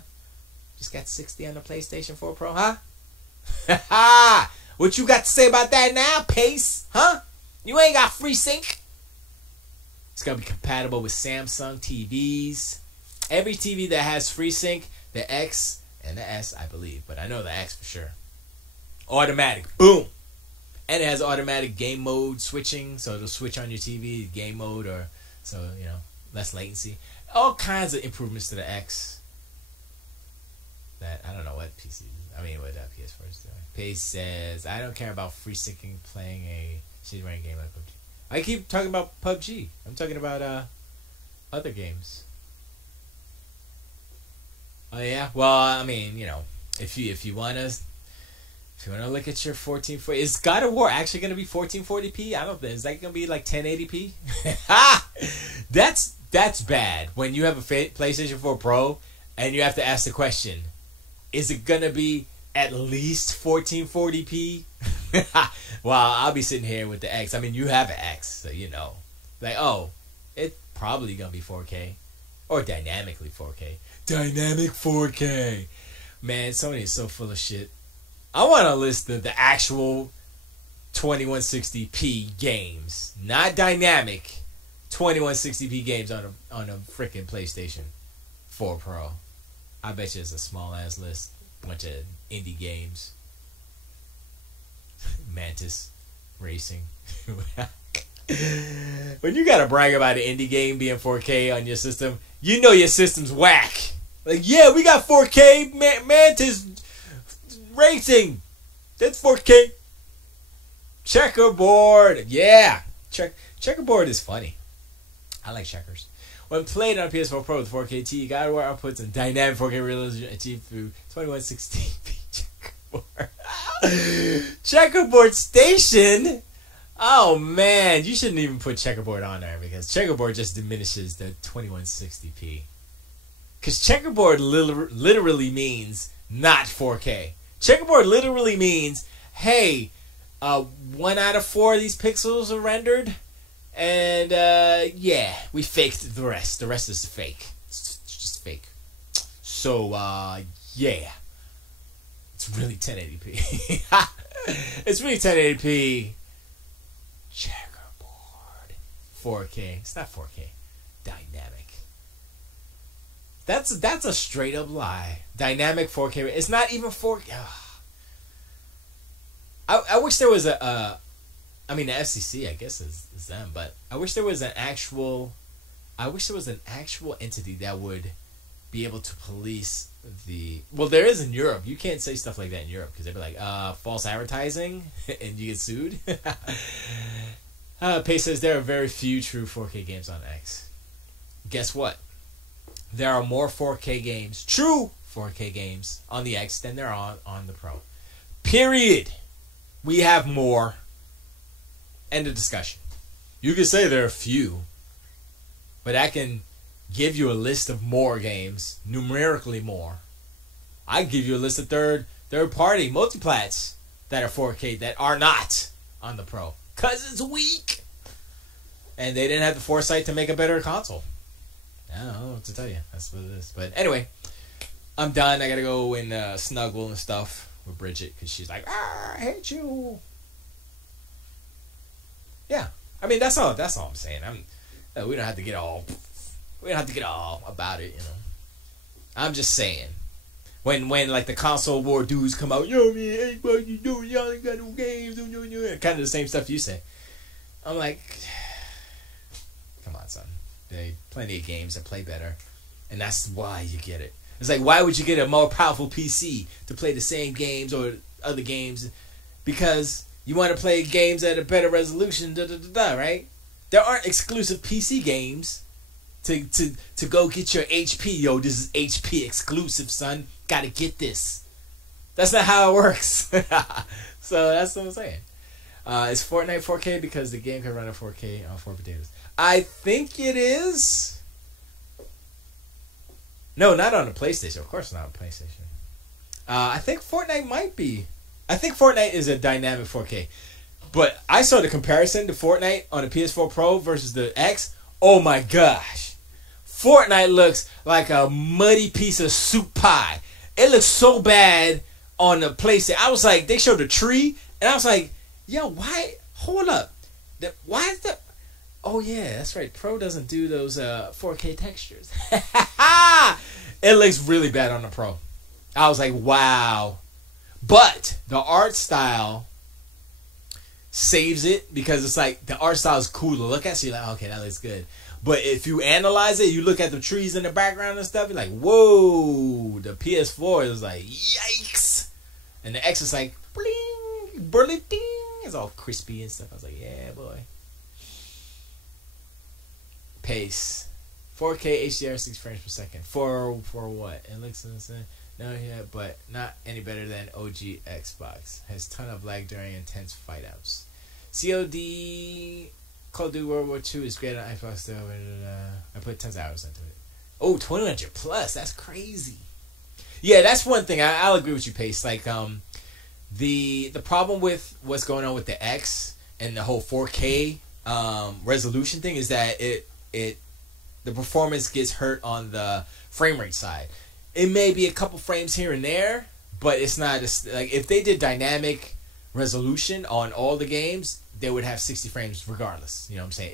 Just got 60 on the PlayStation 4 Pro, huh? Ha! What you got to say about that now, Pace? Huh? You ain't got free sync. It's gonna be compatible with Samsung TVs. Every TV that has free sync, the X and the S, I believe, but I know the X for sure. Automatic, boom. And it has automatic game mode switching, so it'll switch on your TV, game mode, or so, you know, less latency. All kinds of improvements to the X. That I don't know what PC. I mean, what PS4 is doing. Pace says, I don't care about free syncing playing a shitty running game like PUBG. I keep talking about PUBG. I'm talking about other games. Oh yeah. Well, I mean, you know, if you wanna look at your 1440, is God of War actually gonna be 1440p? I don't think. Is that gonna be like 1080p? Ha! That's bad. When you have a PlayStation 4 Pro and you have to ask the question, is it gonna be at least 1440p? Well, I'll be sitting here with the X. I mean, you have an X, so you know. Like, oh, it's probably gonna be 4K or dynamically 4K. Dynamic 4K. Man, Sony is so full of shit. I want to list the actual 2160p games, not dynamic 2160p games on a freaking PlayStation 4 Pro. I bet you it's a small ass list, bunch of indie games. Mantis, racing. When you gotta brag about an indie game being 4K on your system, you know your system's whack. Like, yeah, we got 4K Mantis racing. That's 4K. Checkerboard. Yeah. Checkerboard is funny. I like checkers. When played on PS4 Pro with 4K God of War outputs and dynamic 4K realism achieved through 2116p checkerboard. Checkerboard station? Oh man, you shouldn't even put checkerboard on there because checkerboard just diminishes the 2160p. Because checkerboard literally means not 4K. Checkerboard literally means, hey, 1 out of 4 of these pixels are rendered, and yeah, we faked the rest. The rest is fake. It's just fake. So yeah, it's really 1080p. It's really 1080p. Checkerboard 4K. It's not 4K. Dynamic. That's a straight up lie. Dynamic 4K. It's not even 4K. I wish there was a I mean the FCC I guess is them, but I wish there was an actual entity that would be able to police well, there is in Europe. You can't say stuff like that in Europe because they'd be like false advertising and you get sued. Pace says there are very few true 4K games on X. Guess what? There are more 4K games, true 4K games on the X than there are on the Pro. Period. We have more. End of discussion. You could say there are few, but I can give you a list of more games, numerically more. I give you a list of third party multiplats that are 4K that are not on the Pro. Cause it's weak. And they didn't have the foresight to make a better console. I don't know what to tell you. That's what it is. But anyway, I'm done. I gotta go and snuggle and stuff with Bridget because she's like, I hate you. Yeah. I mean that's all I'm saying. We don't have to get all about it, you know. I'm just saying. When like the console war dudes come out, yo man, hey, what you doing? Y'all ain't got no games, kind of the same stuff you say. I'm like, come on, son. There plenty of games that play better, and that's why you get it. It's like, why would you get a more powerful PC to play the same games or other games? Because you want to play games at a better resolution, right? There aren't exclusive PC games to go get your HP. Yo, this is HP exclusive, son. Gotta get this. That's not how it works. So that's what I'm saying. Is Fortnite 4K because the game can run at 4K on 4 potatoes? I think it is. No, not on the PlayStation. Of course not on PlayStation. I think Fortnite might be. I think Fortnite is a dynamic 4K. But I saw the comparison to Fortnite on the PS4 Pro versus the X. Oh my gosh. Fortnite looks like a muddy piece of soup pie. It looks so bad on the PlayStation. I was like, they showed a tree, and I was like, yo, why? Hold up. Why is that? Oh, yeah, that's right. Pro doesn't do those 4K textures. It looks really bad on the Pro. I was like, wow. But the art style saves it because it's like the art style is cool to look at. So you're like, okay, that looks good. But if you analyze it, you look at the trees in the background and stuff, you're like, whoa. The PS4 is like, yikes. And the X is like, bling, burly ding. It's all crispy and stuff. I was like, yeah, boy. Pace. 4K HDR 6 frames per second. For what? It looks insane. No, yeah, but not any better than OG Xbox. Has ton of lag during intense fight outs. COD Call of Duty World War II is great on Xbox still. I put tons of hours into it. Oh, 2100 plus. That's crazy. Yeah, that's one thing. I'll agree with you, Pace. Like, the problem with what's going on with the X and the whole 4K resolution thing is that the performance gets hurt on the frame rate side. It may be a couple frames here and there, but it's not like if they did dynamic resolution on all the games, they would have 60 frames regardless. You know what I'm saying?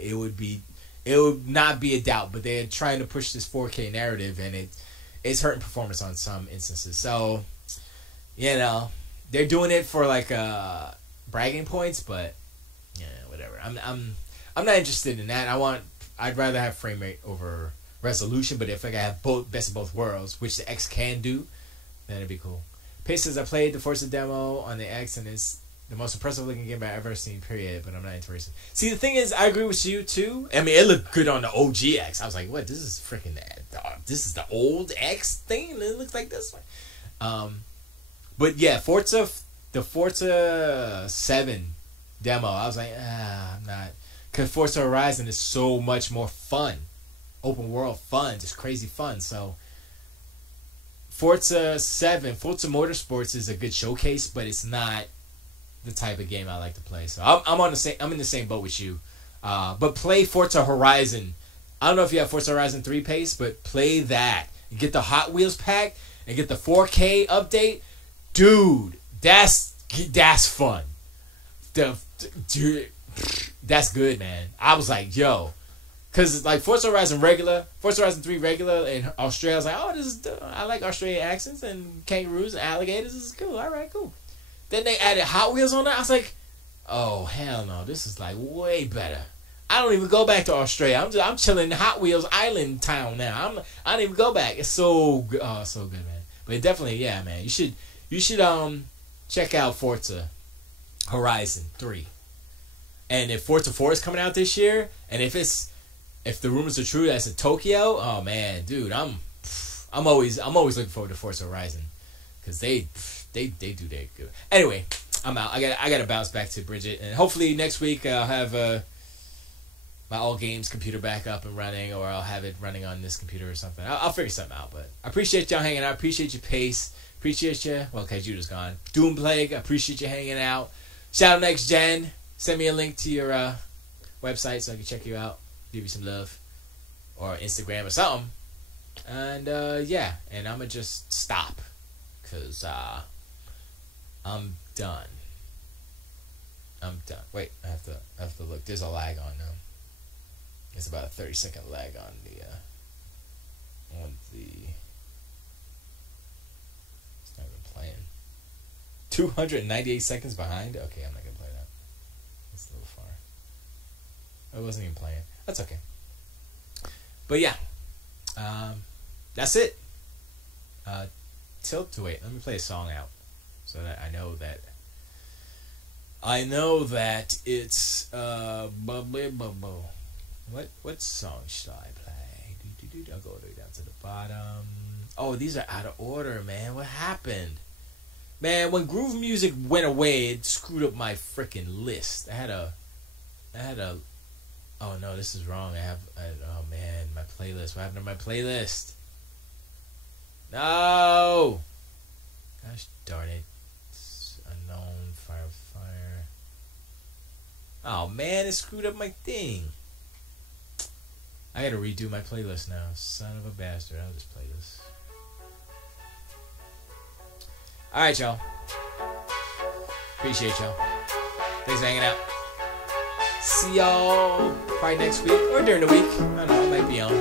It would not be a doubt, but they're trying to push this 4K narrative, and it's hurting performance on some instances. So, you know, they're doing it for like bragging points, but whatever. I'm not interested in that. I'd rather have frame rate over resolution. But if I could have both best of both worlds, which the X can do, then it'd be cool. Pace says I played the Forza demo on the X and it's the most impressive looking game I've ever seen. Period. But I'm not interested. See, the thing is, I agree with you too. I mean, it looked good on the OG X. I was like, what? This is freaking this is the old X thing. And it looks like this one. But yeah, the Forza 7 demo. I was like, I'm not. Because Forza Horizon is so much more fun. Open world fun. Just crazy fun. So, Forza 7, Forza Motorsports is a good showcase, but it's not the type of game I like to play. So, I'm in the same boat with you. But play Forza Horizon. I don't know if you have Forza Horizon 3 pace, but play that. And get the Hot Wheels pack and get the 4K update. Dude, that's fun. Dude, that's good, man. I was like, yo, because like Forza Horizon 3 regular in Australia, I was like, oh, I like Australian accents and kangaroos and alligators. This is cool. All right, cool. Then they added Hot Wheels on that. I was like, oh hell no, this is like way better. I don't even go back to Australia. I'm chilling in Hot Wheels Island town now. I don't even go back. It's so good. Oh, so good, man. But it definitely, yeah, man. You should check out Forza Horizon 3. And if Forza 4 is coming out this year, and if the rumors are true that's in Tokyo, oh man, dude, I'm always looking forward to Forza Horizon because they do that good. Anyway, I'm out. I got to bounce back to Bridget, and hopefully next week I'll have my all games computer back up and running, or I'll have it running on this computer or something. I'll figure something out. But I appreciate y'all hanging out. I appreciate your pace. Appreciate you. Well, okay, Judah's gone. Doom Plague, I appreciate you hanging out. Shout out Next Gen. Send me a link to your website so I can check you out. Give you some love. Or Instagram or something. And, yeah. And I'm going to just stop. Because I'm done. Wait, I have to look. There's a lag on now. It's about a 30-second lag on the... It's not even playing. 298 seconds behind? Okay, I'm not going to play that. That's a little far. It wasn't even playing. That's okay. But yeah. That's it. Tilt to wait. Let me play a song out. So that I know that it's what song should I play? I'll go down to the bottom. Oh, these are out of order, man. What happened? Man, when groove music went away, it screwed up my freaking list. I had a oh no, this is wrong. Oh man, my playlist. What happened to my playlist? No! Gosh darn it. It's unknown, fire. Oh man, it screwed up my thing. I gotta redo my playlist now. Son of a bastard. I'll just play this. Alright, y'all. Appreciate y'all. Thanks for hanging out. See y'all probably next week or during the week. I don't know, I might be on.